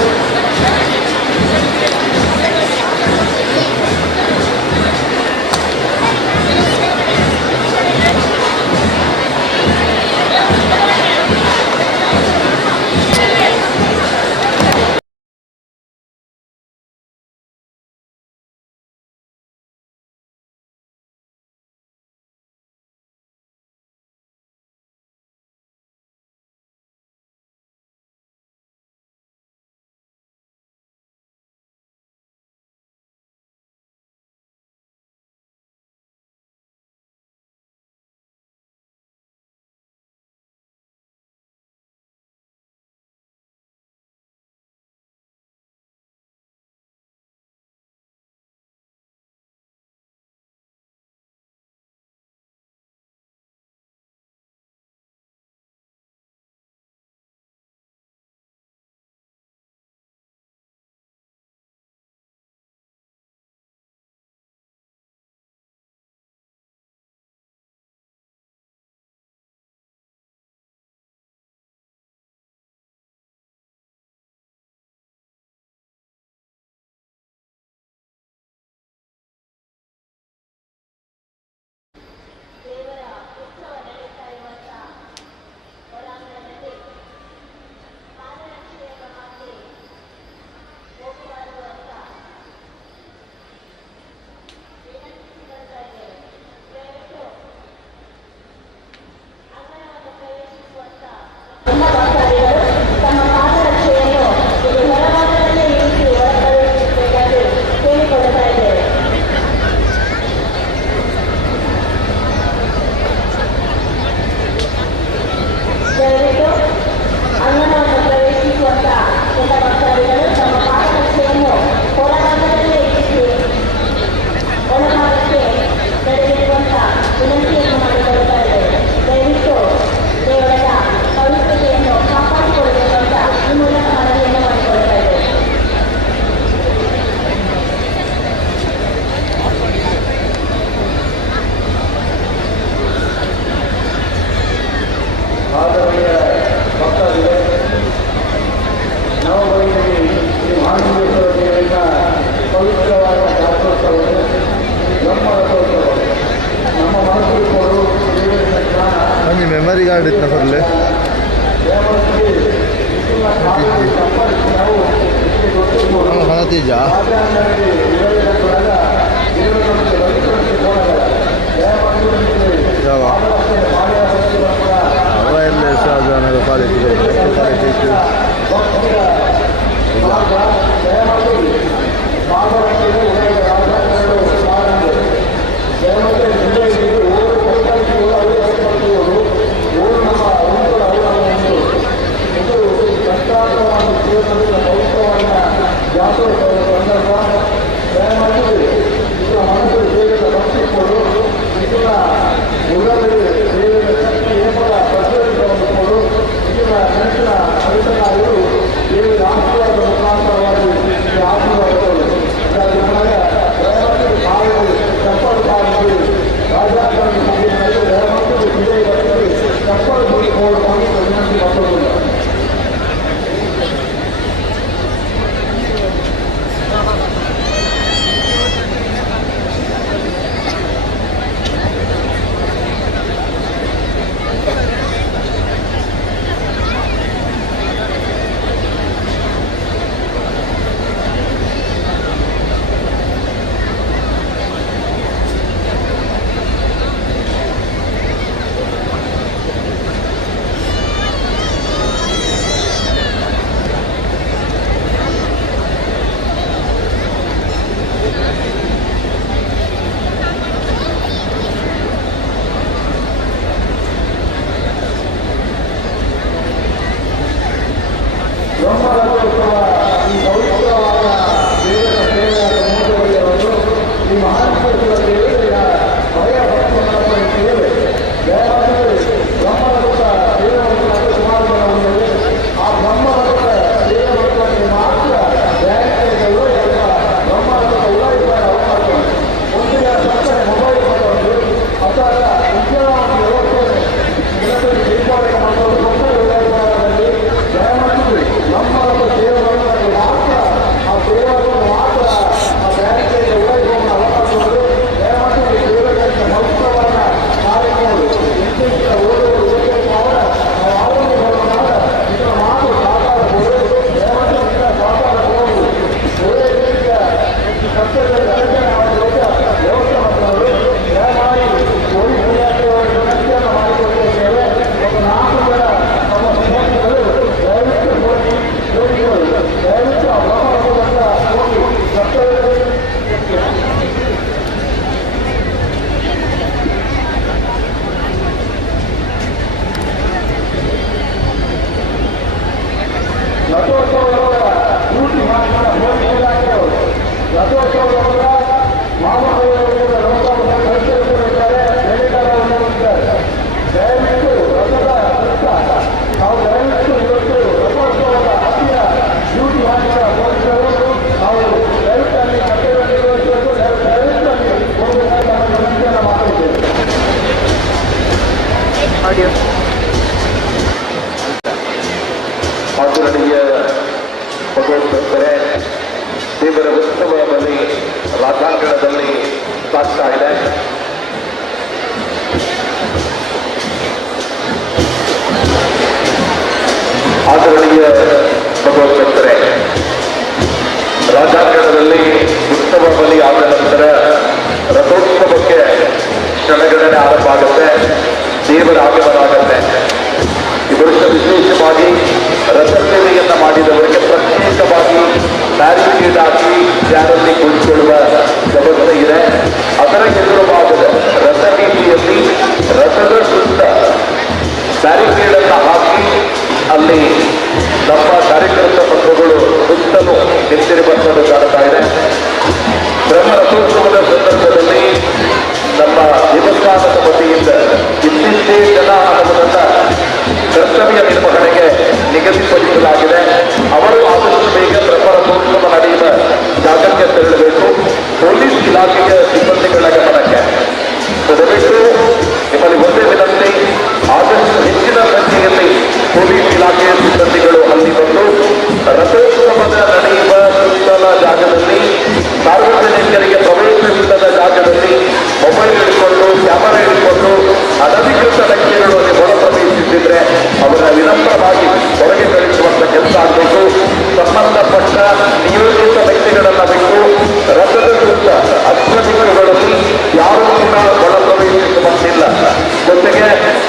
ಆಗ್ತಾ ಇದೆ. ಆದರಣೀಯ ಭಗವದ್ಭಕ್ತರೇ, ರಾಜಾಂಗಣದಲ್ಲಿ ಉತ್ಸವ ಬಲಿ ಆದ ನಂತರ ರಥೋತ್ಸವಕ್ಕೆ ಕ್ಷಣಗಣನೆ ಆರಂಭ ಆಗುತ್ತೆ, ದೇವರ ಆಗಮನ ಆಗುತ್ತೆ. ಈ ವರ್ಷ ವಿಶೇಷವಾಗಿ ರಥಸೇವೆಯನ್ನ ಮಾಡಿದವರಿಗೆ ಪ್ರತ್ಯೇಕವಾಗಿ ಬ್ಯಾರಿಕೇಡ್ ಹಾಕಿ ಜಾರಲ್ಲಿ ಕುಳಿತುಕೊಳ್ಳುವ ವ್ಯವಸ್ಥೆ ಇದೆ. ಅದರ ಎದುರು ಭಾಗದ ರಥ ಬೀದಿಯಲ್ಲಿ ರಥದ ಸುತ್ತ ಬ್ಯಾರಿಕೇಡ್ ಅನ್ನು ಹಾಕಿ ಅಲ್ಲಿ ನಮ್ಮ ಕಾರ್ಯಕರ್ತ ಪಕ್ಷಗಳು ಸುತ್ತಲೂ ನಿಂತಿರುವಂಥದ್ದು ಕಾಣ್ತಾ ಇದೆ. ಬ್ರಹ್ಮ ರಥೋತ್ಸವದ ಸಂದರ್ಭದಲ್ಲಿ ನಮ್ಮ ದೇವಸ್ಥಾನದ ವತಿಯಿಂದ ಇತ್ತೀಚೆ ಜನ ಹಣವನ್ನ ಕರ್ತವ್ಯ ನಿರ್ವಹಣೆಗೆ ನಿಗದಿಪಡಿಸಲಾಗಿದೆ. ಅವರು ಆದಷ್ಟು ಬೇಗ ಬ್ರಹ್ಮ ರಥೋತ್ಸವ ನಡೆಯುವ ಜಾಗಕ್ಕೆ ತೆರಳಬೇಕು. ಪೊಲೀಸ್ ಇಲಾಖೆಯ ಸಿಬ್ಬಂದಿಗಳ ಗಮನಕ್ಕೆ ದಯವಿಟ್ಟು ನಿಮ್ಮಲ್ಲಿ ಒಂದೇ ವಿನಂತಿ, ಆದಷ್ಟು ಹೆಚ್ಚಿನ ಸಂಖ್ಯೆಯಲ್ಲಿ ಪೊಲೀಸ್ ಇಲಾಖೆಯ ಸಿಬ್ಬಂದಿಗಳು ಅಲ್ಲಿ ಬಂದು ರಥೋತ್ಸವದ ನಡೆಯುವ ಸುತ್ತಲ ಜಾಗದಲ್ಲಿ ಸಾರ್ವಜನಿಕರಿಗೆ ಪ್ರವೇಶವಿಲ್ಲದ ಜಾಗದಲ್ಲಿ ಮೊಬೈಲ್ ಹಿಡಿಕೊಂಡು ಕ್ಯಾಮರಾ ಹಿಡಿಕೊಂಡು ಅನಧಿಕೃತ ವ್ಯಕ್ತಿಗಳು ಹೊರ ಪ್ರವೇಶಿಸಿದ್ರೆ ಅವರ ವಿನಮ್ರವಾಗಿ ಹೊರಗೆ ಕಳಿಸುವಂತ ಕೆಲಸ ಆಗಬೇಕು. ಸಂಬಂಧಪಟ್ಟ ನಿಯೋಜಿತ ವ್ಯಕ್ತಿಗಳನ್ನ ಬಿಟ್ಟು ರಥದ ಸುತ್ತ ಅಶ್ವದಿಕ್ಕುಗಳಲ್ಲಿ ಯಾರೂ ಕೂಡ ಒಳ ಪ್ರವೇಶಿಸುವಂತಿಲ್ಲ. ಜೊತೆಗೆ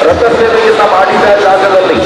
ರಥ ಸೇವೆಯನ್ನ ಮಾಡಿದ ಜಾಗದಲ್ಲಿ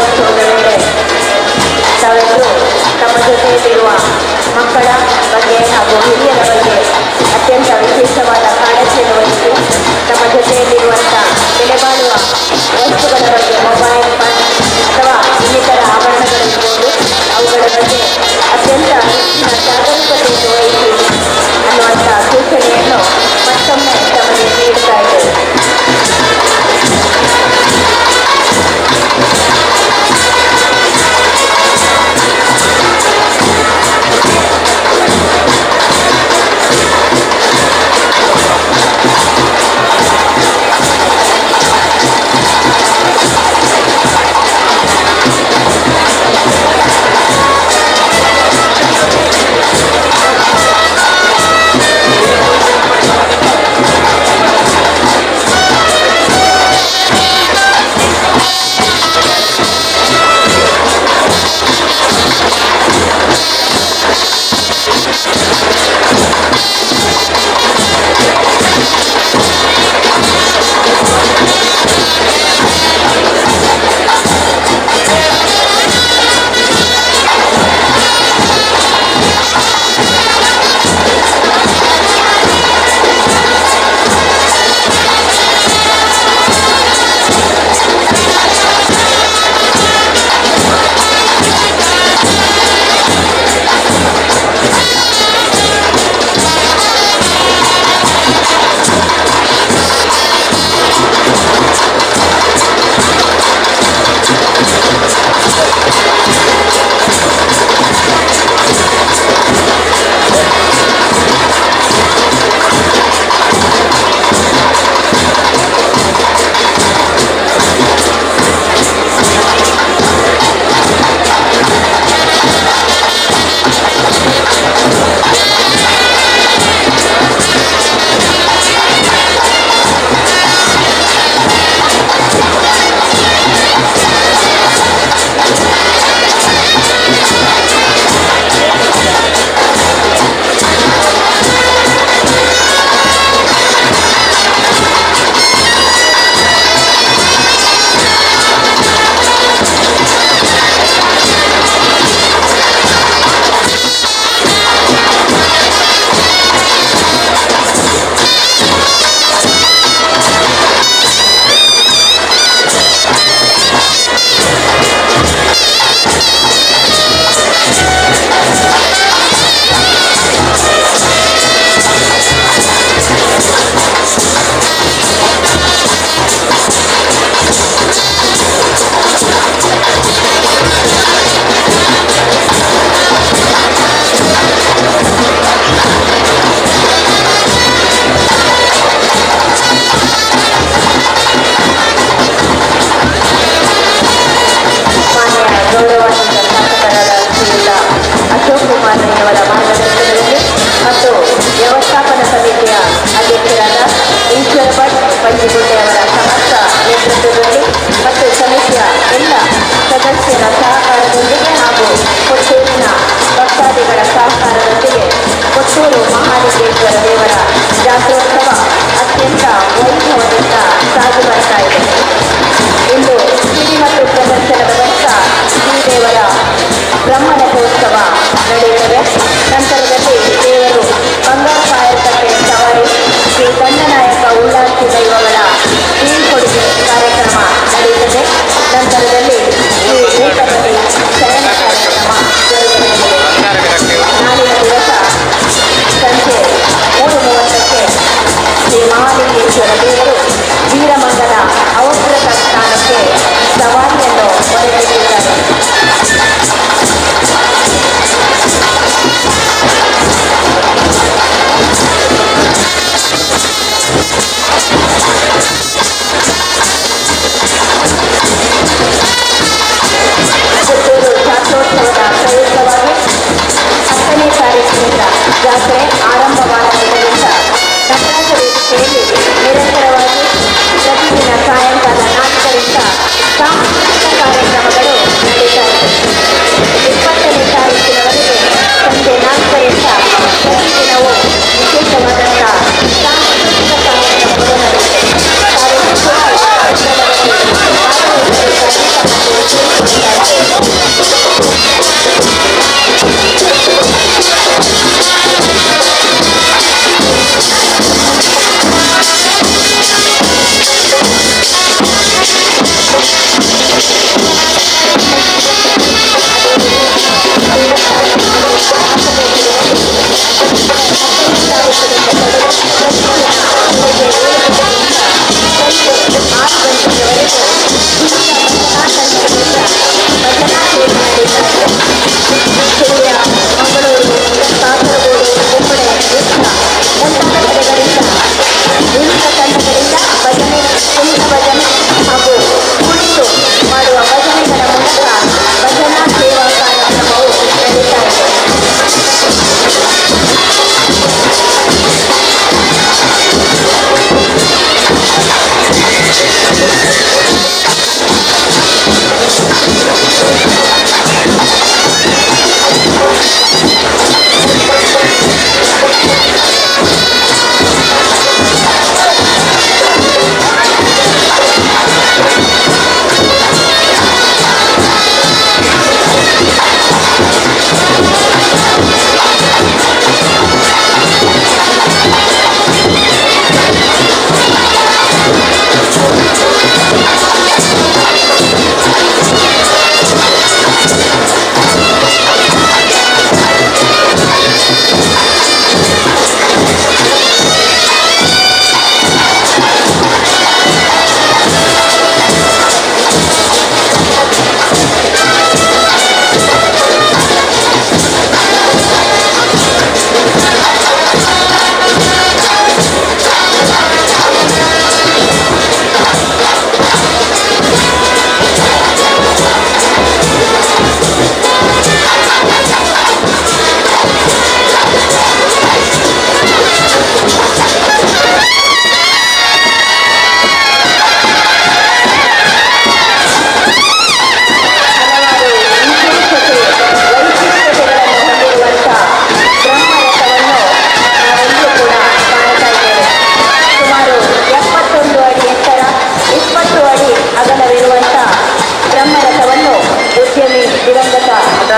ರಾಜ್ಯೋತ್ಸವದ ವೇಳೆ ತಾವೆಲ್ಲರೂ ತಮ್ಮ ಜೊತೆಯಲ್ಲಿರುವ ಮಕ್ಕಳ ಬಗ್ಗೆ ಹಾಗೂ ಹಿರಿಯರ ಬಗ್ಗೆ ಅತ್ಯಂತ ವಿಶೇಷವಾದ ಕಾಳಜಿಯನ್ನು ವಹಿಸಿ ತಮ್ಮ ಜೊತೆಯಲ್ಲಿರುವಂಥ ಬೆಲೆಬಾಳುವ ವಸ್ತುಗಳ ಬಗ್ಗೆ ಮೊಬೈಲ್ ಫೋನ್ ಅಥವಾ ಇನ್ನಿತರ ಆಭರಣಗಳಿರ್ಬೋದು ಅವುಗಳ ಬಗ್ಗೆ ಅತ್ಯಂತ ಹೆಚ್ಚಿನ ಜಾಗರೂಕತೆಯನ್ನು ವಹಿಸಿ ಅನ್ನುವಂಥ ಸೂಚನೆಯನ್ನು ಮತ್ತೊಮ್ಮೆ ತಮಗೆ ನೀಡ್ತಾ ಇದ್ದೇವೆ.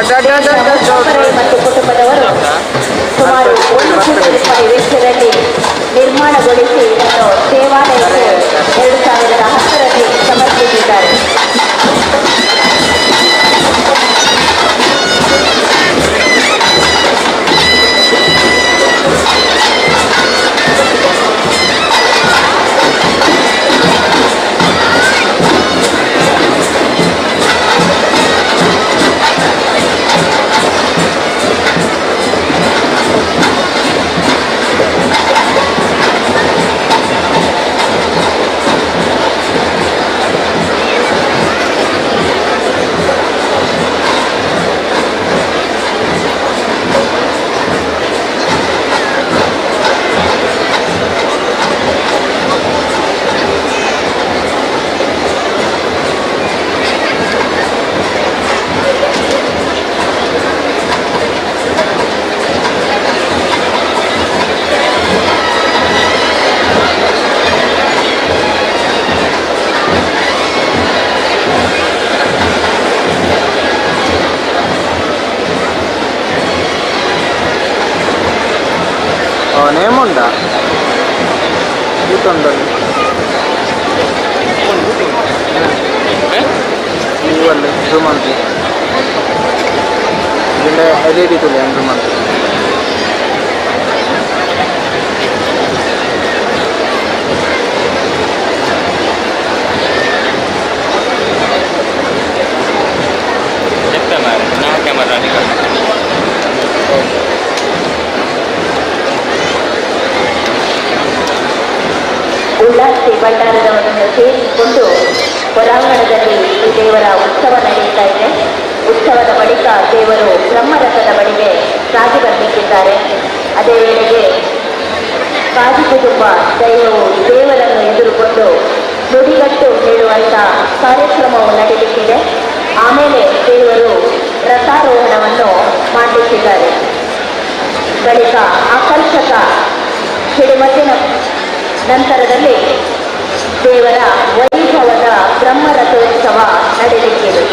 ಮತ್ತು ಕುಟುಂಬದವರು ಸುಮಾರು 1 ಕೋಟಿ ರೂಪಾಯಿ ವೆಚ್ಚದಲ್ಲಿ ನಿರ್ಮಾಣಗೊಳಿಸಿ ಇದನ್ನು ದೇವಾಲಯಕ್ಕೆ 2010ರಲ್ಲಿ ಸಮರ್ಪಿಸಿದ್ದಾರೆ. ನೇಮುಂಡ ಕೂತೊಂದಲ್ಲಿ ಇವುಲ್ಲಿ ಜುಮಂತಿ ഇതിൻ്റെ LED തുല്യ ജുമಂತಿ ಉಲ್ಲಾಸಿ ಭಂಡಾರದವರನ್ನು ಸೇರಿಸಿಕೊಂಡು ಹೊರಾಂಗಣದಲ್ಲಿ ಈ ದೇವರ ಉತ್ಸವ ನಡೆಯುತ್ತಾ ಇದೆ. ಉತ್ಸವದ ಬಳಿಕ ದೇವರು ಬ್ರಹ್ಮರಥದ ಬಳಿಗೆ ಸಾಗಿ ಬಂದಿದ್ದಾರೆ. ಅದೇ ವೇಳೆಗೆ ಕಾಜಿ ಕುಟುಂಬ ದೈವವು ದೇವರನ್ನು ಎದುರುಕೊಂಡು ನುಡಿಗಟ್ಟು ಹೇಳುವಂಥ ಕಾರ್ಯಕ್ರಮವು ನಡೆಯುತ್ತಿದೆ. ಆಮೇಲೆ ದೇವರು ರಥಾರೋಹಣವನ್ನು ಮಾಡಲಿಕ್ಕಿದ್ದಾರೆ. ಬಳಿಕ ಆಕರ್ಷಕ ಹಿಡಿಮದ್ದಿನ ನಂತರದಲ್ಲಿ ದೇವರ ವೈಭವದ ಬ್ರಹ್ಮರಥೋತ್ಸವ ನಡೆಯಲಿಕ್ಕಿದೆ.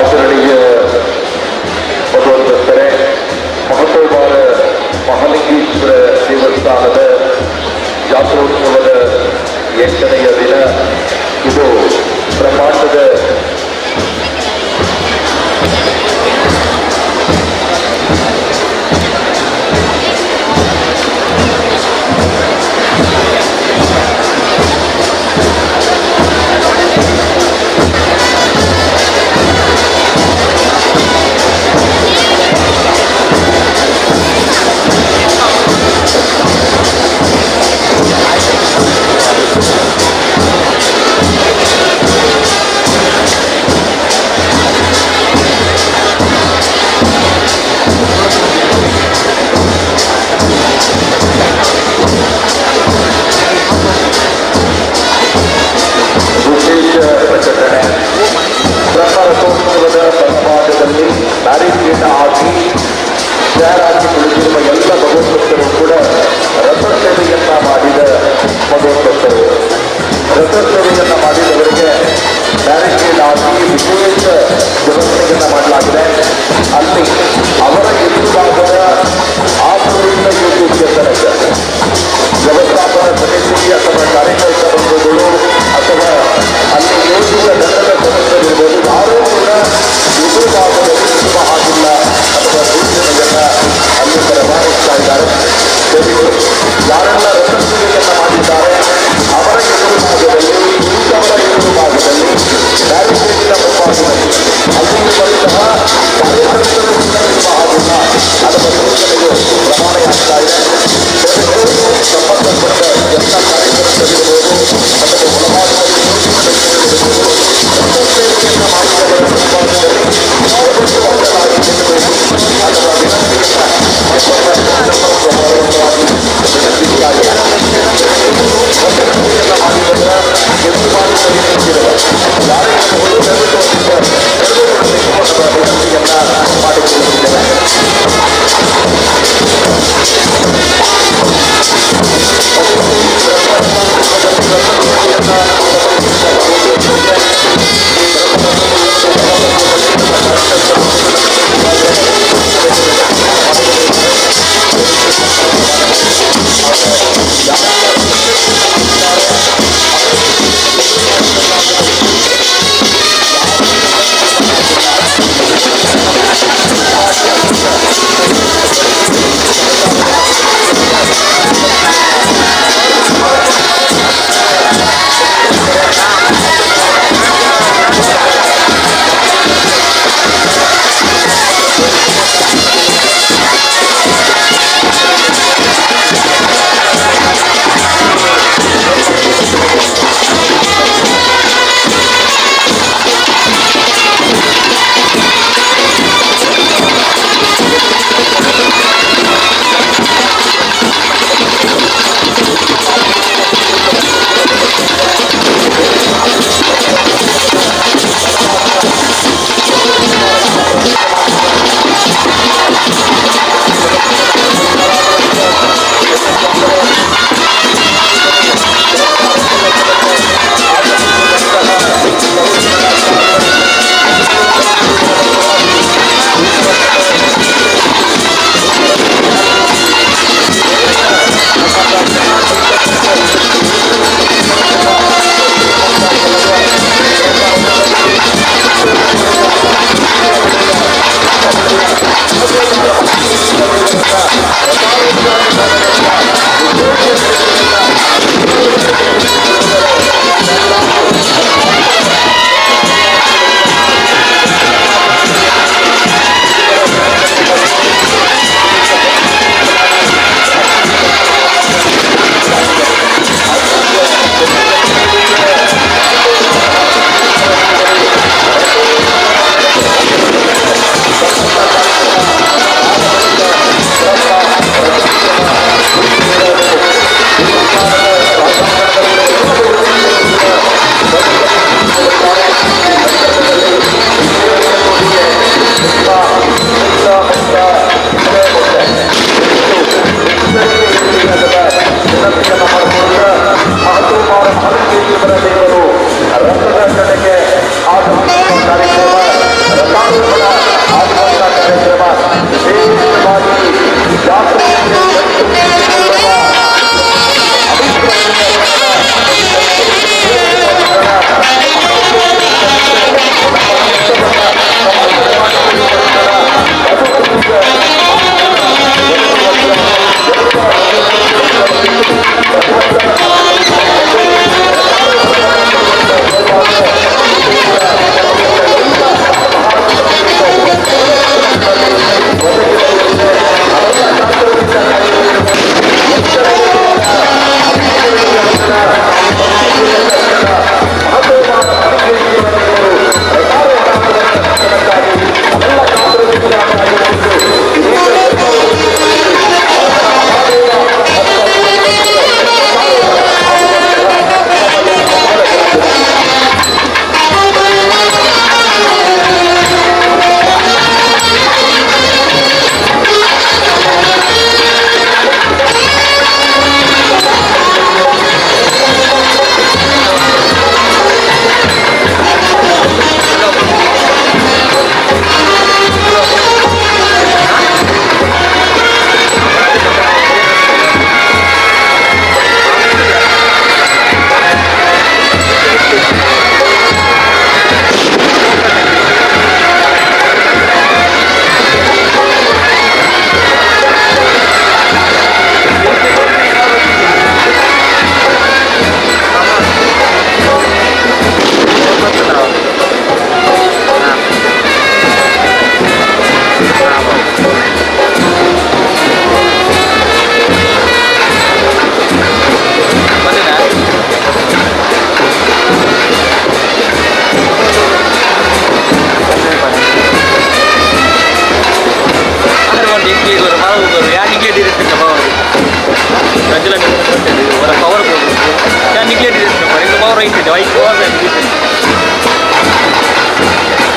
ಆಚರಣೆಗೆ ಮೊದಲೊಂದರೆ ಮಹತ್ವವಾದ ಮಹಾಲಿಂಗೇಶ್ವರ ದೇವಸ್ಥಾನದ ಜಾತ್ರೋತ್ಸವದ 8ನೆಯ ದಿನ. ಇದು ಬ್ರಹ್ಮಾಂಡದ ಬ್ರಹ್ಮರಥೋತ್ಸವದ ಸಂವಾದದಲ್ಲಿ ಬ್ಯಾರಿಕೇಡ್ ಆಗಿ ತಯಾರಾಗಿ ಕುಳಿತಿರುವ ಎಲ್ಲ ಭಗವದ್ಭಕ್ತರು ಕೂಡ ರಥಸೇವೆಯನ್ನ ಮಾಡಿದ ಭಗವದ್ಭಕ್ತರು. ರಥಸೇವೆಯನ್ನ ಮಾಡಿದವರಿಗೆ ಬ್ಯಾರಿಕೇಡ್ ಆಗಿ ವಿಶೇಷ ವ್ಯವಸ್ಥೆಯನ್ನ ಮಾಡಲಾಗಿದೆ. ಅಲ್ಲಿ ಅವರ ಎದುರುಭಾಗದ ಆಪರೇಷನ್ ತನಕ ವ್ಯವಸ್ಥಾಪನಾ ಸಮಿತಿ ಅಥವಾ ಕಾರ್ಯಕರ್ತ ಬಂಧುಗಳು ಅಥವಾ right side, white was and this is.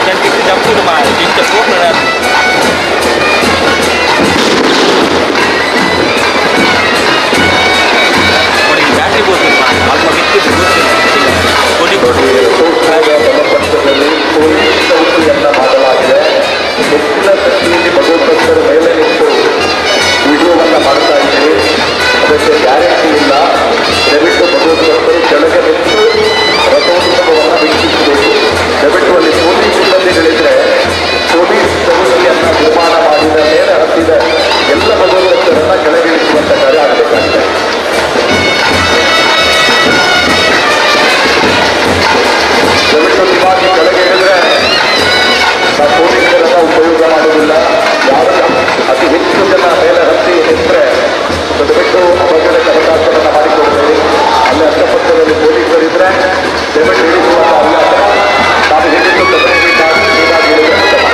Then this is up to the mark, it's the fourth one. What is that about the mark? Almost it's good. ಬಲಪಂಥದಲ್ಲಿ ಪೊಲೀಸ್ ಚೌಕಿಯನ್ನ ಮಾಡಲಾಗಿದೆ. ಹೆಚ್ಚಿನ ಸಂಖ್ಯೆಯಲ್ಲಿ ಭಗವದ್ಭಕ್ತರ ಮೇಲೆ ನಿಂತು ವಿಡಿಯೋವನ್ನ ಮಾಡ್ತಾ ಇದ್ದೀವಿ. ಅದಕ್ಕೆ ಗ್ಯಾರಂಟಿ ಇಲ್ಲ. ದಯವಿಟ್ಟು ಭಗವದ್ಭಕ್ತರು ಕೆಳಗೆ ನಿಂತು ರಥೋತ್ಸವವನ್ನು ವೀಕ್ಷಿಸಬೇಕು. ದಯವಿಟ್ಟು ಅಲ್ಲಿ ಪೊಲೀಸ್ ಸಿಬ್ಬಂದಿಗಳಿದ್ರೆ ಪೊಲೀಸ್ ಚೌಕಿಯನ್ನ ನಿರ್ಮಾಣ ಮಾಡಿದ ಮೇಲೆ ಹತ್ತಿದ ಎಲ್ಲ ಭಗವದ್ಭಕ್ತರನ್ನ ಕೆಳಗಿಳಿಸುವಂತ ಕಾರ್ಯ ಆಗಬೇಕಾಗಿದೆ. ದಯವಿಟ್ಟು ನಿಮಗೆ ಕೆಳಗೆ ಇಳಿದ್ರೆ ನಾವು ಪೊಲೀಸರನ್ನ ಉಪಯೋಗ ಮಾಡುವುದಿಲ್ಲ. ಯಾರು ಅತಿ ಹೆಚ್ಚು ಜನ ಮೇಲೆ ಹತ್ತಿ ನಿಂತರೆ ದಯವಿಟ್ಟು ಅವಘಡಕ್ಕೆ ಅವಕಾಶವನ್ನು ಮಾಡಿಕೊಡ್ತೇವೆ. ಅಲ್ಲಿ ಅಕ್ಕಪಕ್ಕದಲ್ಲಿ ಪೊಲೀಸರಿದ್ರೆ ದಯವಿಟ್ಟು ಇಳಿಸುವಂತ ಅಭ್ಯಾಸ ನಾವು ಹೇಳಿದ್ದು ತಪ್ಪಿದ್ದಾಗಿ ನೀವಾಗಿ ಹೇಳಿದ್ರೆ ಉತ್ತಮ.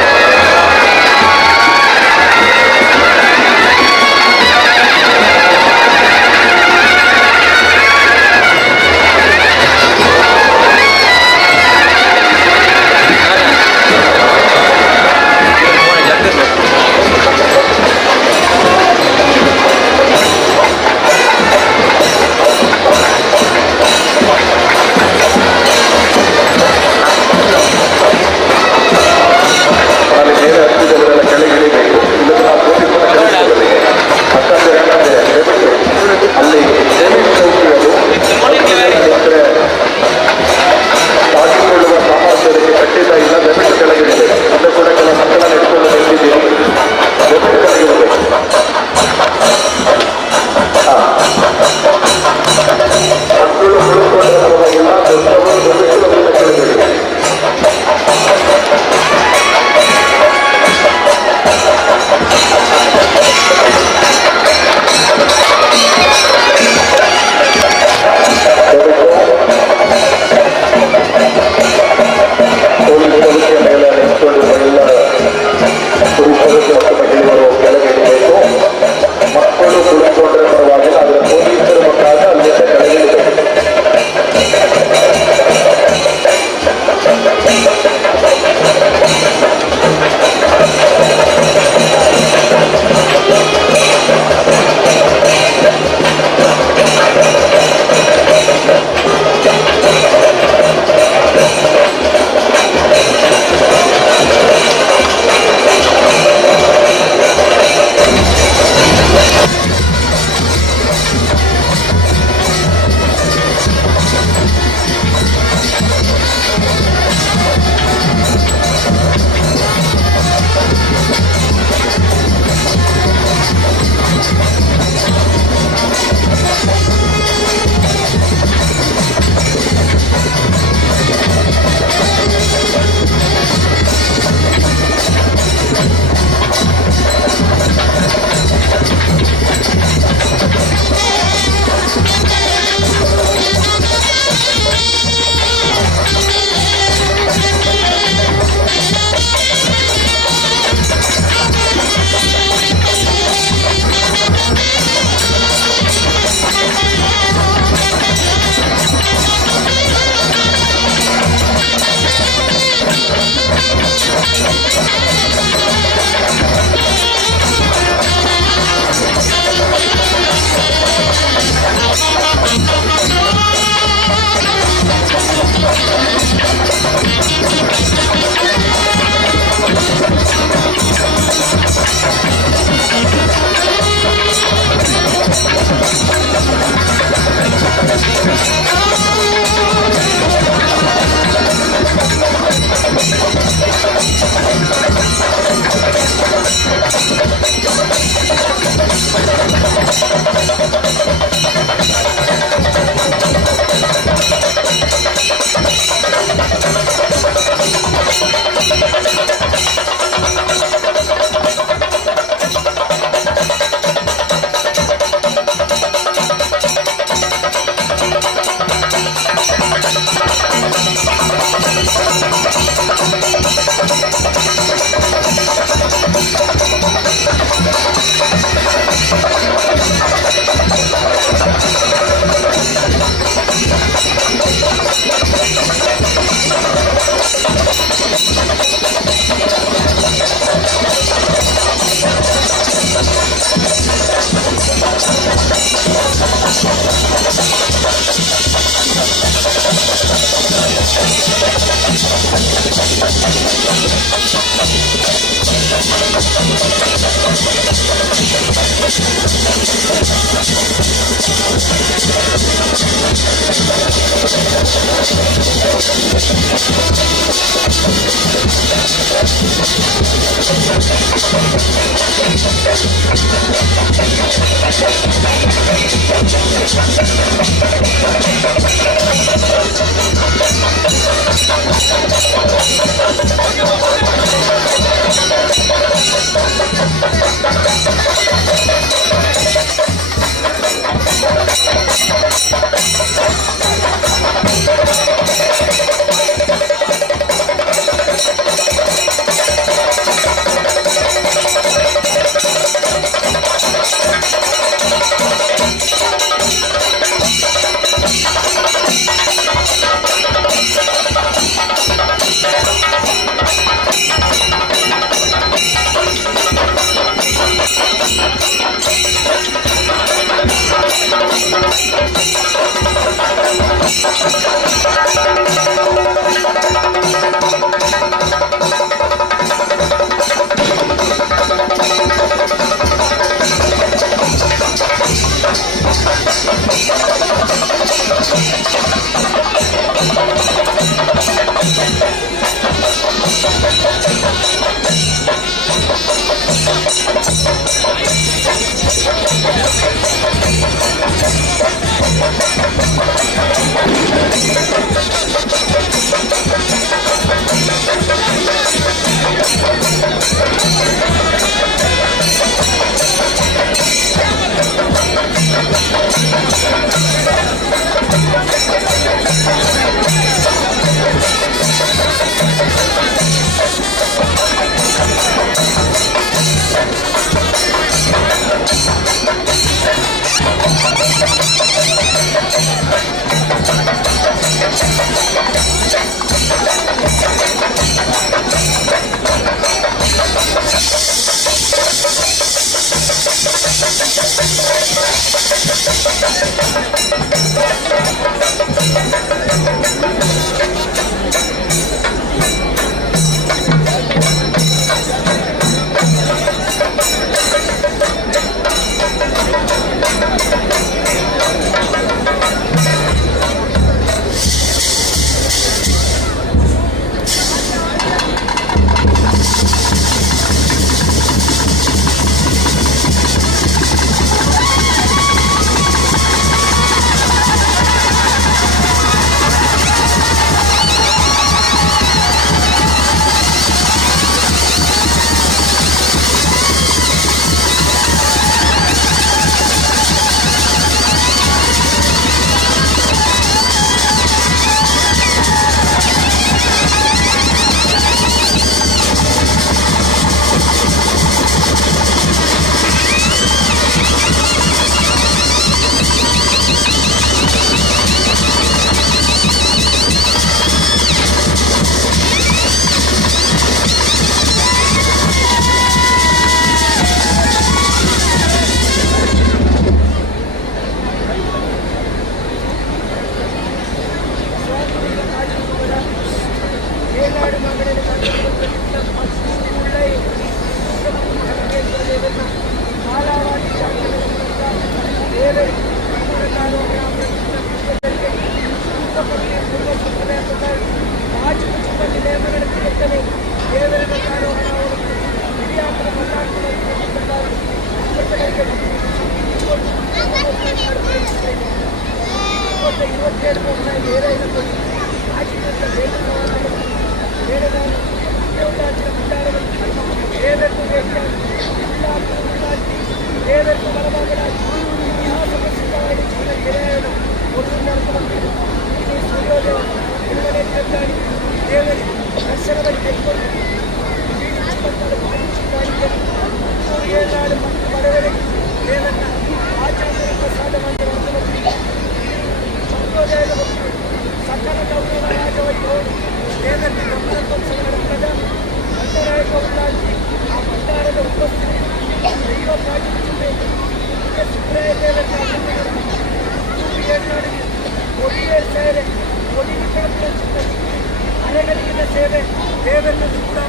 ಸೇವೆ ದೇವರನ್ನು ಕೂಡ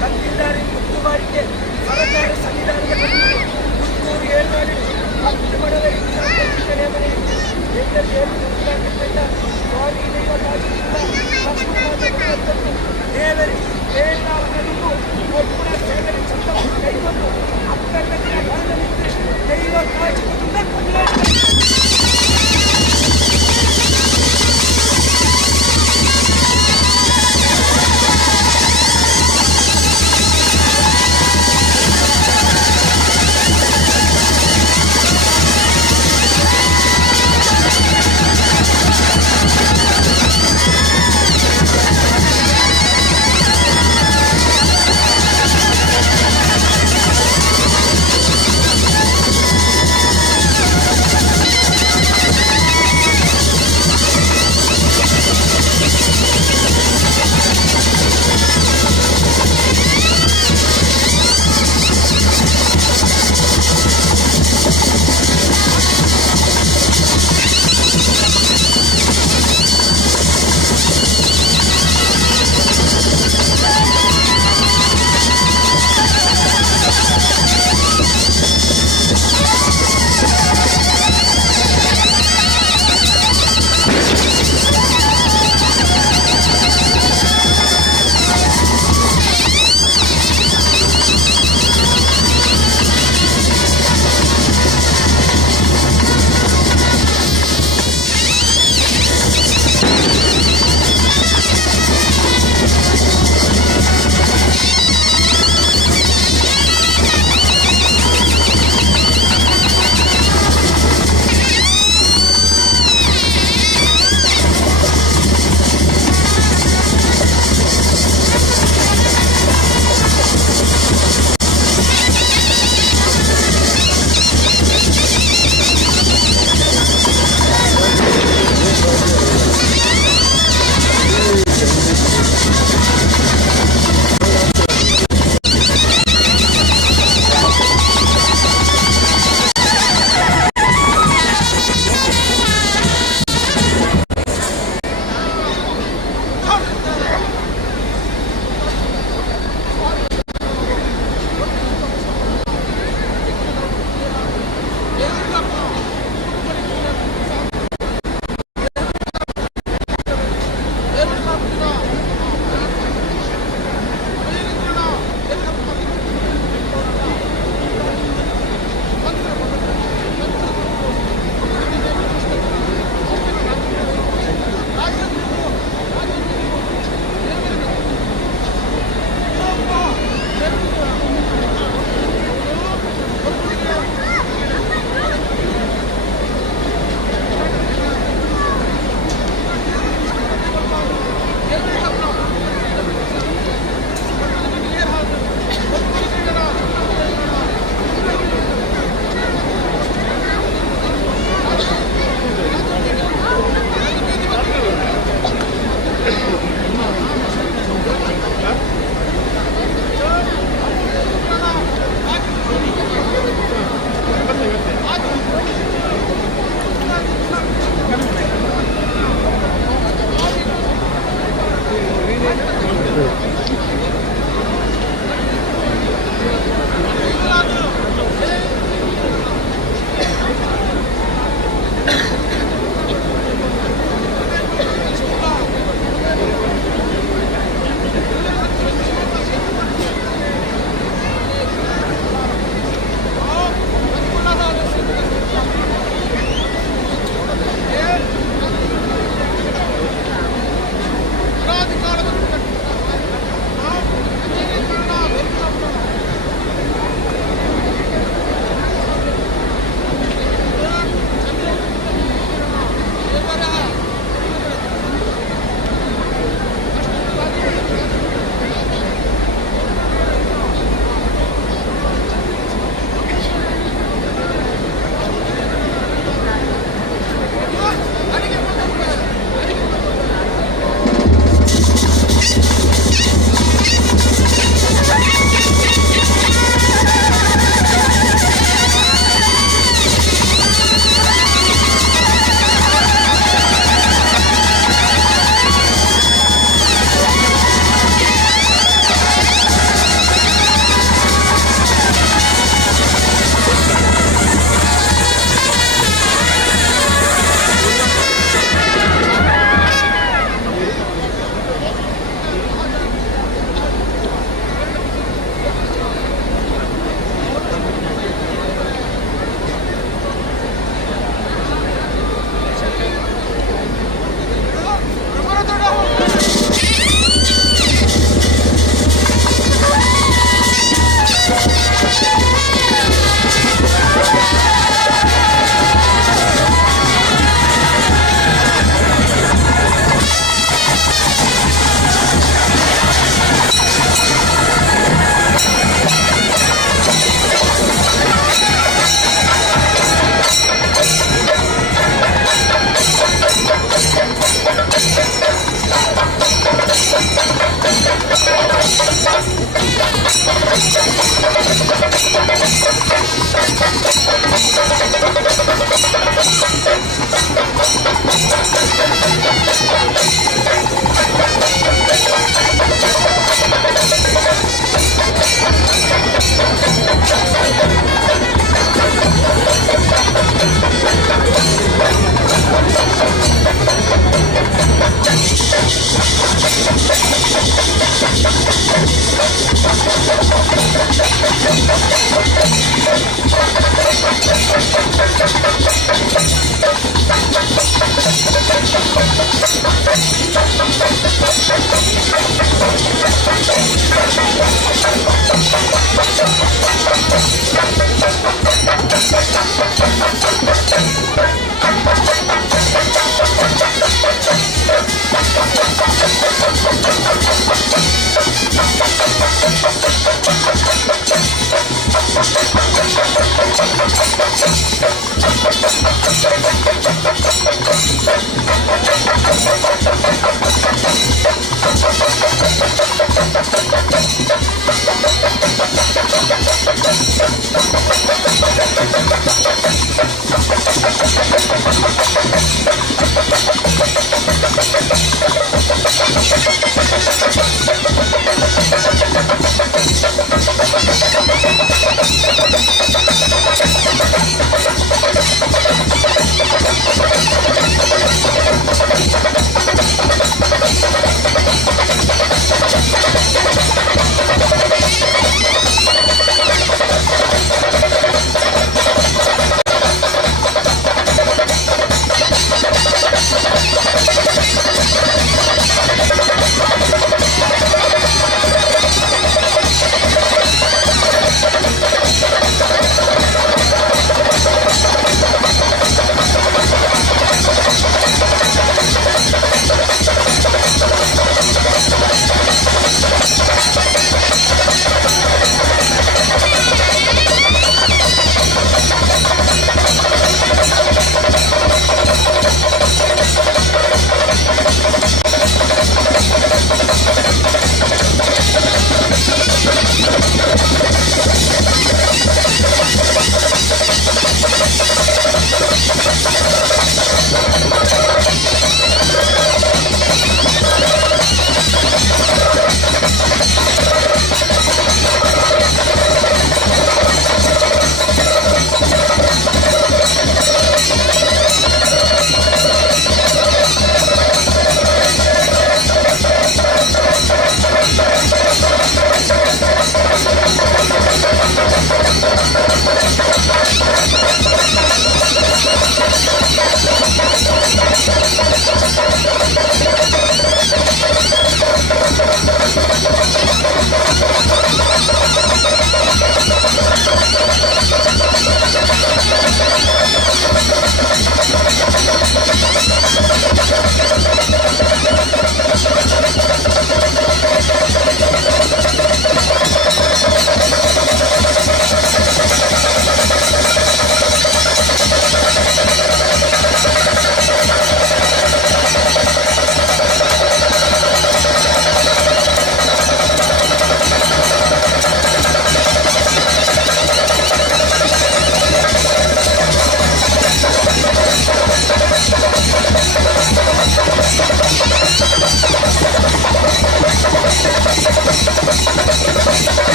ತಹಸೀಲ್ದಾರ್ ಮುಖ್ಯವಾರಿಗೆ ಸರ್ಕಾರ ಸಂವಿಧಾನದ ಪ್ರಕಾರ ತುಮಕೂರು ಏರ್ಮಾಡಿ 10 ಮಡವರಿಗೆ ನೇಮನೆ ಸ್ವಾಮಿ ದೇವರಿ ದೇವರಿಗೂ ಒಬ್ಬರ ಸೇವನೆ ಚಂದವನ್ನು ಕೈಗೊಂಡು 12 ದಿನ ಕಾಲದಲ್ಲಿ ದೈವ ಕಾಚಿಕೊಂಡು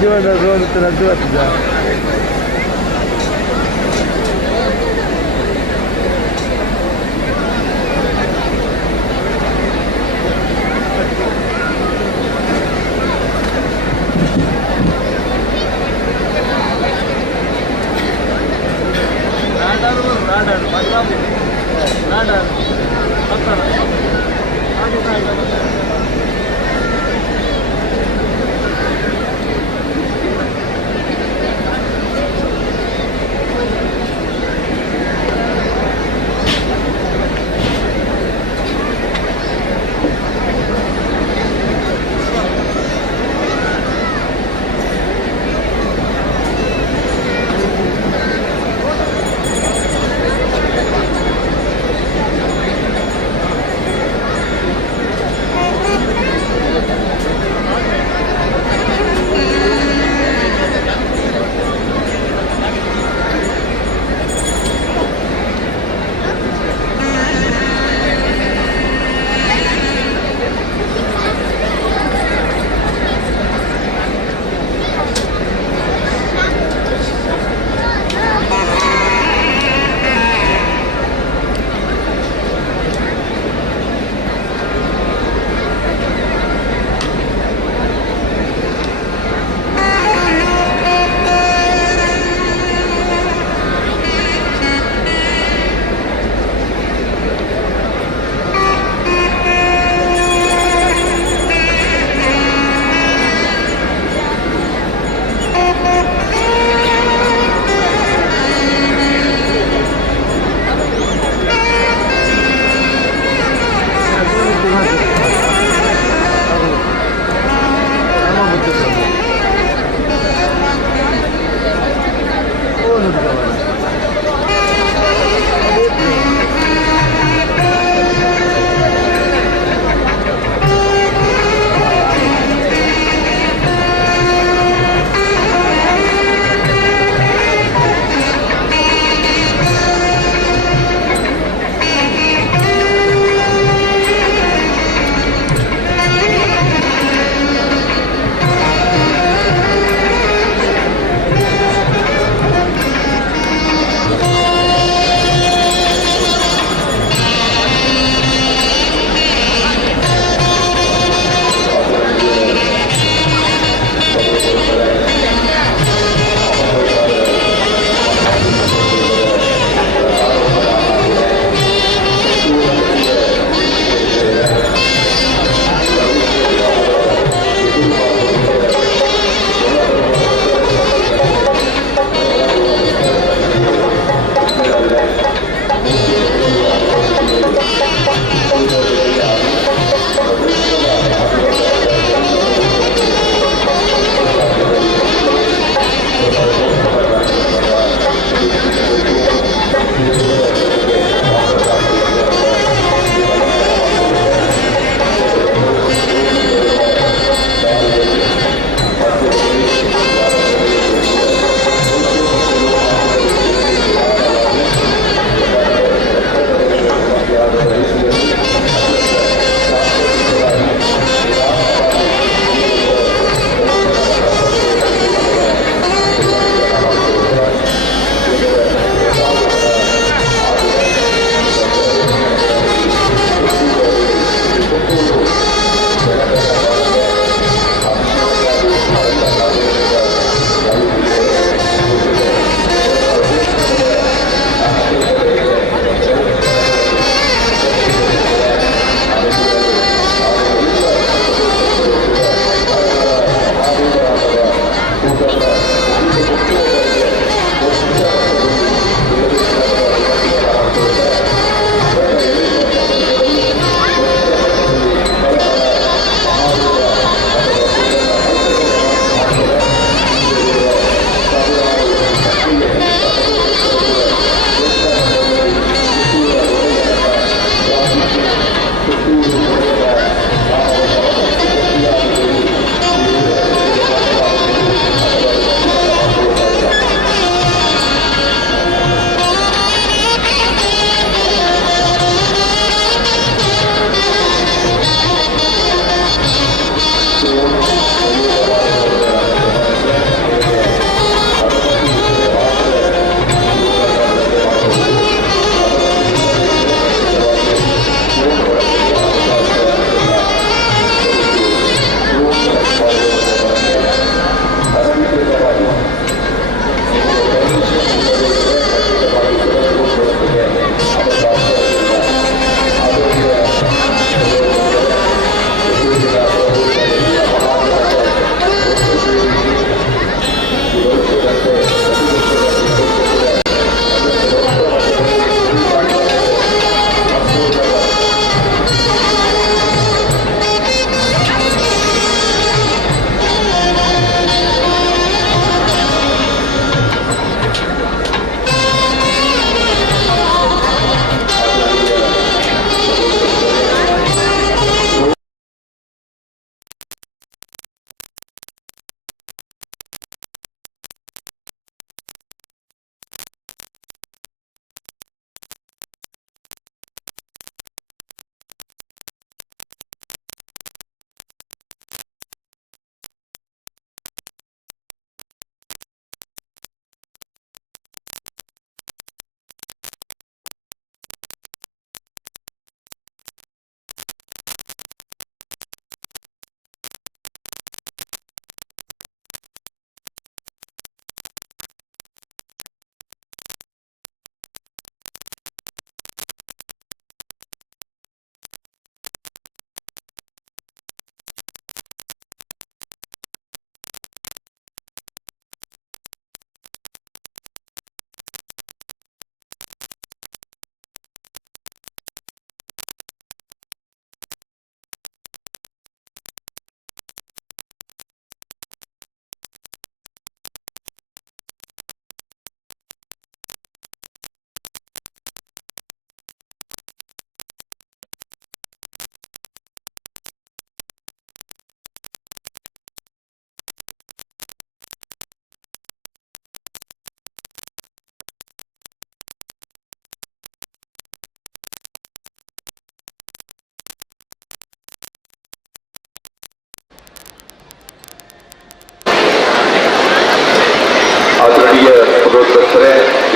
ಜೀವನ ರೋಡ್ ರದ್ದು ಆಗ್ತದ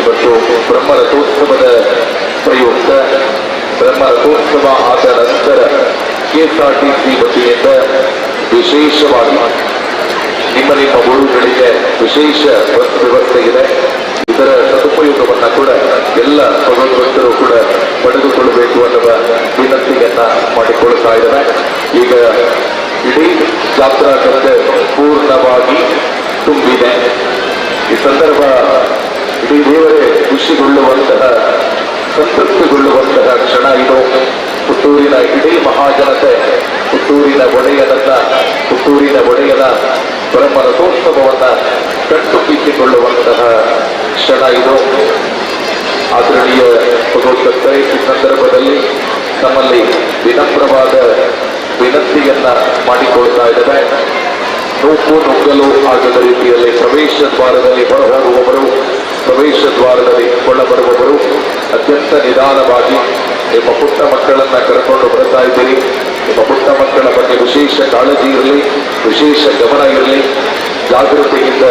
ಇವತ್ತು ಬ್ರಹ್ಮರಥೋತ್ಸವದ ಪ್ರಯುಕ್ತ ಬ್ರಹ್ಮರಥೋತ್ಸವ ಆದ ನಂತರ KSRTC ವತಿಯಿಂದ ವಿಶೇಷವಾಗಿ ನಿಮ್ಮ ಊರುಗಳಿಗೆ ವಿಶೇಷ ಬಸ್ ವ್ಯವಸ್ಥೆ ಇದೆ. ಇದರ ಸದುಪಯೋಗವನ್ನು ಕೂಡ ಎಲ್ಲ ಭಗವದ್ಭಕ್ತರು ಕೂಡ ಪಡೆದುಕೊಳ್ಳಬೇಕು ಅನ್ನುವ ವಿನಂತಿಯನ್ನ ಮಾಡಿಕೊಳ್ತಾ ಇದ್ದಾರೆ. ಈಗ ಇಡೀ ಜಾತ್ರಾ ಗದ್ದೆ ಪೂರ್ಣವಾಗಿ ತುಂಬಿದೆ. ಈ ಸಂದರ್ಭ ಇಡೀ ದೇವರೇ ಖುಷಿಗೊಳ್ಳುವಂತಹ ಸಂತೃಪ್ತಿಗೊಳ್ಳುವಂತಹ ಕ್ಷಣ ಇದು. ಪುತ್ತೂರಿನ ಇಡೀ ಮಹಾಜನತೆ ಪುತ್ತೂರಿನ ಒಡೆಯನ ಬ್ರಹ್ಮರಥೋತ್ಸವವನ್ನ ಕಟ್ಟುಬಿಟ್ಟಿಕೊಳ್ಳುವಂತಹ ಕ್ಷಣ ಇದು. ಆದರಣೀಯ ಭಗವದ್ಭಕ್ತರೇ, ಈ ಸಂದರ್ಭದಲ್ಲಿ ನಮ್ಮಲ್ಲಿ ವಿನಮ್ರವಾದ ವಿನಂತಿಯನ್ನ ಮಾಡಿಕೊಳ್ತಾ ಇದ್ದೇವೆ. ನೂಕು ನುಗ್ಗಲು ಆಗದ ರೀತಿಯಲ್ಲಿ ಪ್ರವೇಶ ದ್ವಾರದಲ್ಲಿ ಹೊರಹೋಗುವವರು, ಪ್ರವೇಶ ದ್ವಾರದಲ್ಲಿ ಒಳಬರುವವರು ಅತ್ಯಂತ ನಿಧಾನವಾಗಿ ನಿಮ್ಮ ಪುಟ್ಟ ಮಕ್ಕಳನ್ನ ಕರ್ಕೊಂಡು ಬರ್ತಾ ಇದ್ದೀರಿ. ನಿಮ್ಮ ಪುಟ್ಟ ಮಕ್ಕಳ ಬಗ್ಗೆ ವಿಶೇಷ ಕಾಳಜಿ ಇರಲಿ, ವಿಶೇಷ ಗಮನ ಇರಲಿ. ಜಾಗೃತಿಯಿಂದ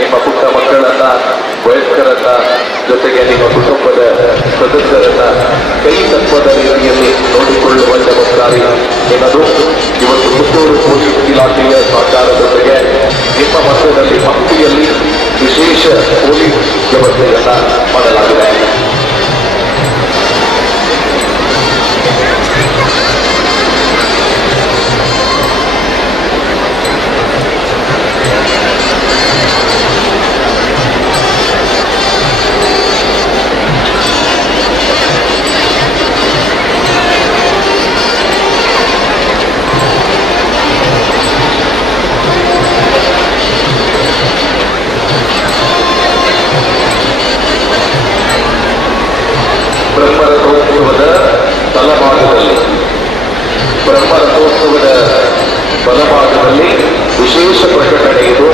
ನಿಮ್ಮ ಪುಟ್ಟ ಮಕ್ಕಳನ್ನ, ವಯಸ್ಕರನ್ನ, ಜೊತೆಗೆ ನಿಮ್ಮ ಕುಟುಂಬದ ಸದಸ್ಯರನ್ನ ಕೈ ತಪ್ಪದ ರೀತಿಯಲ್ಲಿ ನೋಡಿಕೊಳ್ಳುವ ಜವಾಬ್ದಾರಿ ನಿಮ್ಮದು. ಇವತ್ತು ಪುತ್ತೂರು ಪೊಲೀಸ್ ಇಲಾಖೆಯ ಸಹಕಾರದ ಜೊತೆಗೆ ನಿಮ್ಮ ಮಧ್ಯದಲ್ಲಿ ಭಕ್ತಿಯಲ್ಲಿ ವಿಶೇಷ ಪೊಲೀಸ್ ವ್ಯವಸ್ಥೆಯನ್ನ ಮಾಡಲಾಗಿದೆ. ಬ್ರಹ್ಮರಥೋತ್ಸವದ ಬಲಭಾಗದಲ್ಲಿ ವಿಶೇಷ ಪ್ರಕಟಣೆ ಇದು.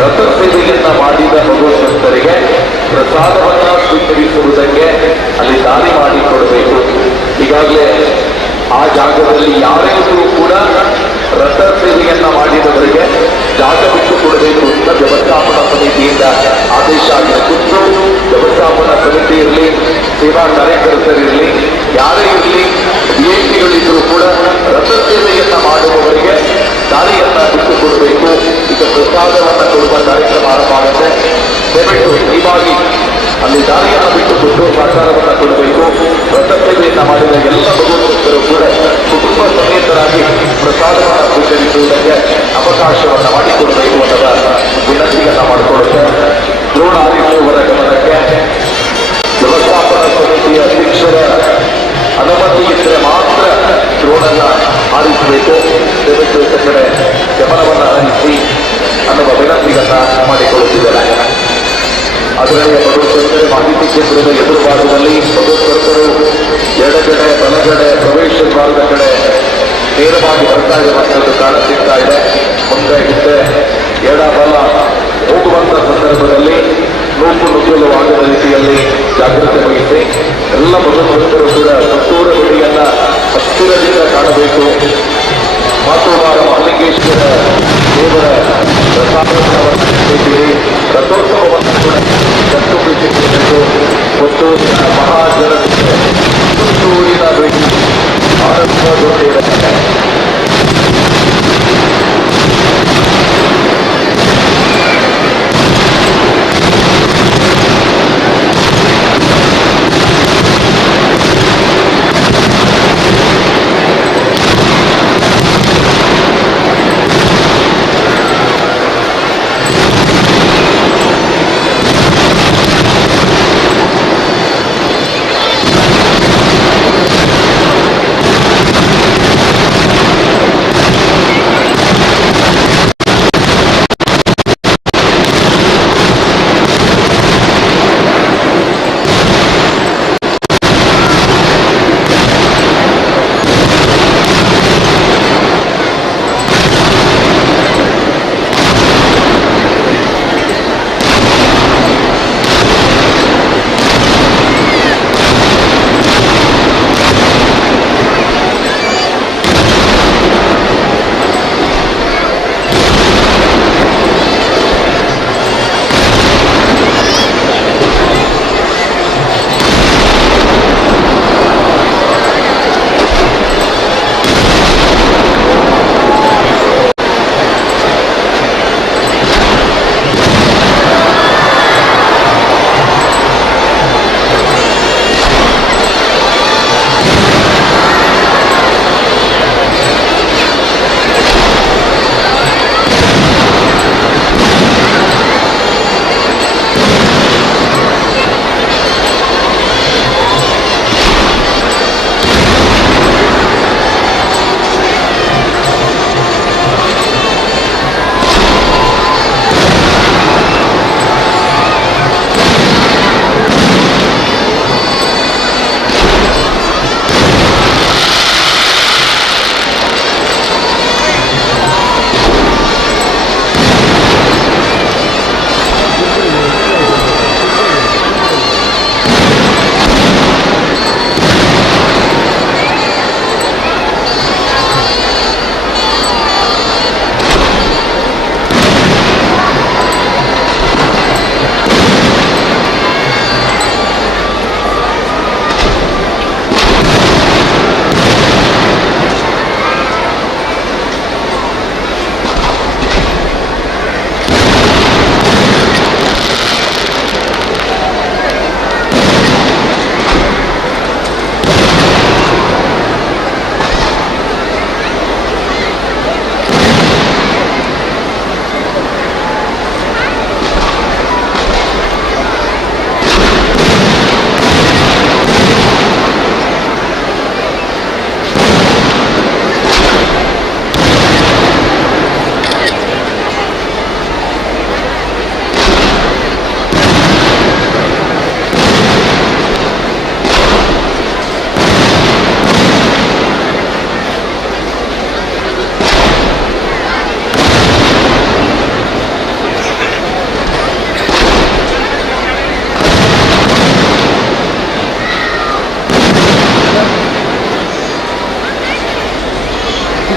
ರಥಸೇವೆಯನ್ನ ಮಾಡಿದ ಭಗವದ್ಭಕ್ತರಿಗೆ ಪ್ರಸಾದವನ್ನ ಸ್ವೀಕರಿಸುವುದಕ್ಕೆ ಅಲ್ಲಿ ದಾರಿ ಮಾಡಿಕೊಡಬೇಕು. ಈಗಾಗಲೇ ಆ ಜಾಗದಲ್ಲಿ ಯಾರೆಲ್ಲರೂ ಕೂಡ ರಥ ಸೇವೆಯನ್ನ ಮಾಡಿದವರಿಗೆ ಜಾಗ ಬಿಟ್ಟು ಕೊಡಬೇಕು ಅಂತ ವ್ಯವಸ್ಥಾಪನಾ ಸಮಿತಿಯಿಂದ ಆದೇಶ ಆಗಿರುತ್ತಿದ್ದು, ವ್ಯವಸ್ಥಾಪನಾ ಸಮಿತಿ ಇರಲಿ, ಸೇವಾ ಕಾರ್ಯಕರ್ತರಿರಲಿ, ಯಾರೇ ಇರಲಿ, ವಿಐಪಿಗಳಿದ್ರೂ ಕೂಡ ರಥ ಸೇವೆಯನ್ನ ಮಾಡುವವರಿಗೆ ದಾರಿಯನ್ನ ಬಿಟ್ಟು ಕೊಡಬೇಕು. ಈಗ ಪ್ರಸಾದವನ್ನ ಕೊಡುವ ಕಾರ್ಯಕ್ರಮ ಆರಂಭ ಆಗುತ್ತೆ. ದಯವಿಟ್ಟು ಹೀಗಾಗಿ ಅಲ್ಲಿ ದಾರಿಯನ್ನ ಬಿಟ್ಟು ಕೊಟ್ಟು ಸಹಕಾರವನ್ನ ಕೊಡಬೇಕು. ರಥ ಸೇವೆಯನ್ನ ಮಾಡಿದ ಎಲ್ಲ ಭಗವದ್ಭಕ್ತರು ಕೂಡ ಕುಟುಂಬ ಸಮೇತರಾಗಿ ಪ್ರಸಾದವನ್ನು ಸ್ವೀಕರಿಸುವುದಕ್ಕೆ ಅವಕಾಶವನ್ನ ಮಾಡಿಕೊಡಬೇಕು ಅನ್ನೋದ ವಿನಂತಿಯನ್ನ ಮಾಡಿಕೊಳ್ಳುತ್ತೆ. ದ್ರೋಣ ಆರಿಸುವವರ ಗಮನಕ್ಕೆ ವ್ಯವಸ್ಥಾಪನಾ ಸಮಿತಿಯ ಅಧ್ಯಕ್ಷರ ಅನುಮತಿ ಇದ್ದರೆ ಮಾತ್ರ ದ್ರೋಣನ್ನ ಆರಿಸಬೇಕು. ದಯವಿಟ್ಟು ಕಡೆ ಗಮನವನ್ನ ಹರಿಸಿ ಅನ್ನುವ ವಿನಂತಿಯನ್ನ ಮಾಡಿಕೊಳ್ಳುತ್ತಿದ್ದಾರೆ. ಅದರಲ್ಲಿ ಭಗವದ್ಭಕ್ತರು ಮಾಹಿತಿ ಕೇಂದ್ರದ ಎದುರು ಭಾಗದಲ್ಲಿ ಭಗವದ್ಭಕ್ತರು ಎಡಗಡೆ ಬಲಗಡೆ ಪ್ರವೇಶ ದ್ವಾರದ ಕಡೆ ನೇರವಾಗಿ ಬರ್ತಾ ಇರುವಂತದ್ದು ಕಾಣಸಿಗ್ತಾ ಇದೆ. ಮುಂದೆ ಹಿಂದೆ ಎಡ ಬಲ ಹೋಗುವಂತ ಸಂದರ್ಭದಲ್ಲಿ ನೂಕು ನುಗ್ಗಲು ಆಗದ ರೀತಿಯಲ್ಲಿ ಜಾಗೃತಿ ವಹಿಸಿ ಎಲ್ಲ ಭಗವದ್ಭಕ್ತರು ಕೂಡ ಪುತ್ತೂರ ಗುಡಿಯನ್ನ ಹತ್ತಿರದಿಂದ ಕಾಣಬೇಕು. ಮಾತುವಾರ ಮಲ್ಲಿಂಗೇಶ್ವರ ದೇವರ ಪ್ರಸಾದವನ್ನು ನೀಡಿದ್ದೀರಿ. ರಥೋತ್ಸವವನ್ನು ಕೂಡ ಕಟ್ಟುಬಿಟ್ಟಿದ್ದು ಪುತ್ತೂರಿನ ಮಹಾಜನತೆ ಪುತ್ತೂರಿನ ಭೇಟಿ ಆರಂಭಗೊಂಡಿದೆ.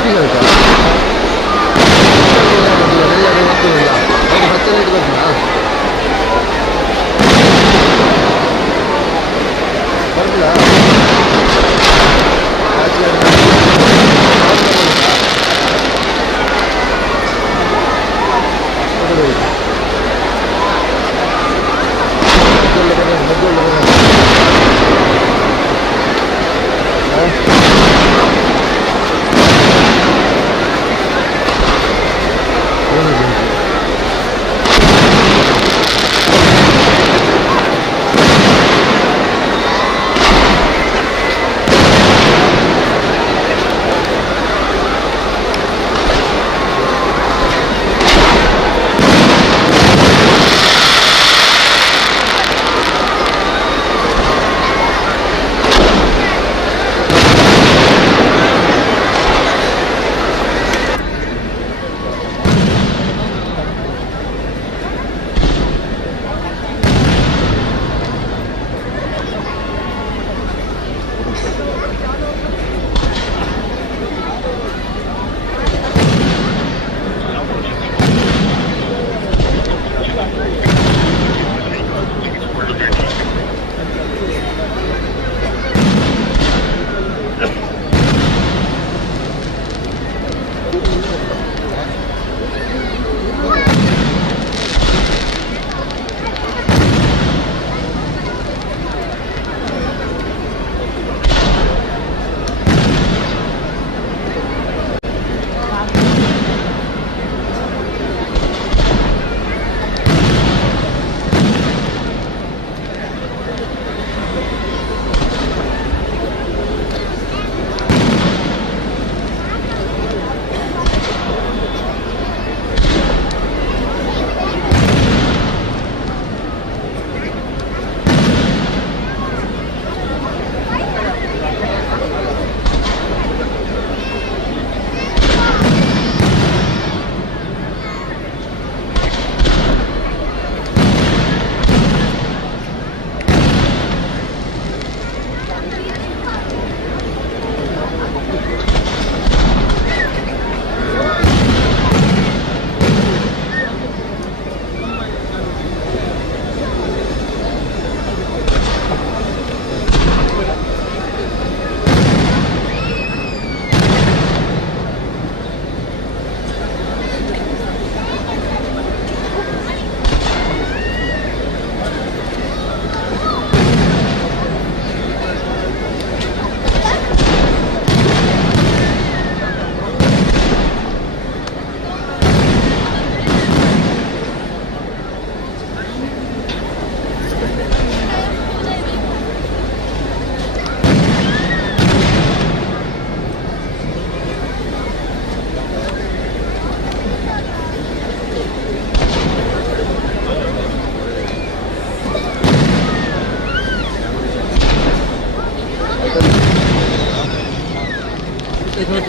ಮೀಟಿಂಗ್ ಆಯ್ತಾ ಹತ್ತಿರ ಇಟ್ಕೊಳ್ತೀನಾ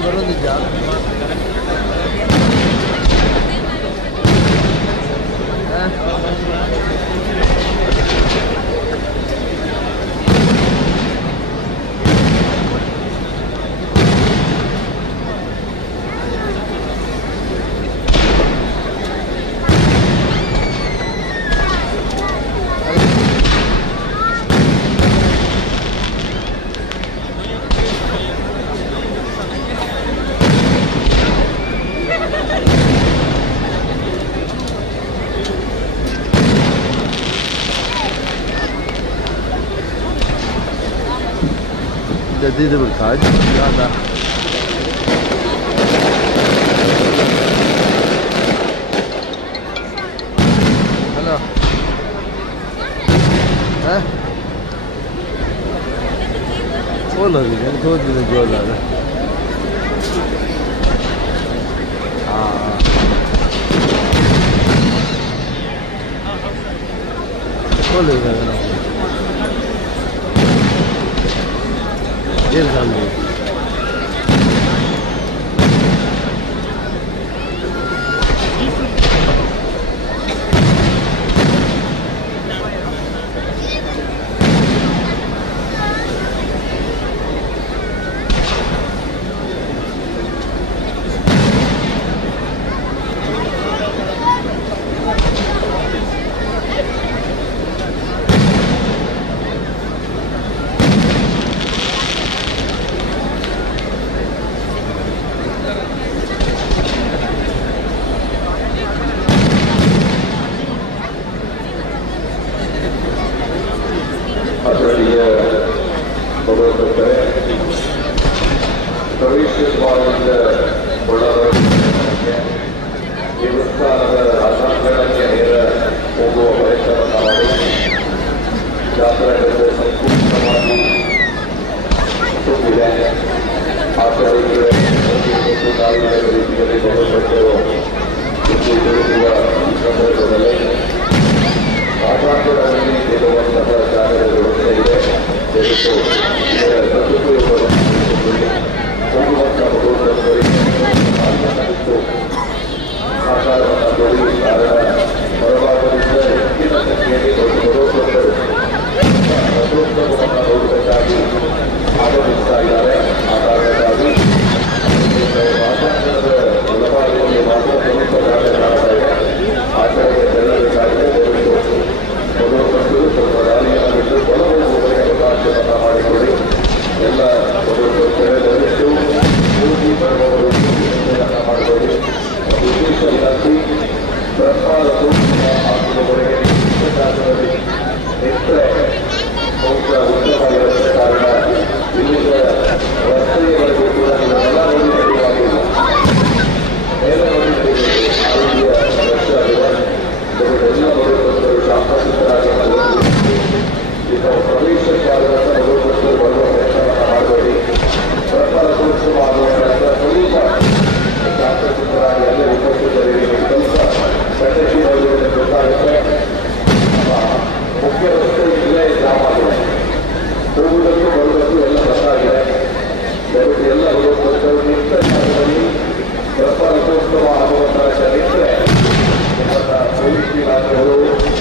ಬರಲಿಲ್ಲ جديدة بالخارج لا هلا ها والله يعني تودي الجول هذا والله هذا يرجع ಪ್ರವೇಶಿಸುವುದರಿಂದ ದೇವಸ್ಥಾನದ ರಾಜಾಂಗಣಕ್ಕೆ ನೇರ ಹೋಗುವ ಪ್ರಯತ್ನವನ್ನು ಮಾಡಿ ಜಾತ್ರೆಗಳಿಗೆ ಸಂಪೂರ್ಣವಾಗಿ ತುಂಬಿದೆ. ಆ ಕಡೆಗೆ ರೀತಿಯಲ್ಲಿ ಬರಬೇಕು ಎಂದು ತಿಳಿಸುವ ಈ ಸಂದರ್ಭದಲ್ಲಿ ರಾಜಾಂಗಣದಲ್ಲಿ ಇರುವಂತಹ ಜಾಗದ ವ್ಯವಸ್ಥೆ ಇದೆ. ದಯವಿಟ್ಟು ಇದರ ಸದುಪಯೋಗವನ್ನು ಹೋಗುವಂತಹ ಭಗವಂತರಿಗೆ ಆಕಾರವನ್ನು ಬರೀ ಕಾರಣ ಹೊರಭಾಗದಿಂದ ಹೆಚ್ಚಿನ ಸಂಖ್ಯೆಯಲ್ಲಿ ಭಗವಂತರು ರಥೋತ್ಸವವನ್ನು ನೋಡುವುದಕ್ಕಾಗಿ ಆಗಮಿಸ್ತಾ ಇದ್ದಾರೆ. ಆ ಕಾರಣಕ್ಕಾಗಿ ರಾಜಾಂಗಣದ ಬಲಭಾಗದಲ್ಲಿ ಮಾತ್ರ ಪ್ರಮುಖ ಜಾಗ ಕಾಣ್ತಾ ಇದೆ. ಆ ಕಡೆಗೆ ತೆರಳಬೇಕಾಗಿದೆ. ದಯವಿಟ್ಟು ಭಗವಂತರು ಸ್ವಲ್ಪ ದಾರಿಯನ್ನು ಬಿಟ್ಟು ಹೊರಹೋಗುವುದಕ್ಕೆ ಅವಕಾಶವನ್ನು ಮಾಡಿಕೊಡಿ. ಎಲ್ಲ ಭಗವಂತರು ತೆರೆದಷ್ಟು ಹೋಗಿ ಬರುವವರು ಮಾಡಿಕೊಳ್ಳಿ. ವಿಶೇಷ ವಿನಂತಿ, ಬ್ರಹ್ಮಾದ ಹಾಕುವವರೆಗೆ ನಿಂತರೆ ಬಹುಶಃ ಉತ್ತಮವಾಗಿರುತ್ತೆ. ಕಾರಣ ಇಲ್ಲಿಂದ ರಸ್ತೆಯವರೆಗೂ ಕೂಡ ನೀವೆಲ್ಲ ನೋಡಿ ನಡೆಯುವಾಗಿಲ್ಲ, ಮೇಲೆ ನೋಡಿ ನಡೆಯಬೇಕು. ಆ ರೀತಿಯ ರಸ್ತೆ ಆಗಿದೆ. ಎಲ್ಲ ಭಗವಂತರು ಶಾಸ್ತ್ರಸಿದ್ಧರಾಗಿ ಈಗ ಪ್ರವೇಶಕ್ಕಾದಂಥ ಭಗವಂತರು ಬರುವ ಪ್ರಯತ್ನವನ್ನು ಮಾಡಬೇಡಿ. ಬ್ರಹ್ಮರಥೋತ್ಸವ ಆಗುವ ನಂತರ ಸ್ವಲ್ಪ ಶಾಸ್ತ್ರಸಿದ್ಧರಾಗಿ ಅಲ್ಲೇ ಉಪಸ್ಥಿತರಿಗೆ ಸ್ವಲ್ಪ ಸೆಟೆಸಿ ಹೋಗುವುದಕ್ಕೆ ಗೊತ್ತಾಗುತ್ತೆ. ಮುಖ್ಯ ರಸ್ತೆ ಇಲ್ಲೇ ಜಾಮ್ ಆಗಿದೆ. ಹೋಗುವುದಕ್ಕೂ ಬರುವುದಕ್ಕೂ ಎಲ್ಲ ರಸ್ತಾಗಿದೆ. ದಯವಿಟ್ಟು ಎಲ್ಲ ಭಗವಂತರು ನಿಂತ ಜಾಗದಲ್ಲಿ ಬ್ರಹ್ಮರಥೋತ್ಸವ ಆಗುವ ತನಕ ನಿಂತರೆ ನಿಮ್ಮನ್ನ ಪೊಲೀಸ್ ಇಲಾಖೆಗಳು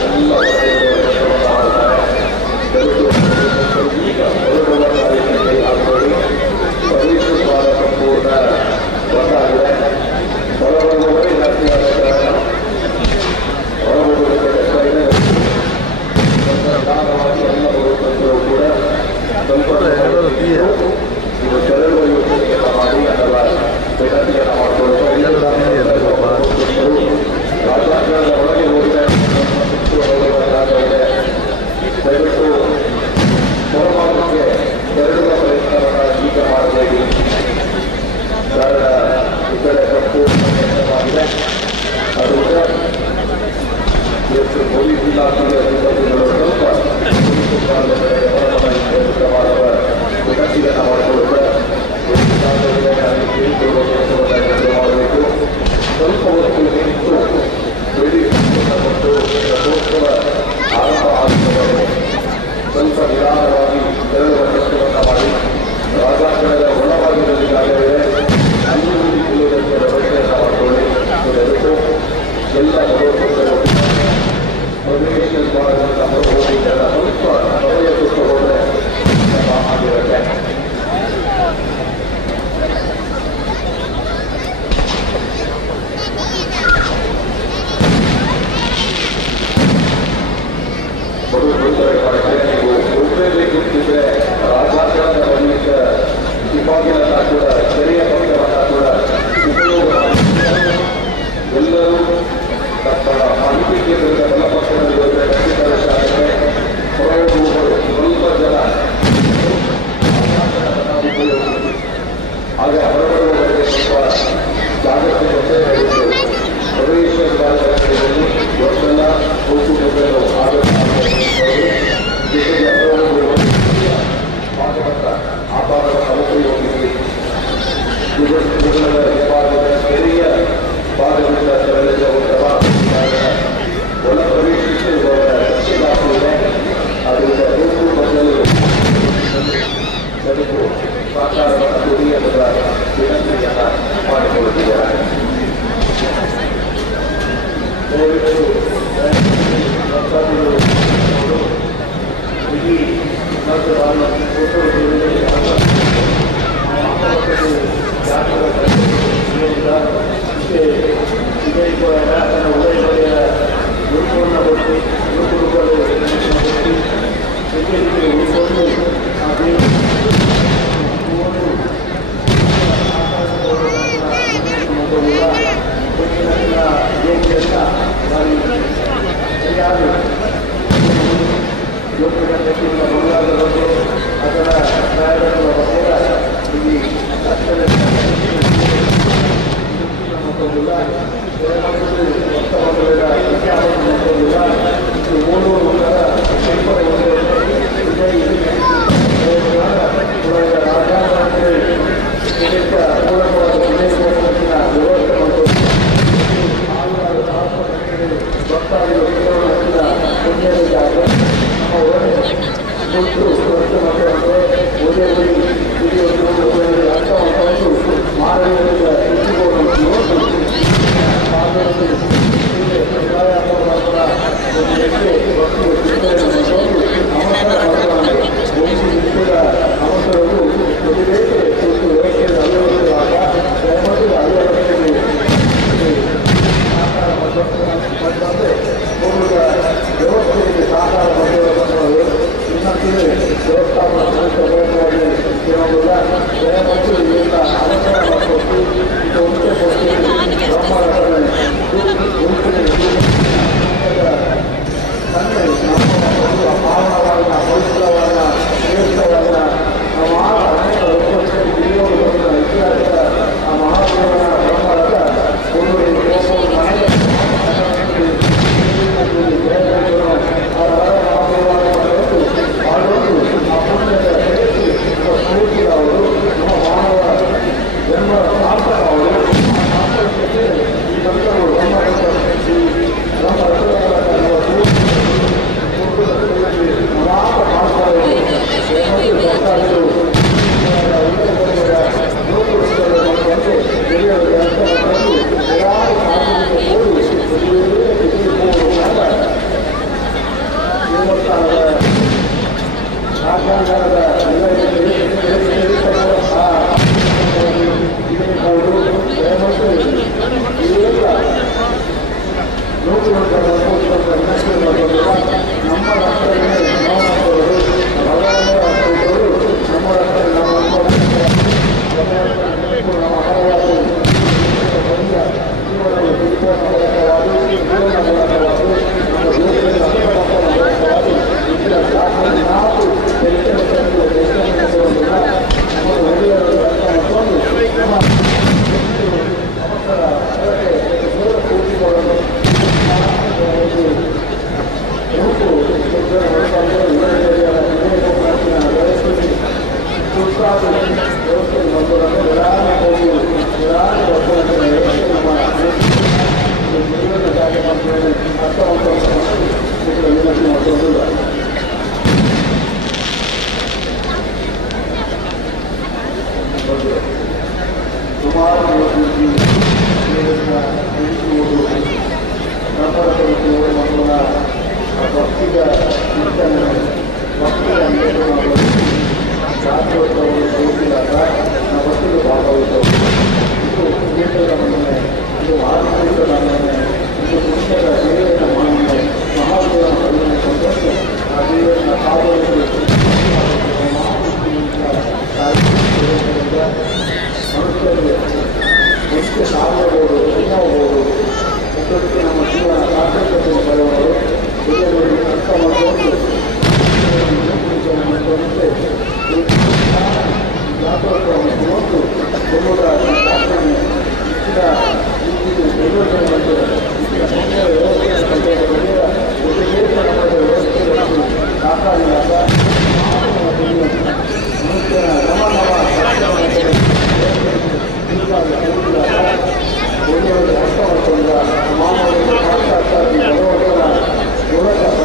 ಎಲ್ಲ ಕೆಲಸವನ್ನು ಮಾಡ್ತಾರೆ. ದಯವಿಟ್ಟು ಈಗ ಹೊರಡುವ ಕಾರ್ಯಕ್ರಮದಲ್ಲಿ ಹಾಕಿಕೊಳ್ಳಿ. ಪ್ರವೇಶಿಸುವಾಗ ಸಂಪೂರ್ಣ ಬಂದಾಗಿದೆ. ಹೊರಬರುವವರೇ ಜಾಸ್ತಿ ಆದ ಕಾರಣ ಹೊರಬರುವುದಕ್ಕೆ ಕಷ್ಟ ಇದೆ. ನಿಧಾನವಾಗಿ ಎಲ್ಲ ಭಗವಂತರು ಕೂಡ ಸ್ವಲ್ಪ ಇದು ತೆರಳುವ ಯೋಜನೆಯನ್ನು ಮಾಡಿ ಅಥವಾ ವಿನಂತಿಯನ್ನು ಮಾಡಿಕೊಳ್ಳುವ ರಾಜಾಂಗಣದ ಒಳಗೆ ಹೋದರೆ ಹೋಗುವ ಜಾಗ ಇದೆ. ದಯವಿಟ್ಟು ಹೊರಭಾಗಕ್ಕೆ ತೆರಳುವ ಪ್ರಯತ್ನವನ್ನು ಈಗ ಮಾಡಬೇಡಿ. ಕಾರಣ ಈ ಕಡೆ ಸಂಪೂರ್ಣ ಪ್ರಯತ್ನವಾಗಿದೆ. ಅದು ಇವತ್ತು ಪೊಲೀಸ್ ಇಲಾಖೆಯ ಸಿಬ್ಬಂದಿಗಳು ಸ್ವಲ್ಪ ಮಾಡುವ ವಿನಂತಿಯನ್ನು ಮಾಡಿಕೊಳ್ಳುತ್ತಾರೆ. ಮಾಡಬೇಕು. ಸ್ವಲ್ಪ ಹೊತ್ತು ನಿಂತು ಬೆಳಿ ಮತ್ತು ರಥೋತ್ಸವ ಆರಂಭ ಆಗುತ್ತದೆ. ಸ್ವಲ್ಪ ನಿಧಾನವಾಗಿ ತೆರಳುವ ಕೆಲಸವನ್ನು ಮಾಡಿ ರಾಜಾಂಗಣದ ಒಳಭಾಗದಲ್ಲಿ ಜಾಗವಿದೆ. ಅಲ್ಲಿ ನಿಲ್ಲುವುದಕ್ಕೆ ವ್ಯವಸ್ಥೆಯನ್ನು ಮಾಡಿಕೊಳ್ಳಿ. ದಯವಿಟ್ಟು ಎಲ್ಲ ಭಗವಂತರು ಪ್ರವೇಶ ದ್ವಾರದಿಂದ ಹೊರಹೋಗಿದ್ದೆಲ್ಲ ಸ್ವಲ್ಪ ಸಮಯ ಕೊಟ್ಟು ಹೋದರೆ ಆಗಿರುತ್ತೆ. ನೀವು ಹೋಗಲೇಬೇಕಿದ್ರೆ ರಾಜಾಂಗಣದ ಬಳಿಕ ಇವಾಗಿನ ಕೂಡ ಕೆರೆಯ ಪಕ್ಕವನ್ನು ಕೂಡ ಉಪಯೋಗ ಮಾಡಿ ಎಲ್ಲರೂ ನಮ್ಮ ಮಾಹಿತಿ ಕೇಂದ್ರದ ಬಲಪಕ್ಷದಲ್ಲಿ ಹೋದರೆ ಖಂಡಿತ ಶಾಲೆಗೆ ಹೊರಹೋಗುವವರು ಸ್ವಲ್ಪ ಜನ ಉಪಯೋಗಿಸಿ. ಹಾಗೆ ಹೊರಬರುವವರಿಗೆ ಸ್ವಲ್ಪ ಜಾಗ್ರತೆ ಪ್ರವೇಶ ದ್ವಾರದಲ್ಲಿ ಇವತ್ತೆಲ್ಲ ಹೋಗುವುದನ್ನು ಆ ಭಾಗವನ್ನು ಉಪಯೋಗಿಸಿ ಭಾಗದ ಕೆರೆಯ ಭಾಗದಿಂದ ತೆರಳಿದ ಒಳ ಪ್ರವೇಶಿಸುವವರ ಇಲಾಖೆಯಿದೆ. ಅದರಿಂದ ಮೂರು ಮೊದಲು ಬದುಕು ಸಾಕಾರವನ್ನು ಕುರಿಯದ ವಿನಂತಿಯನ್ನು ಮಾಡಿಕೊಳ್ಳುತ್ತಿದ್ದಾರೆ. ದಯವಿಟ್ಟು ಇಡೀ ಯೋಜನೆ ಅದರ ಮಾನವ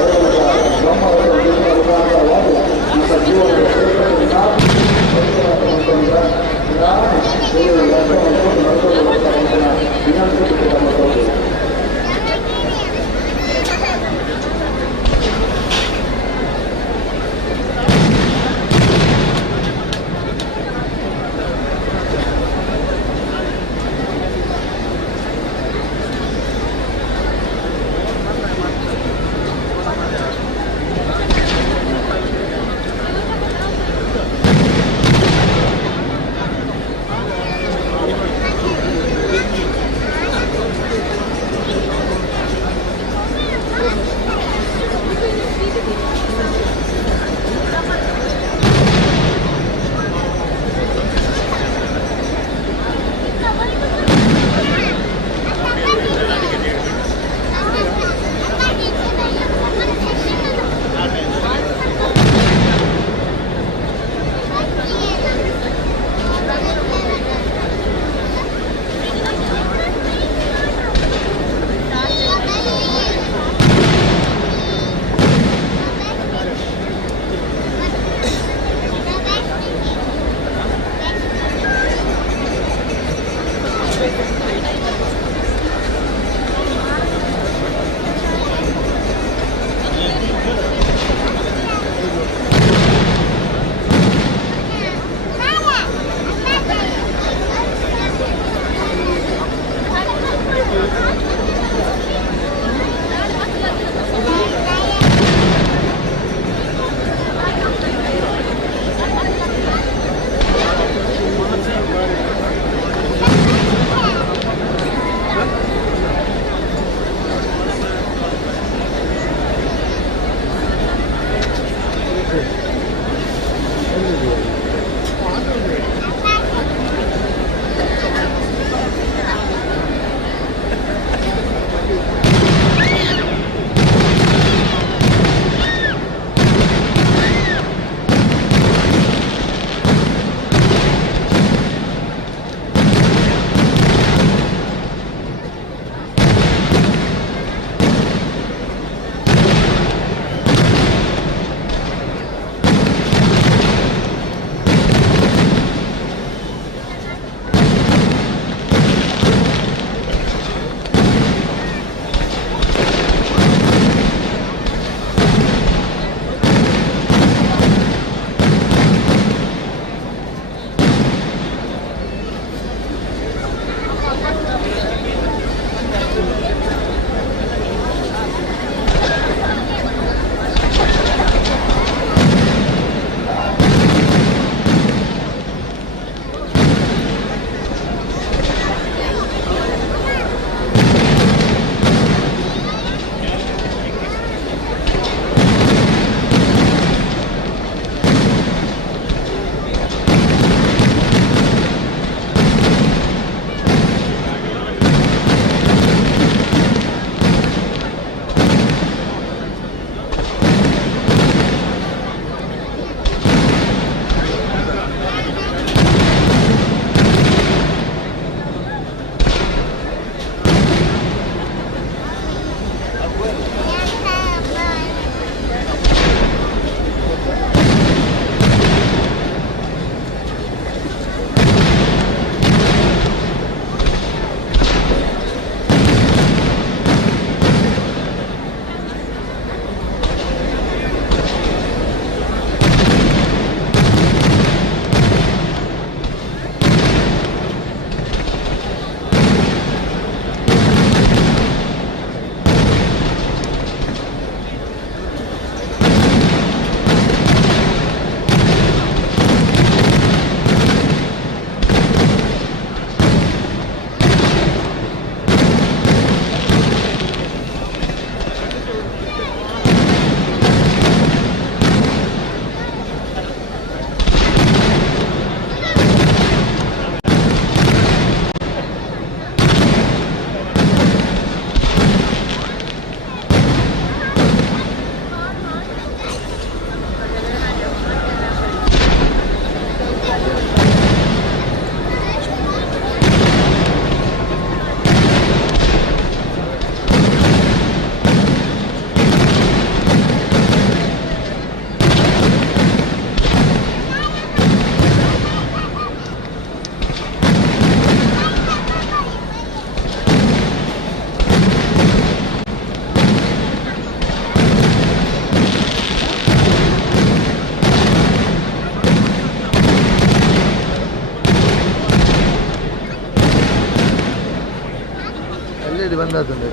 ಬಂದಾತುಂಡು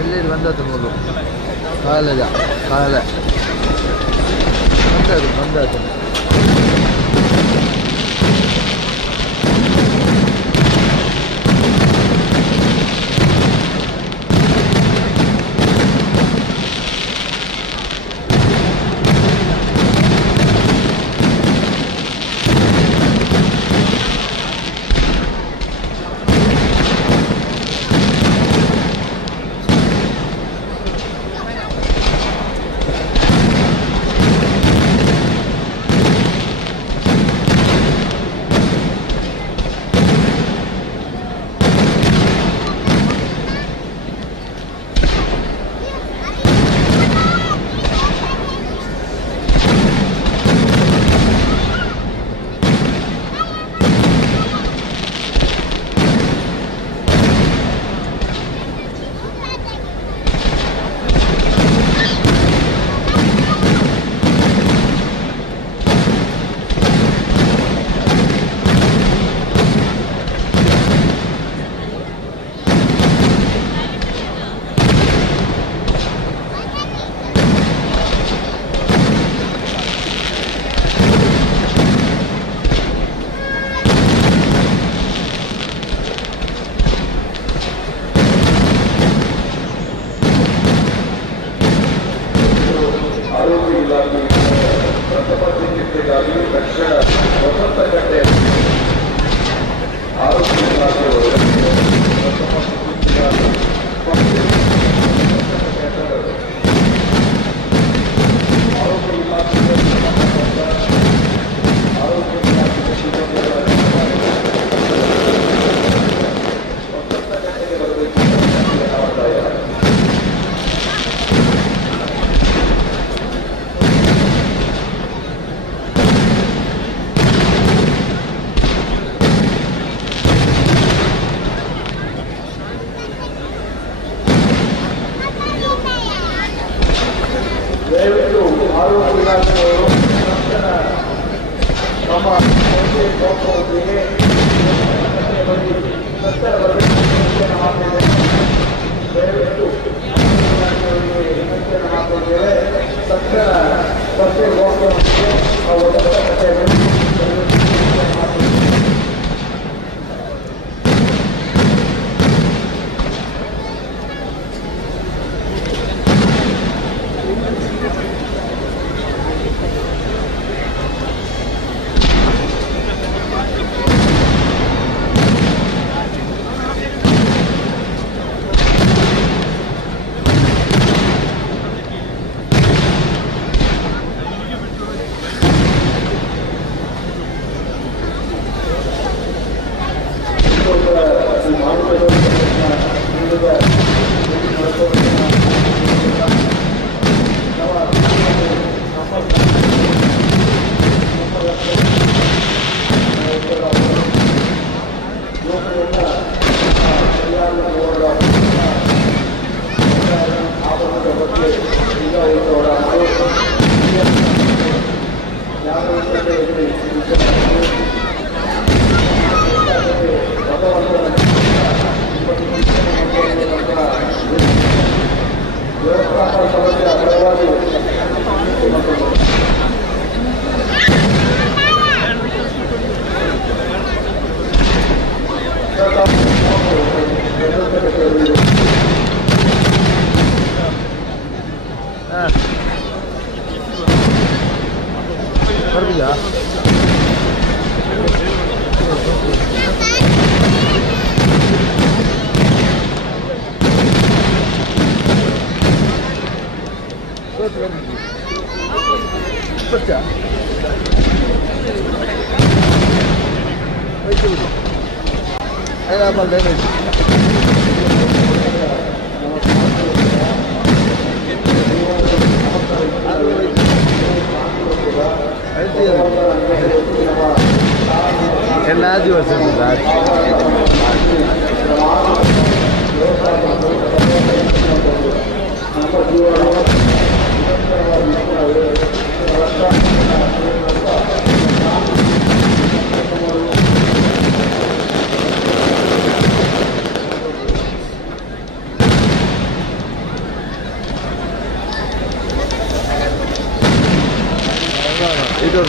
ಎಲ್ಲಿ ಬಂದಾತು ಮೂರು ಕಾಲದ ಕಾಲ ಬಂದಾತು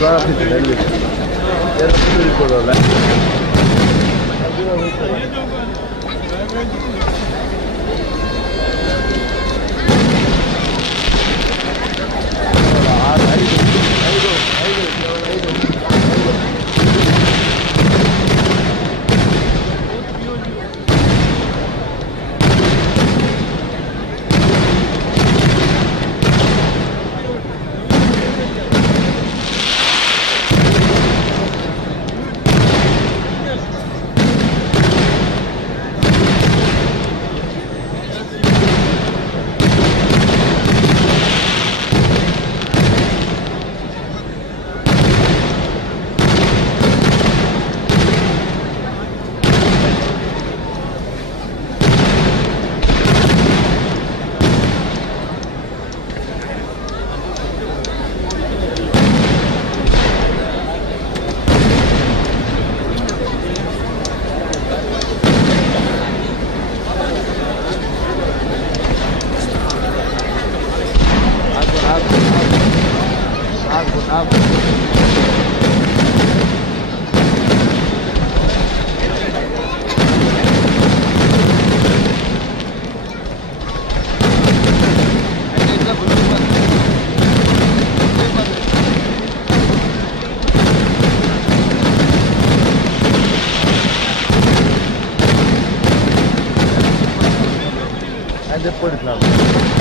ದ್ವಾರ ಆಗ್ತಿತ್ತು ಅಲ್ಲಿ ಎರಡು ಇಟ್ಕೊಡೋಲ್ಲ depois de nada.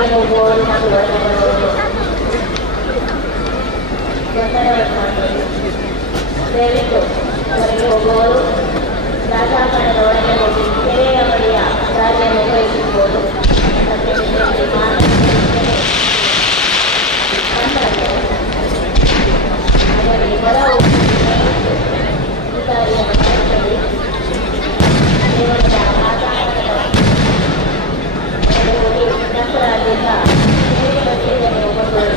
ಮನೆಗೆ ಹೋಗುವವರು ಮತ್ತು ಹೊರಗೆ ಬರುವವರು ಗೊಂದಲವನ್ನು ಮಾಡಬೇಕು. ದಯವಿಟ್ಟು ಹೊರಗೆ ಹೋಗುವವರು ರಾಜಾಂಗಣದ ಒಳಗೆ ಹೋಗಿ ಕೆರೆಯ ಬಳಿಯ ದಾರಿಯನ್ನು ಉಪಯೋಗಿಸಬಹುದು. ಮತ್ತೆ ನಿಮಗೆ ಅದರಲ್ಲಿ ಹೊರ ಈ ದಾರಿಯನ್ನು ಮಾಡಿಕೊಳ್ಳಿ. ದೇವರ ರಾಜಾಂಗಣದ ಹೋಗಿ ನಂತರ ಅಲ್ಲಿಂದ ಕೆರೆಯ ಬಳಿಯನ್ನು ಹೋಗುವುದು.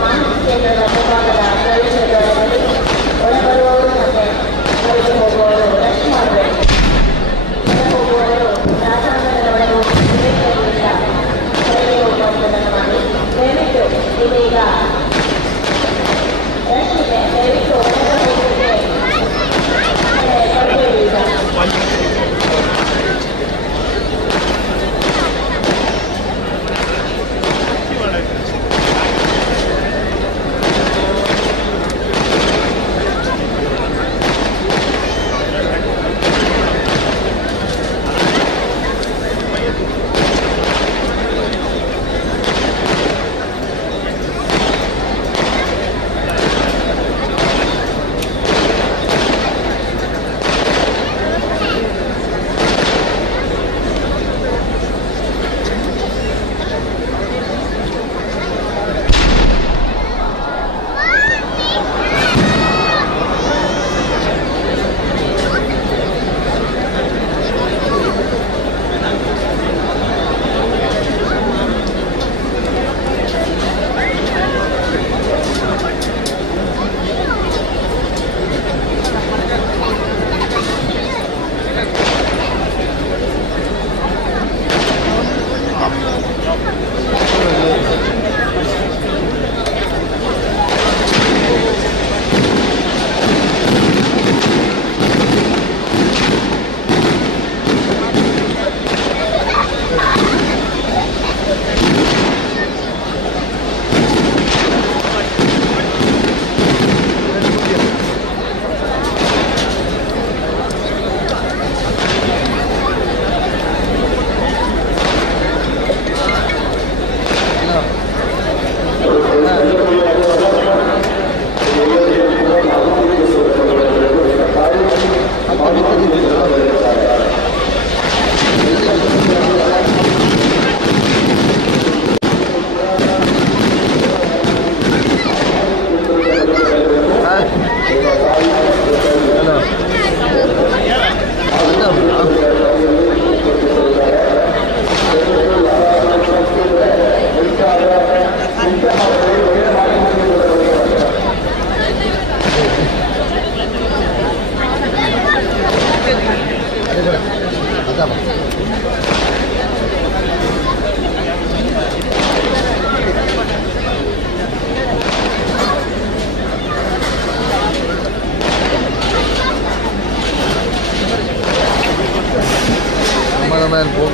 マンションの中で、そういうのが、これから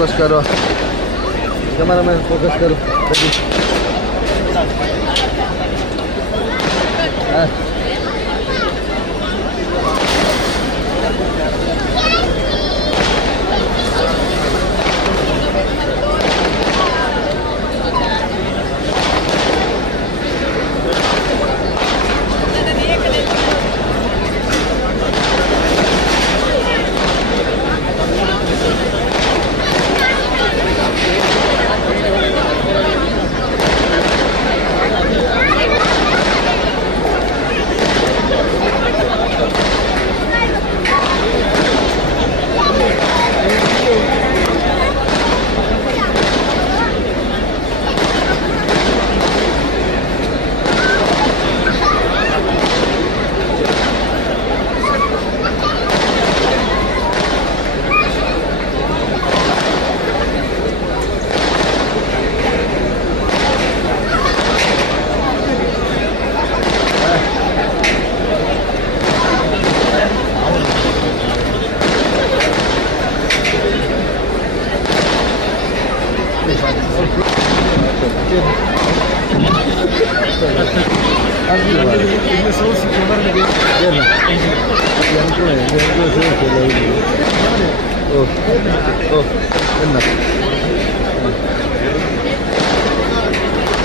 फोकस करो कैमरा मैन फोकस करो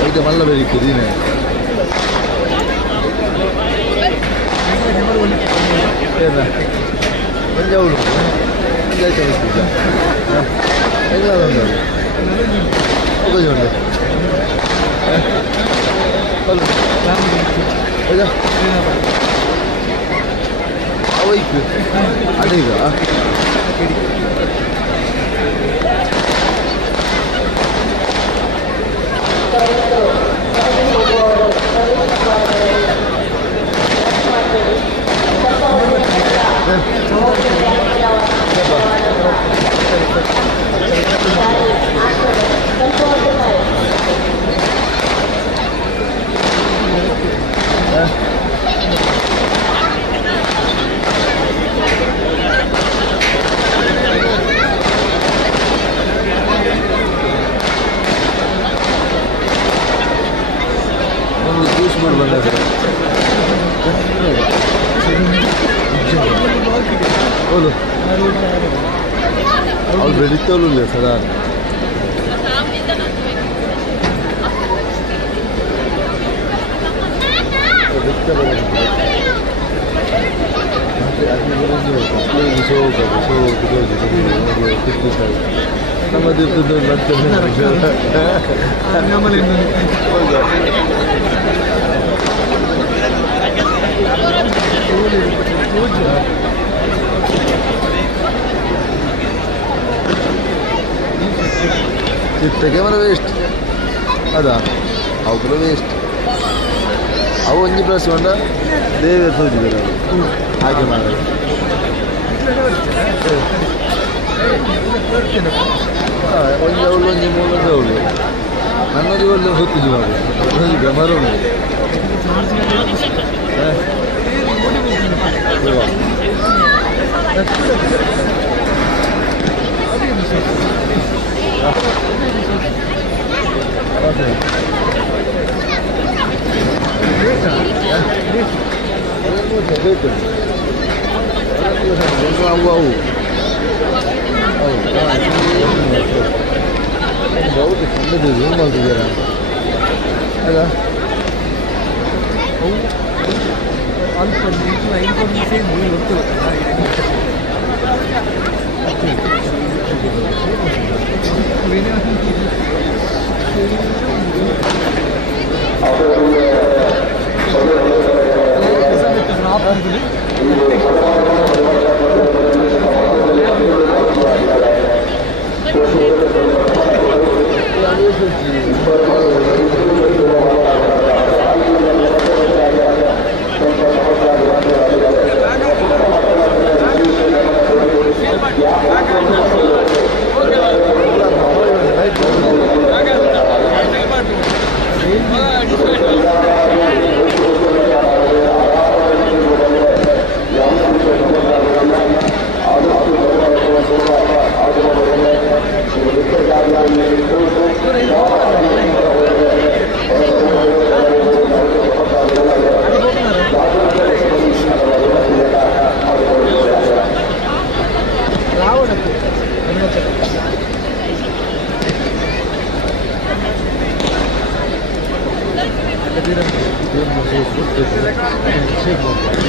అయితే మళ్ళీ పెరుగుతుంది పంజాబులు పంజాబ్ ఎలా ఉన్నారు ఒక చూడండి అవైకు అదేగా ಜ್ಯೂಸ್ ಮಾಡಿ ಬಂದ ಹೌದು ಅವ್ರು ಬೆಳೀತವೂ ಇಲ್ಲ ಸದಾ ಕ್ಯಾಮರಾ ವೇಸ್ಟ್ ಅದಾ ಅವು ಕೂಡ ವೇಸ್ಟ್ ಅವು ಒಂಜಿ ಪ್ಲಸ್ ಹೊಂಡ ದೇವೇ ತೋಜಿದ್ದಾರೆ ಹಾಗೆ ಮಾಡೋದು ಒಂಜಿ ಅವಳು ಒಂಜಿ ಮೂರೊಂದು ಅವಳು ನನ್ನದು ಒಳ್ಳೆ ಹೊತ್ತಿದ್ದು ಮಾಡಿ ಗಮರ ಉಂಟು ಅವು ಹೌದು ಸಂದದ್ದು ಏನು ಮಾಡ್ತಿದ್ದೀರಾ ಅಲ್ಲ Yeah. Gracias.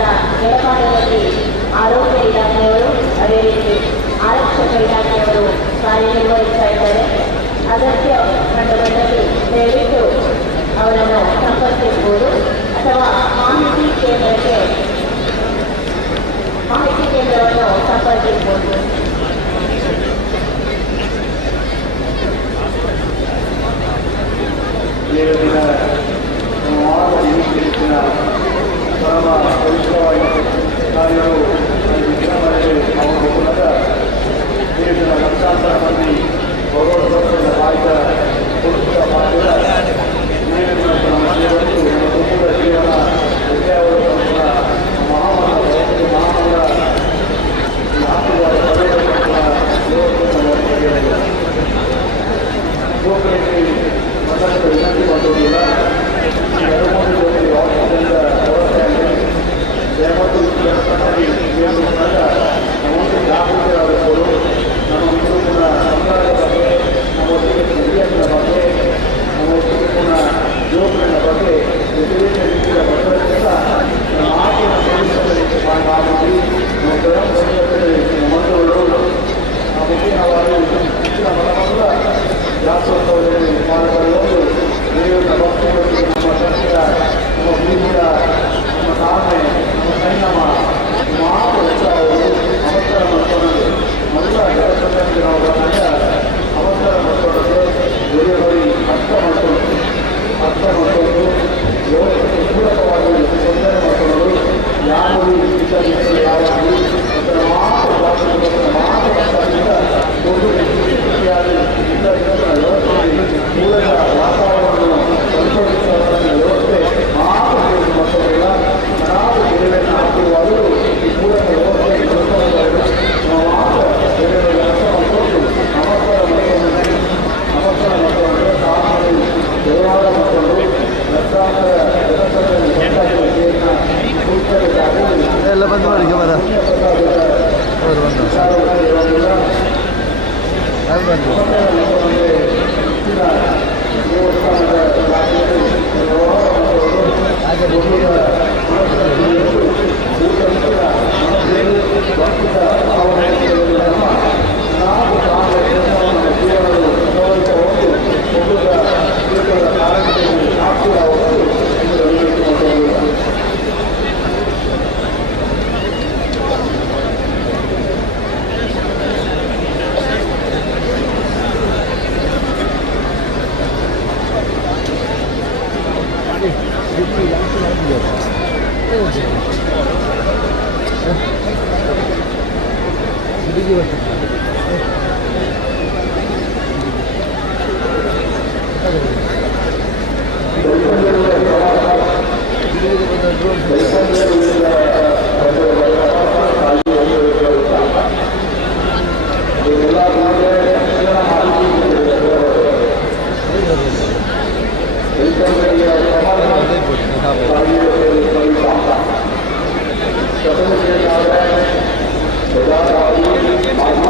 ನನ್ನ ಎಡಭಾಗದಲ್ಲಿ ಆರೋಗ್ಯ ಇಲಾಖೆಯವರು ಅದೇ ರೀತಿ ಆರಕ್ಷಕ ಇಲಾಖೆಯವರು ಕಾರ್ಯನಿರ್ವಹಿಸ್ತಾ ಇದ್ದಾರೆ. ಅಗತ್ಯ ಕಂಡುಬಂದಲ್ಲಿ ದಯವಿಟ್ಟು ಅವರನ್ನು ಸಂಪರ್ಕಿಸಬಹುದು ಅಥವಾ ಮಾಹಿತಿ ಕೇಂದ್ರವನ್ನು ಸಂಪರ್ಕಿಸಬಹುದು. ಪರಮ ಪವಿತ್ರವಾಗಿ ಕಾರ್ಯವು ದೇಶದ ಲಕ್ಷಾಂತರ ಮಂದಿ ಗೌರವ ಕಾಯ್ದ ಪುರುಷ ಮಾಡಿದ ಕುಟುಂಬ ಜೀವನ ಮತ್ತಷ್ಟು ವಿನಂತಿ ಮಾಡುವುದಿಲ್ಲ. ದಯಮಾಡಿ ನಮಗೆ ಜಾಗೃತರಾಗಬಹುದು. ನಮ್ಮ ಹಿಂದೂಗಳ ಸಂಪ್ರದಾಯದ ಬಗ್ಗೆ, ನಮ್ಮ ಹಿರಿಯರ ಬಗ್ಗೆ, ನಮ್ಮ ಯುವಕರ ಬಗ್ಗೆ ವಿಶೇಷ ರೀತಿಯ ಭದ್ರತೆಯಿಂದ ನಮ್ಮ ಆರ್ಥಿಕ ಭವಿಷ್ಯದಲ್ಲಿ ಮಾಡಿ ನಮ್ಮ ಸ್ವಯಂ ಮಂತ್ರಿಗಳು ಮುಖ್ಯವಾಗಿ ಹೆಚ್ಚಿನ ಬಲವಂತ ಜಾಸ್ತಿ ಪಾಲ್ಗೊಳ್ಳುವುದು ದೇವರ ಭಕ್ತರಿಗೆ ನಮ್ಮ ಸತ್ಯ, ನಮ್ಮ ಭೂಮಿಯ, ನಮ್ಮ ತಾಳ್ಮೆ, ನಮ್ಮ ಸಂಯಮ, ಮಾತು ಉತ್ಸಾಹಗಳು ಅವಸರ ಮಾಡ್ಕೊಳ್ಳೋದು ಮೊದಲ ಜಗತ್ತಲ್ಲಿ ನಾವು ಬಂದಾಗ ಅವಸರ ಮಾಡ್ಕೊಳ್ಳೋದು ಬೇರೆ ಬರೀ ಅರ್ಥ ಮಾಡ್ಕೊಳ್ಳೋದು ಯೋಗಕ್ಕೆ ಪೂರಕವಾಗಿ ತೊಂದರೆ ಮಾಡ್ಕೊಳ್ಳೋದು ಯಾವುದು ಯಾವುದು ಅದರ ಮಾತು ಮಾತು ಒಂದು ಮೂಲದ ವಾತಾವರಣವನ್ನು ಸಂಶೋಧಿಸುವ ವ್ಯವಸ್ಥೆ ಮಾತು ಮಕ್ಕಳಿಲ್ಲ. ನಾವು ಬೇರೆಯನ್ನು ಹಾಕಿರುವಾಗಲೂ ಈ ಮೂಲಕ ವ್ಯವಸ್ಥೆ ನಮ್ಮ ಮಾತು ಬೇರೆ ಕೆಲಸ ಮಾಡಿಕೊಂಡು ನಮಸ್ಕಾರ ಮಕ್ಕಳನ್ನು ಸಾಮಾನ್ಯ ದೇವಾಲ ಮಕ್ಕಳು ಲಕ್ಷಾಂತರ ಎಲ್ಲ ಬಂದು ಮಾಡಿ ಮರ ಅವರು ಬಂದು Gracias.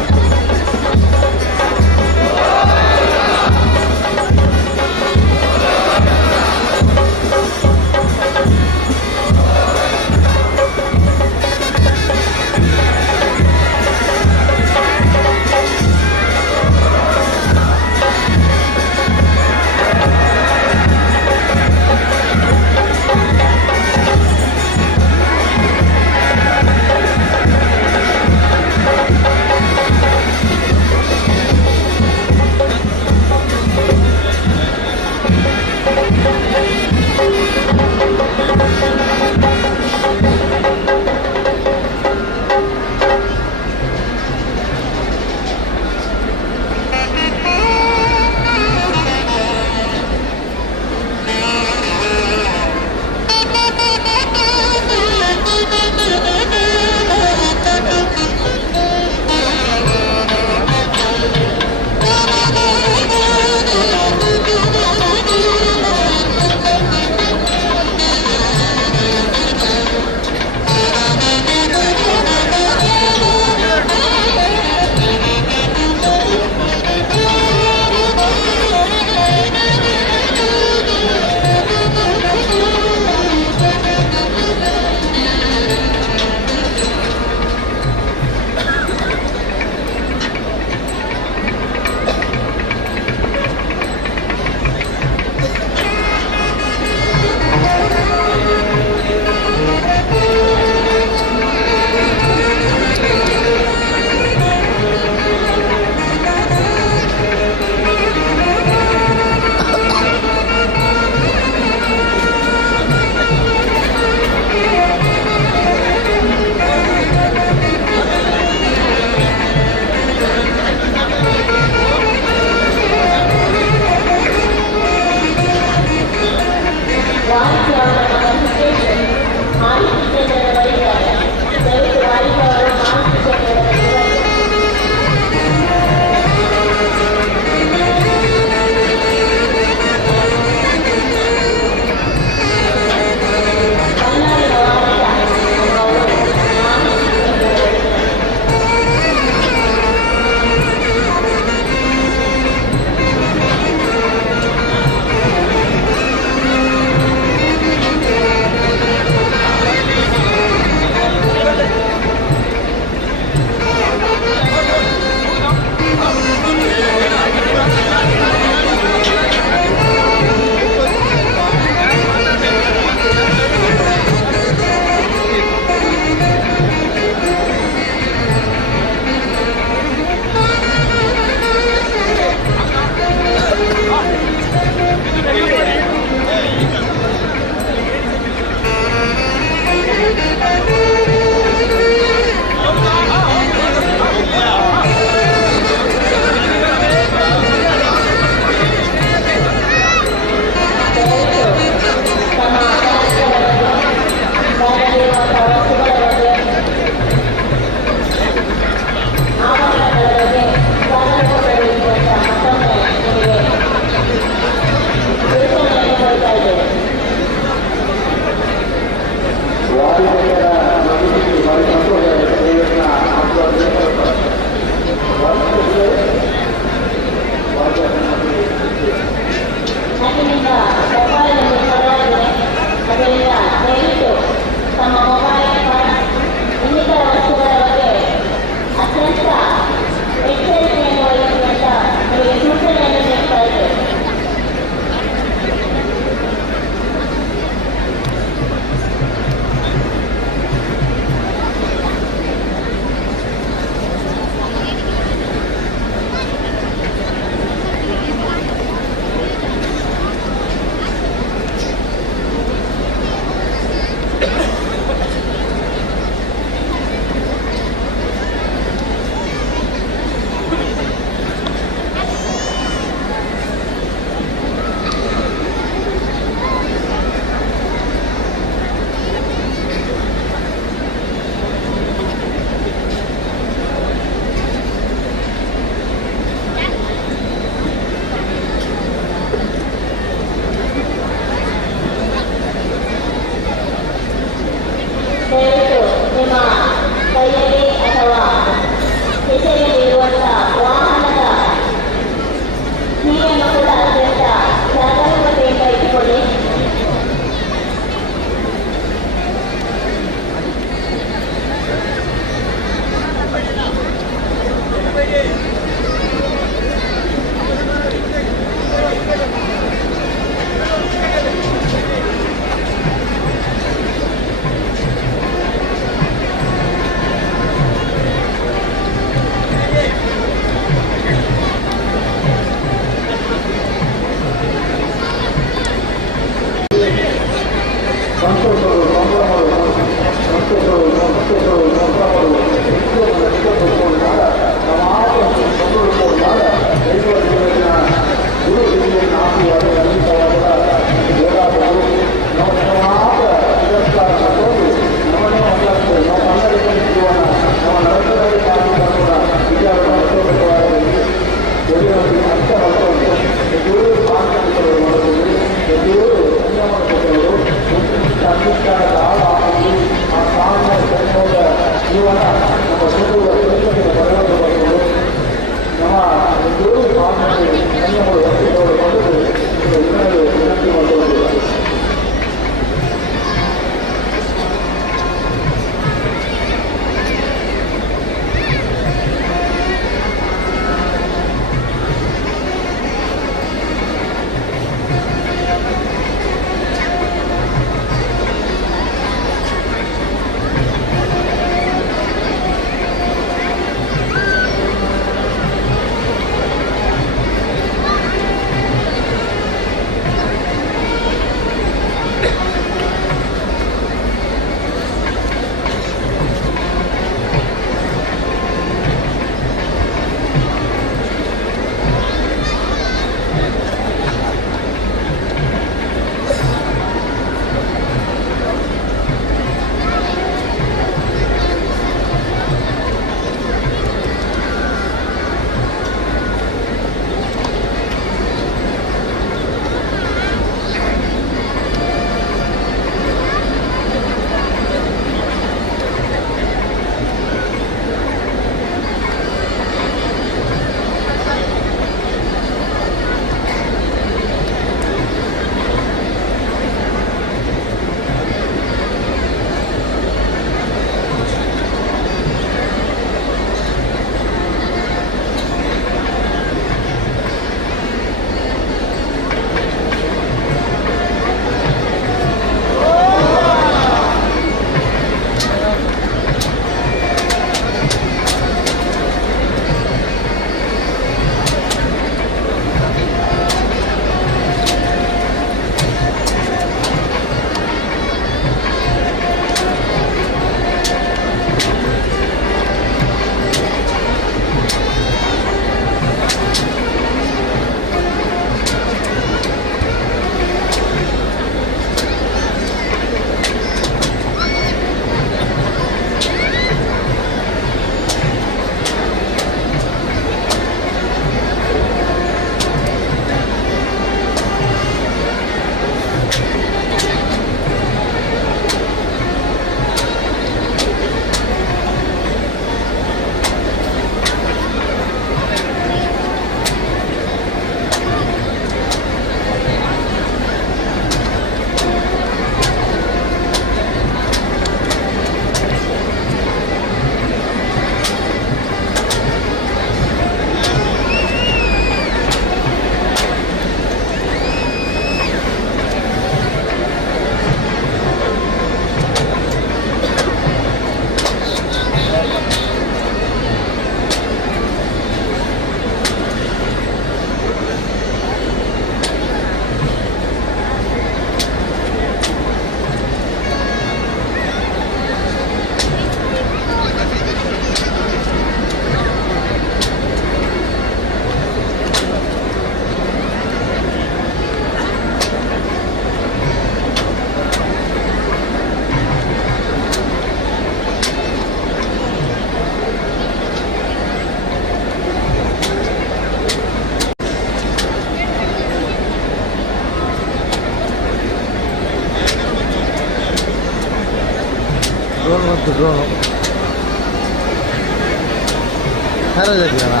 খারাপ যাচ্ছে না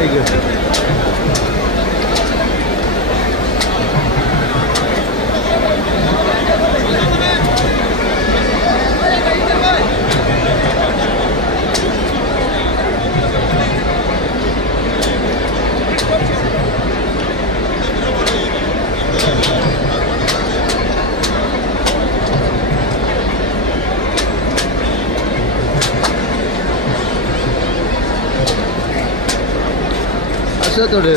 এই গেছে तो दे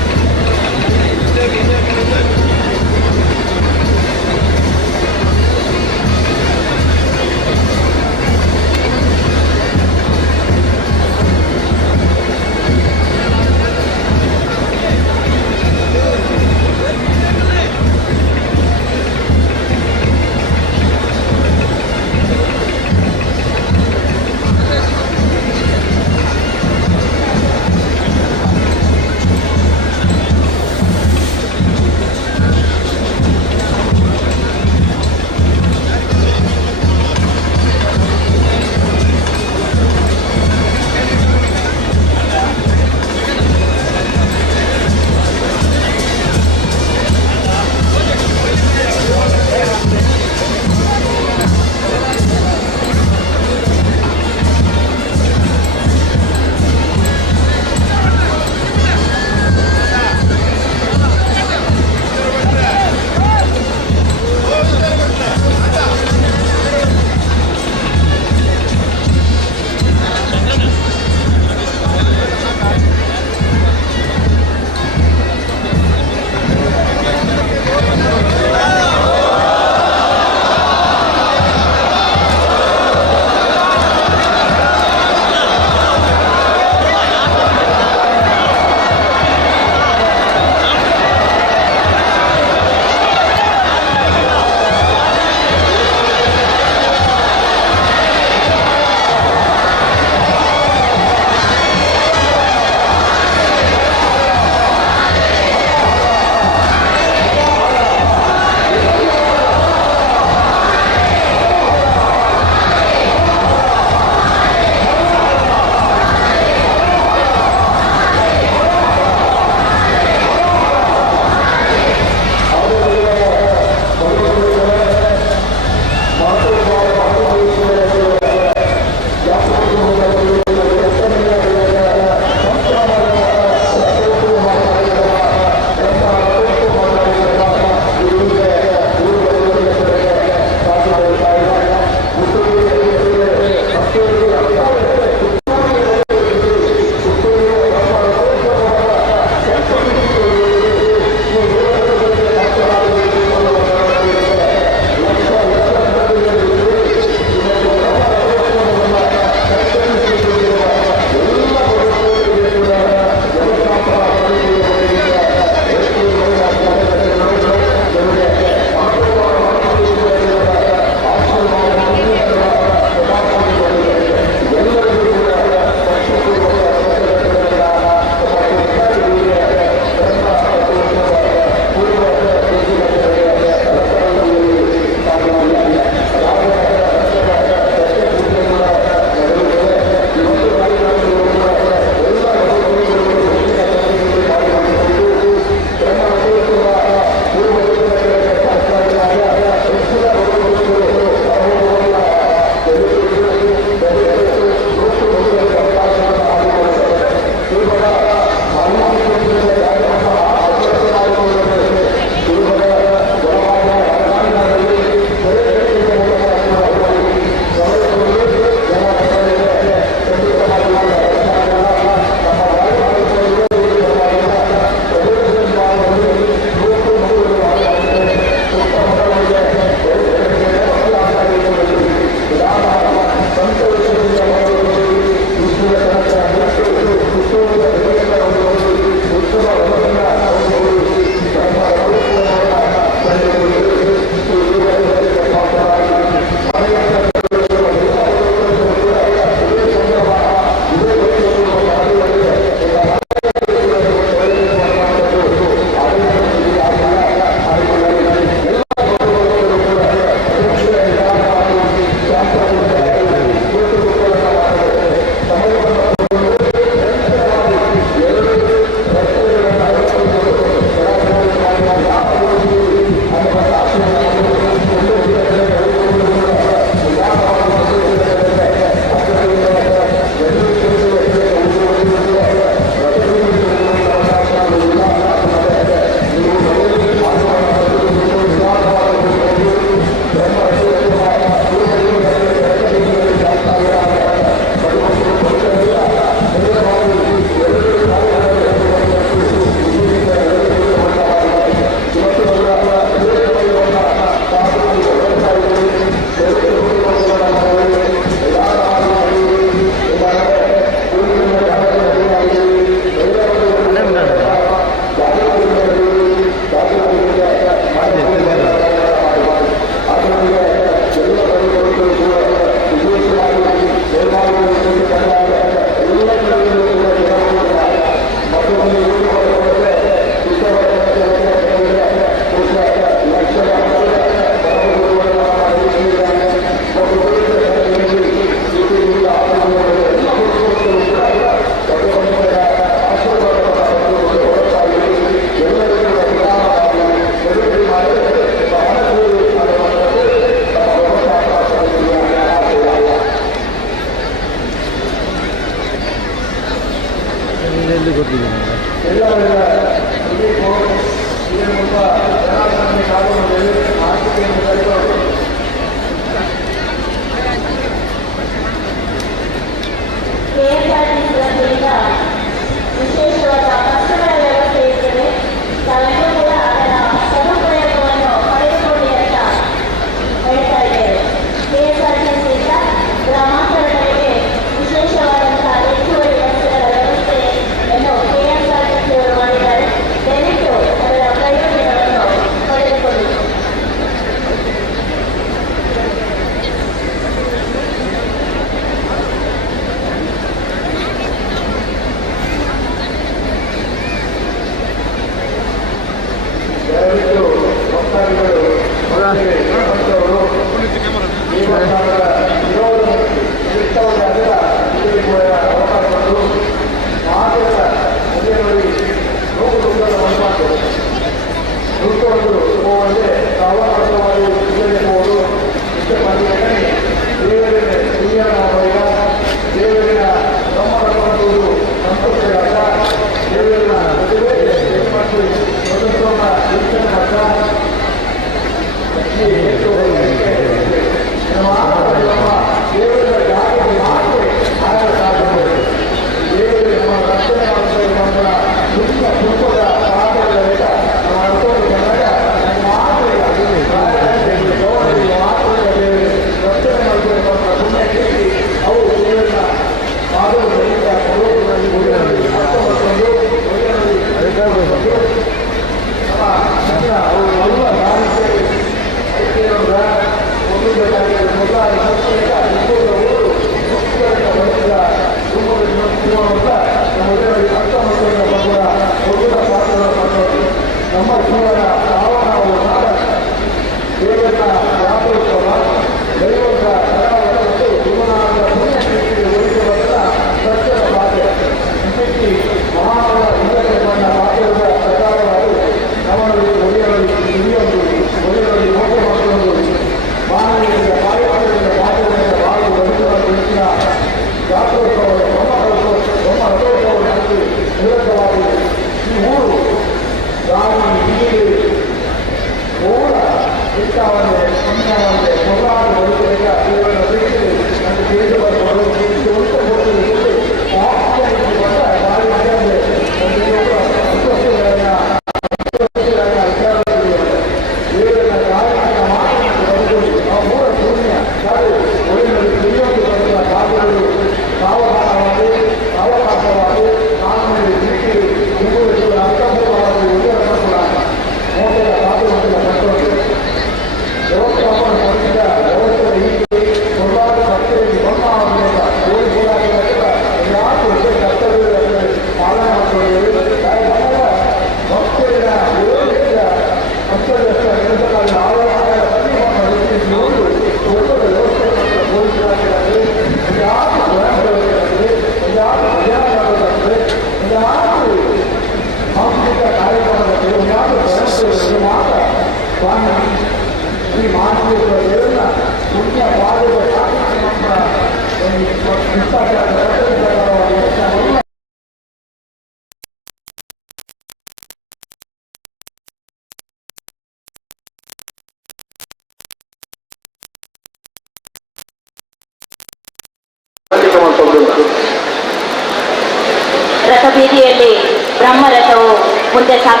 ರಥಬೀದಿಯಲ್ಲಿ ಬ್ರಹ್ಮರಥವು ಮುಂದೆ ಸಾಗ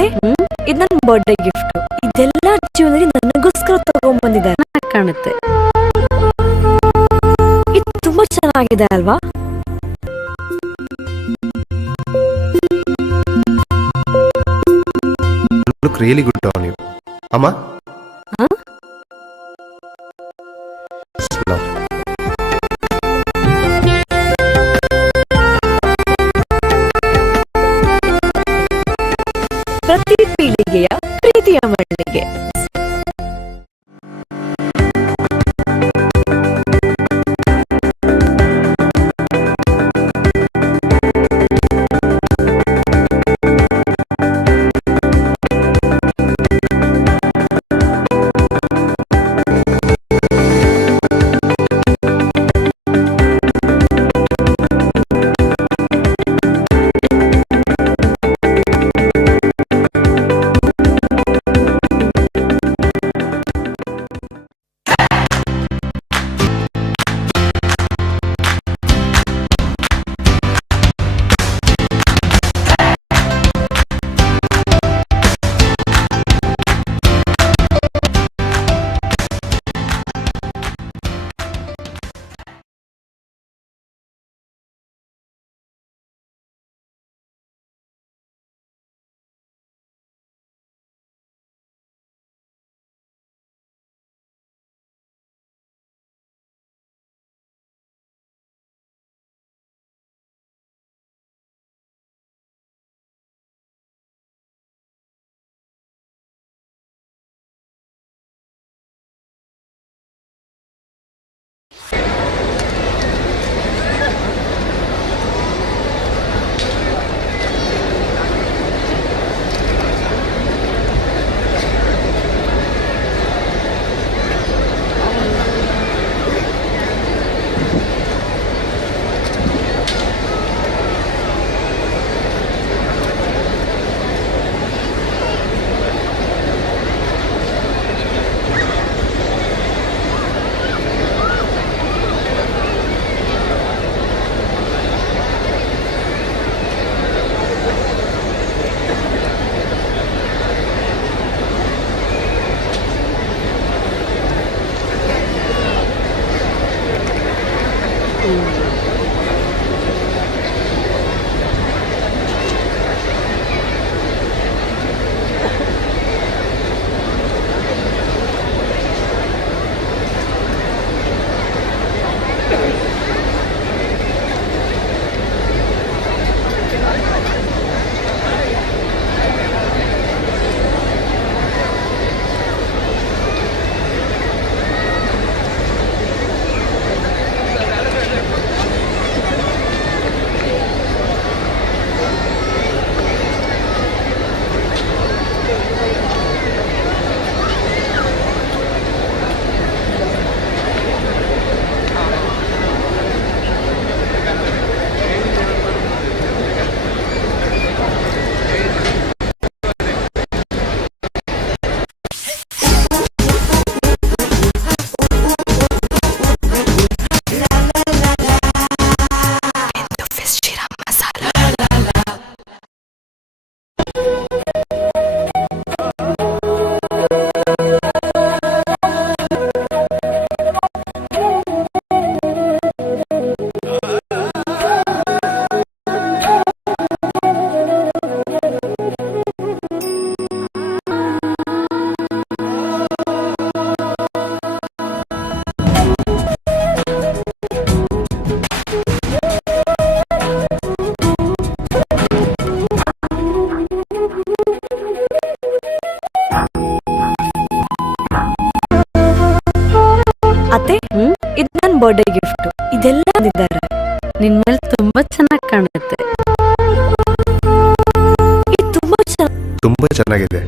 ಅತ್ತೆ ಇದು ನನ್ನ ಬರ್ಡೇ ಗಿಫ್ಟ್. ಇದೆಲ್ಲ ಜೀವನದಲ್ಲಿ ನನಗೋಸ್ಕರ ತಗೊಂಡ್ಬಂದಿದ್ದಾರೆ ಕಾಣುತ್ತೆ. ಇದು ತುಂಬಾ ಚೆನ್ನಾಗಿದೆ ಅಲ್ವಾ? Look really good on you. Amma? Huh? Love. ಪ್ರತಿ ಪೀಳಿಗೆಯ ಪ್ರೀತಿಯ ಮಣ್ಣಿಗೆ. ಅತ್ತೆ ಇದು ನನ್ನ ಬರ್ಡೇ ಗಿಫ್ಟ್. ಇದೆಲ್ಲ ತಂದಿದ್ದಾರೆ. ನಿನ್ ಮೇಲೆ ತುಂಬಾ ಚೆನ್ನಾಗಿ ಕಾಣುತ್ತೆ. ಇದು ತುಂಬಾ ಚೆನ್ನಾಗಿದೆ.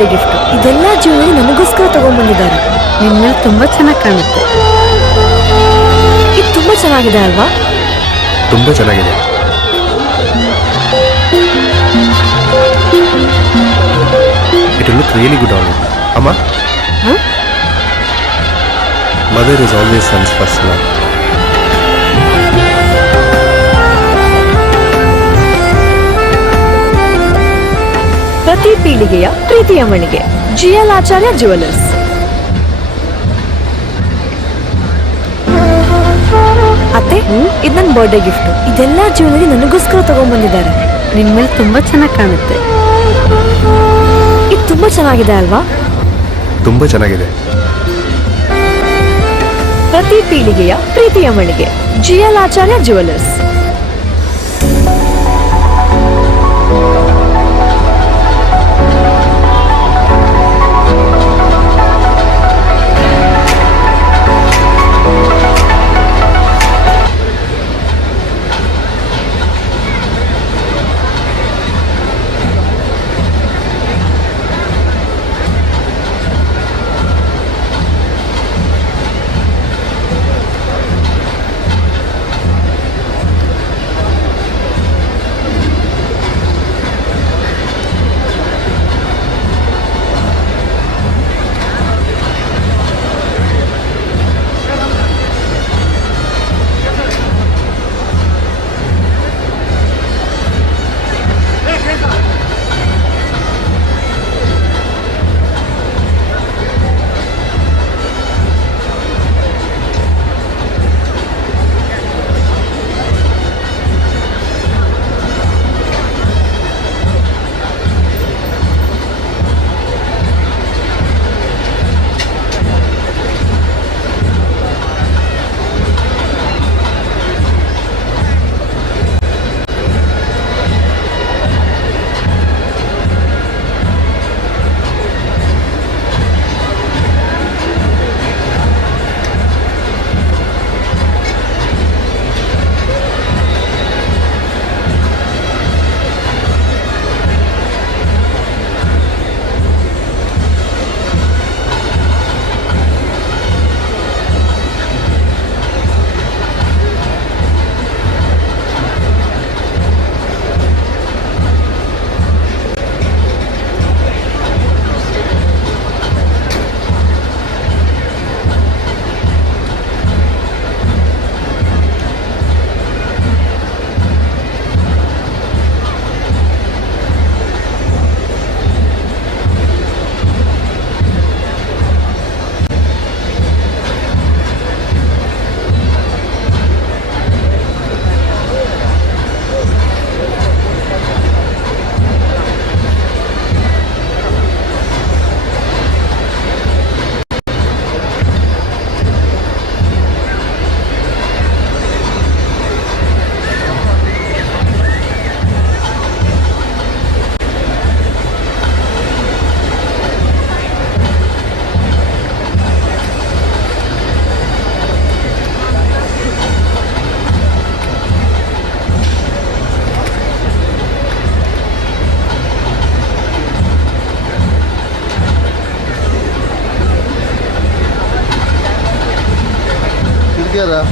Birthday gift. ಇದೆಲ್ಲ ಜ್ಯುವೆಲರಿ ನನಗೋಸ್ಕರ ತಗೊಂಡ್ಬಂದಿದ್ದಾರೆ. ನಿನ್ ಮೇಲೆ ತುಂಬಾ ಚೆನ್ನಾಗಿ ಕಾಣುತ್ತೆ. ಇದು ತುಂಬಾ ಚೆನ್ನಾಗಿದೆ ಅಲ್ವಾ? ತುಂಬ ಚೆನ್ನಾಗಿದೆ. It will look really good on you. Amma? Huh? Mother is always son's first love. ಪ್ರತಿ ಪೀಳಿಗೆಯ ಪ್ರೀತಿಯ ಮಳಿಗೆ GL ಆಚಾರ್ಯ ಜ್ಯುವೆಲರ್ಸ್. ಅತ್ತೆ, ಇದು ನನ್ನ ಬರ್ಡೇ ಗಿಫ್ಟ್. ಇದೆಲ್ಲ ಜ್ಯುವೆಲರಿ ನನಗೋಸ್ಕರ ತಗೊಂಡ್ಬಂದಿದ್ದಾರೆ. ನಿನ್ ಮೇಲೆ ತುಂಬಾ ಚೆನ್ನಾಗಿ ಕಾಣುತ್ತೆ. ಇದು ತುಂಬಾ ಚೆನ್ನಾಗಿದೆ ಅಲ್ವಾ? ತುಂಬ ಚೆನ್ನಾಗಿದೆ. ಪ್ರತಿ ಪೀಳಿಗೆಯ ಪ್ರೀತಿಯ ಮಳಿಗೆ GL ಆಚಾರ್ಯ ಜ್ಯುವೆಲರ್ಸ್. Together.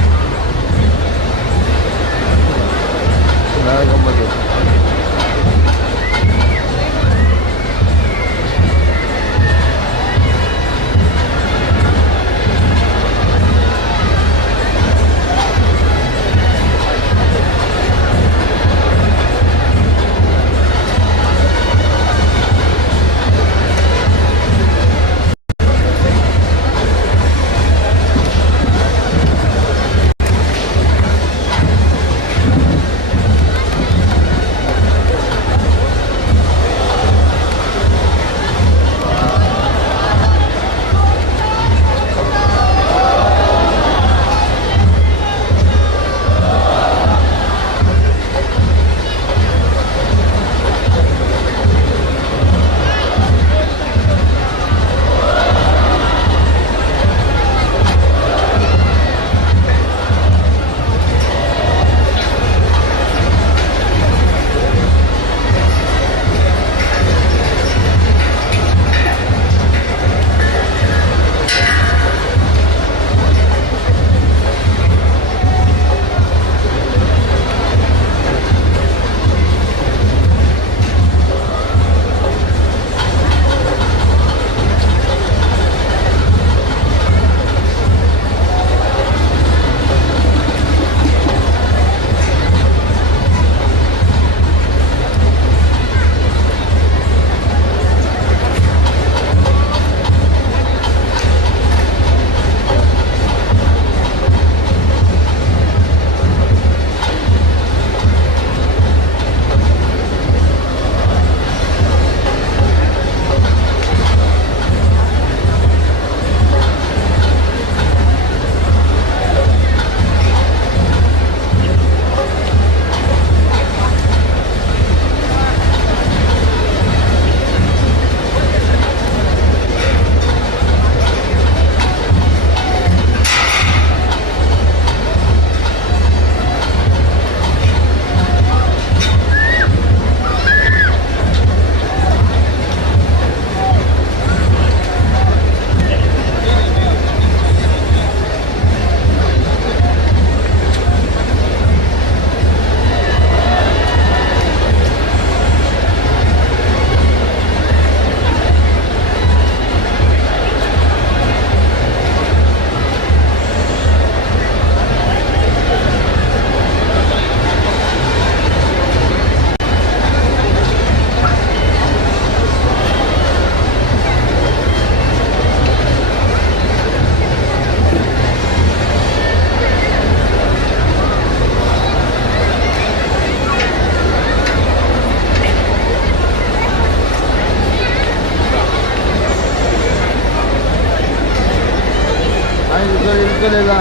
ಇಲ್ಕಲಿಲ್ಲ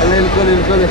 ಅಲ್ಲ ಇಲ್ಕೊಳ್ಳಿ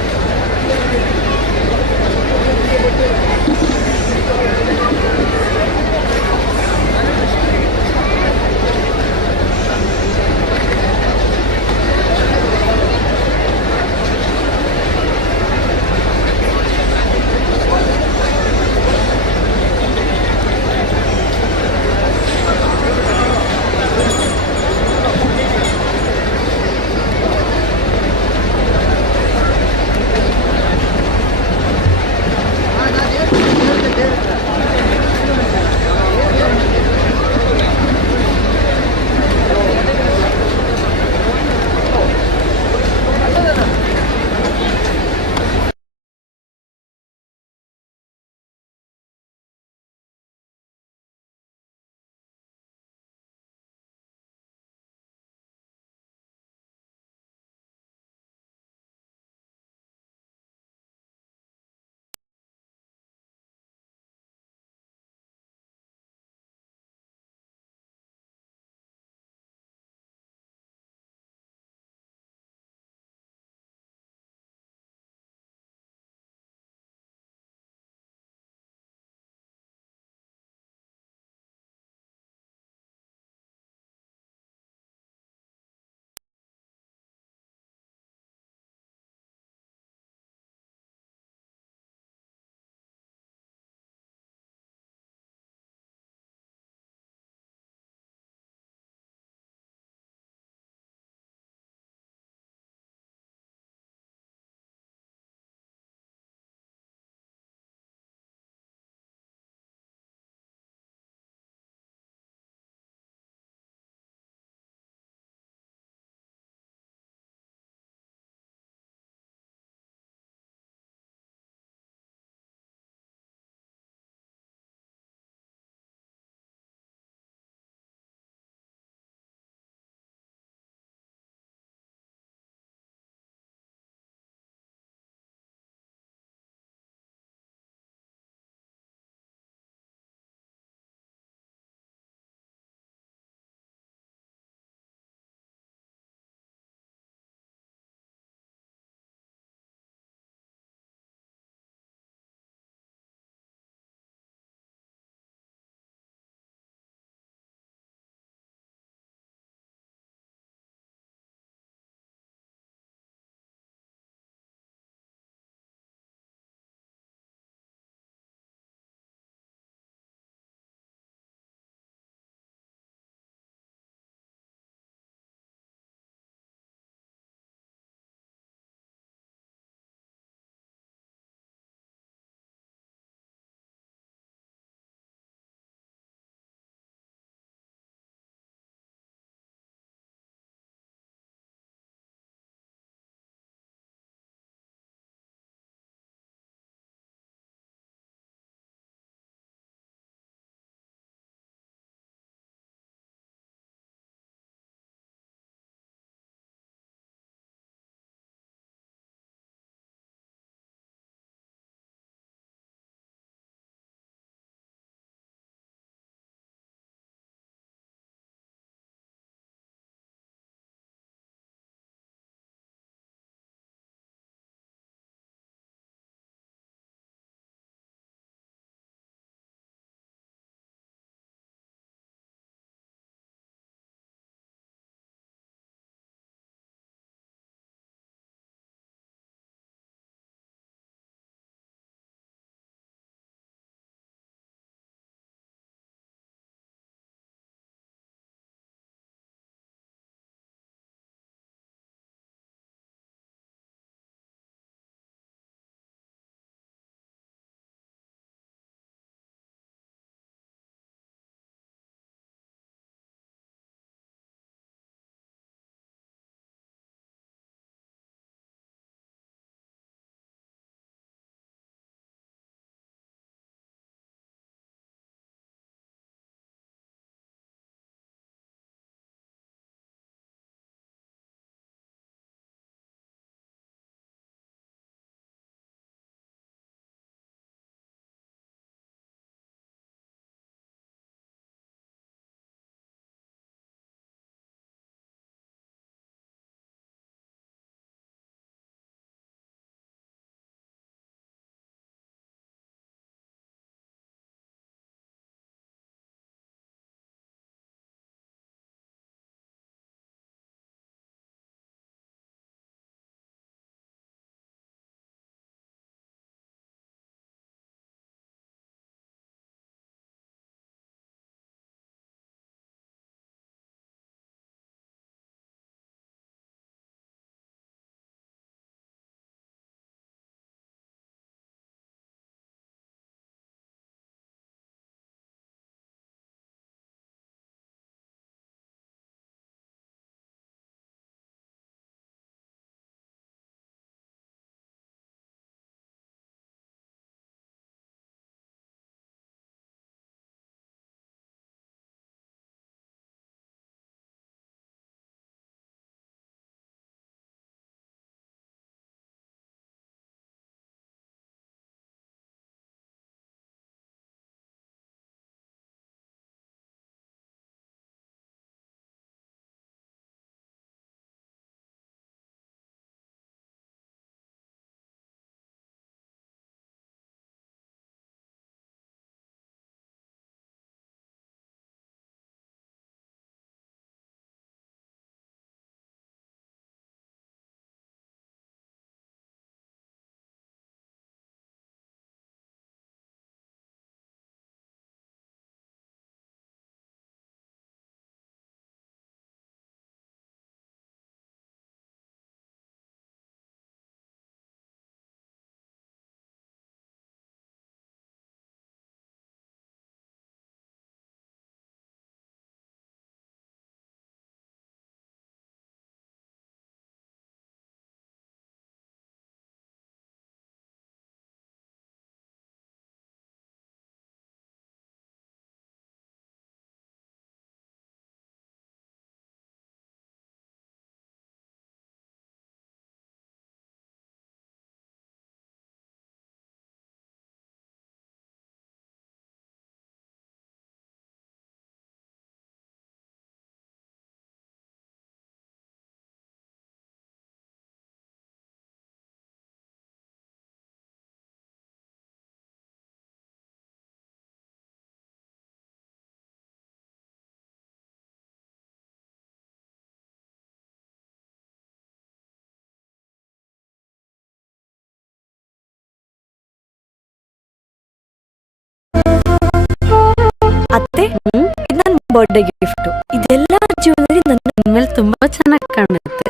ಬರ್ಡೇ ಗಿಫ್ಟ್. ಇದೆಲ್ಲ ಜೀವನದಲ್ಲಿ ನನ್ನ ಮೇಲೆ ತುಂಬಾ ಚೆನ್ನಾಗಿ ಕಾಣುತ್ತೆ.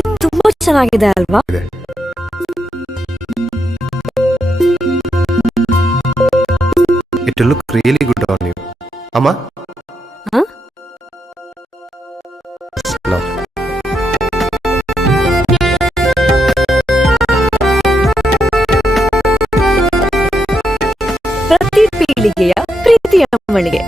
ಇದು ತುಂಬಾ ಚೆನ್ನಾಗಿದೆ ಅಲ್ವಾ? It will look really good on you. Amma? Huh? Love. ಪ್ರತಿ ಪೀಳಿಗೆಯ ಪ್ರೀತಿಯ ಮಳಿಗೆ.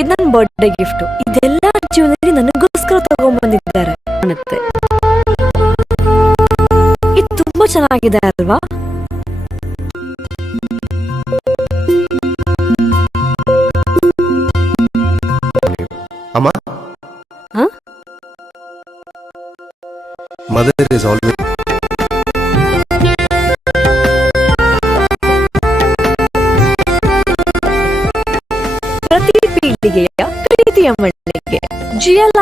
ಇದು ನನ್ನ ಬರ್ಡೇ ಗಿಫ್ಟ್. ಇದೆಲ್ಲ ಜೀವನದಲ್ಲಿ ನನಗೋಸ್ಕರ ತಗೊಂಡ್ಬಂದಿದ್ದಾರೆ ಕಾಣುತ್ತೆ. ಇದು ತುಂಬಾ ಚೆನ್ನಾಗಿದೆ ಅಲ್ವಾ? Amma? Huh? Mother is always ಪ್ರತಿ ಪೀಳಿಗೆಯ ಪ್ರೀತಿಯ ಮಳಿಗೆ. GL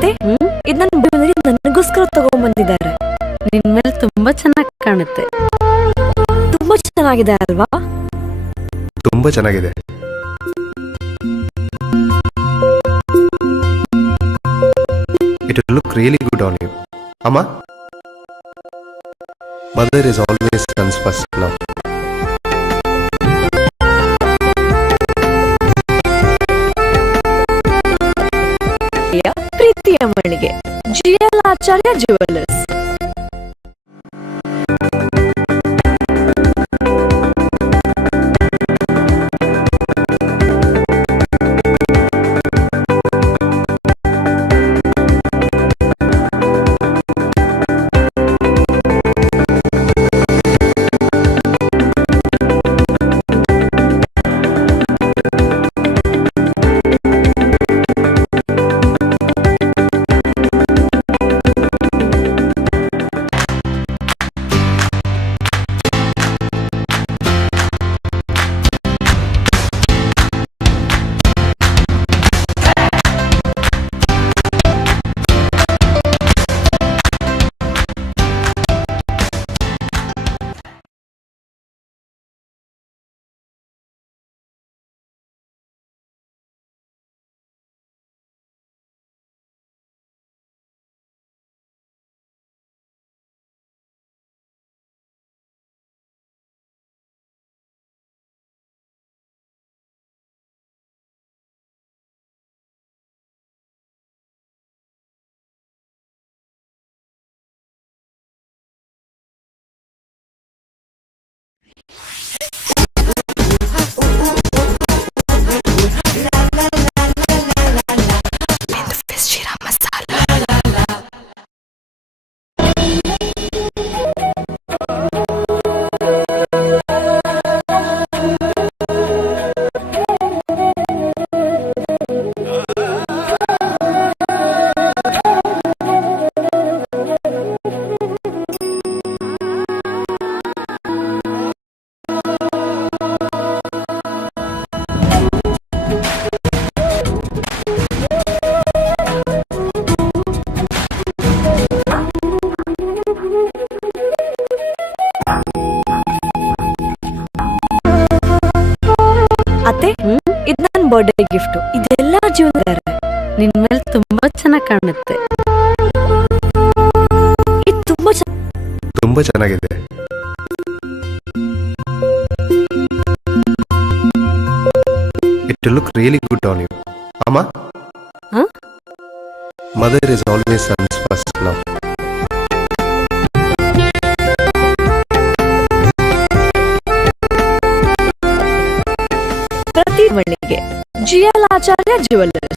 ಅತ್ತೆ ಇದು ನನಗೋಸ್ಕರ ತಗೊಂಡ್ಬಂದಿದ್ದಾರೆ. ನಿನ್ ಮೇಲೆ ತುಂಬಾ ಚೆನ್ನಾಗಿ ಕಾಣುತ್ತೆ. ತುಂಬಾ ಚೆನ್ನಾಗಿದೆ ಅಲ್ವಾ? ತುಂಬಾ ಚೆನ್ನಾಗಿದೆ. It will look really good on you. Amma? Mother is always son's first love. ಪ್ರೀತಿಯ ಮಳಿಗೆ GL ಆಚಾರ್ಯ ಜ್ಯುವೆಲರ್ಸ್. ಅತ್ತೆ ಇದು ನನ್ನ ಬರ್ಡೇ ಗಿಫ್ಟ್. ಇದೆಲ್ಲ ಜೀವನ ನಿನ್ ಮೇಲೆ ತುಂಬಾ ಚೆನ್ನಾಗಿ ಕಾಣುತ್ತೆ. ಇದು ತುಂಬಾ ಚೆನ್ನಾಗಿದೆ. It will look really good on you. Amma? Mother is always son's first love. ಪ್ರತಿ ಮಳಿಗೆ GL ಆಚಾರ್ಯ ಜ್ಯುವೆಲರ್ಸ್.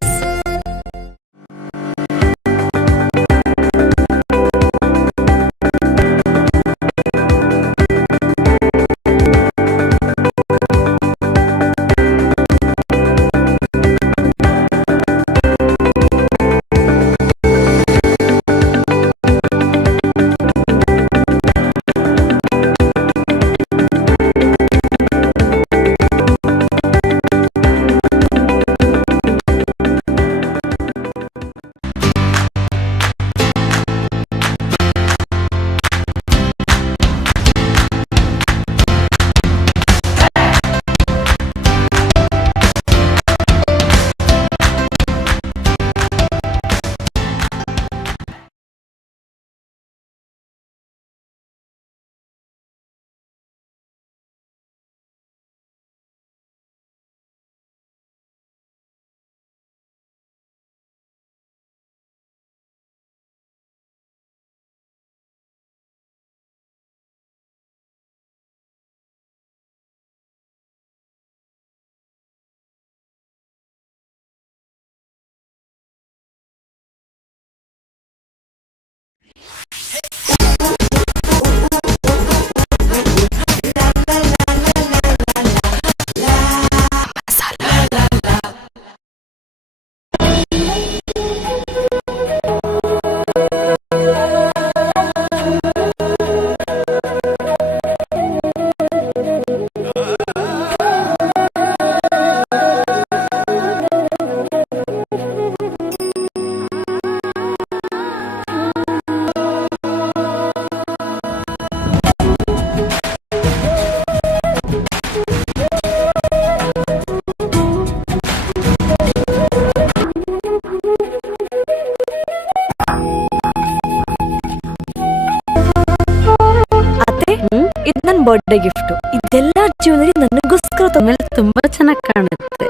ಬರ್ಡೇ ಗಿಫ್ಟ್ ಇದೆಲ್ಲ ಜೀವನದಲ್ಲಿ ನನಗೋಸ್ಕರ ಮೇಲೆ ತುಂಬಾ ಚೆನ್ನಾಗಿ ಕಾಣುತ್ತೆ.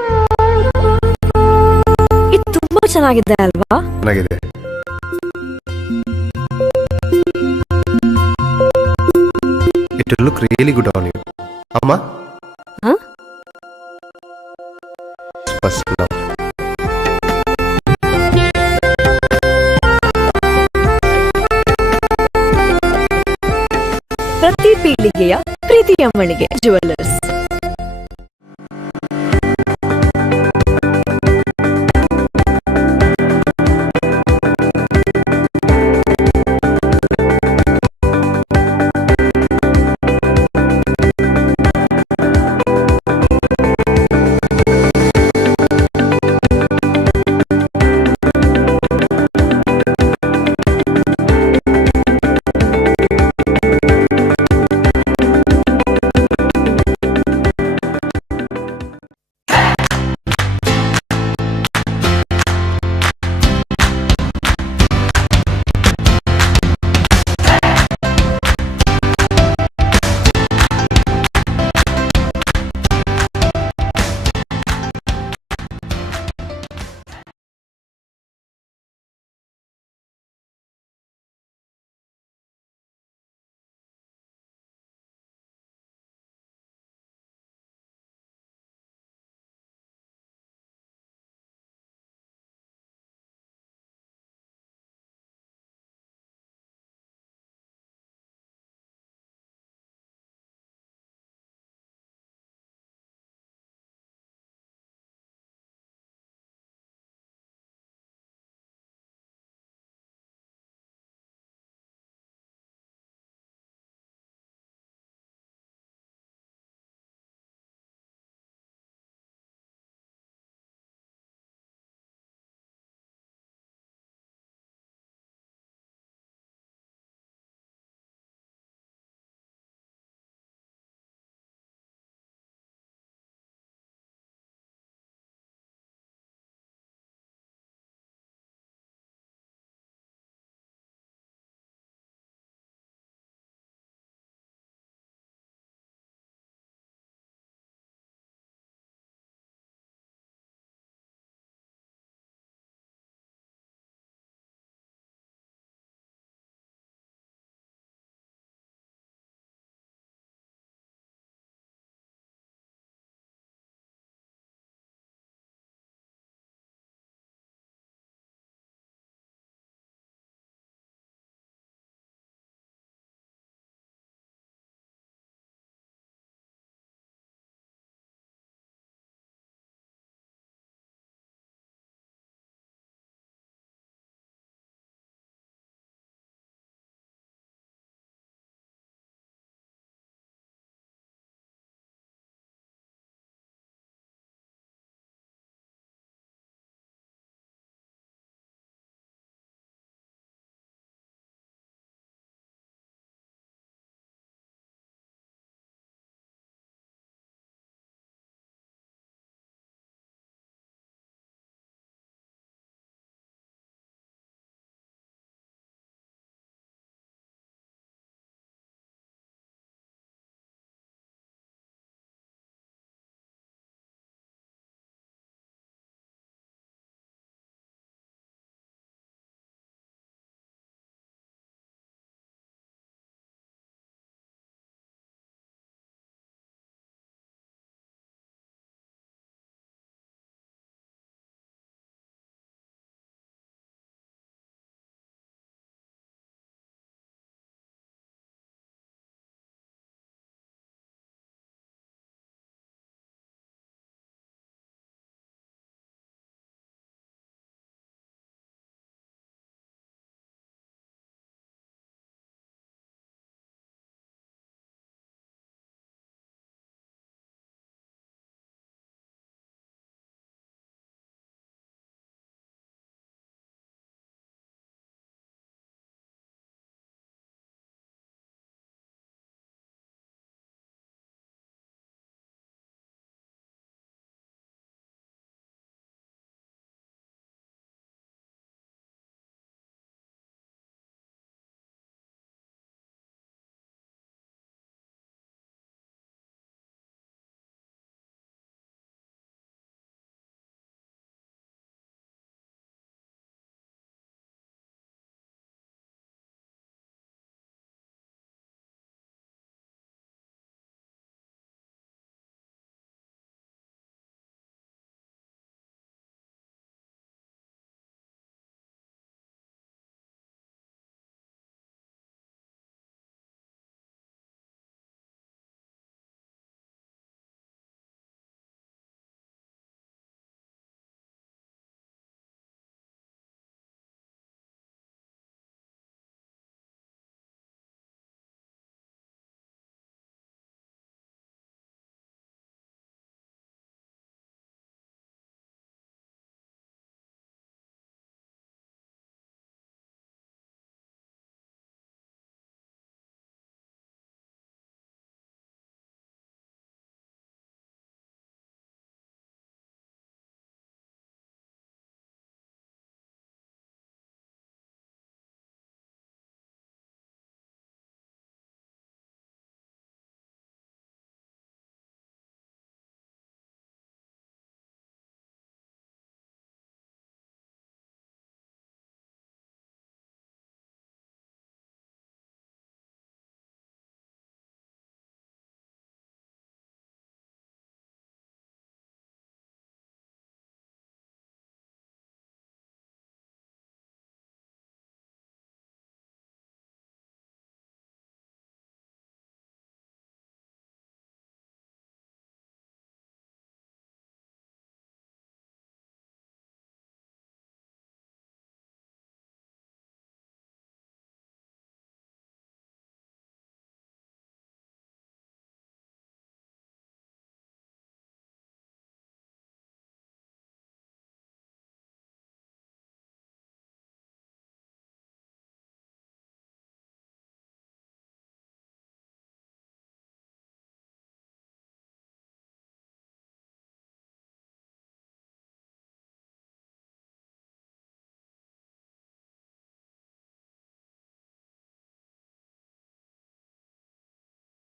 ಇದು ತುಂಬಾ ಚೆನ್ನಾಗಿದೆ ಅಲ್ವಾ? ಚೆನ್ನಾಗಿದೆ. It will look really good on you. Amma? Huh? First love. ಪ್ರತಿ ಪೀಳಿಗೆಯ ಪ್ರೀತಿಯ ಮಳಿಗೆ ಜುವೆಲ್ಲರ್ಸ್.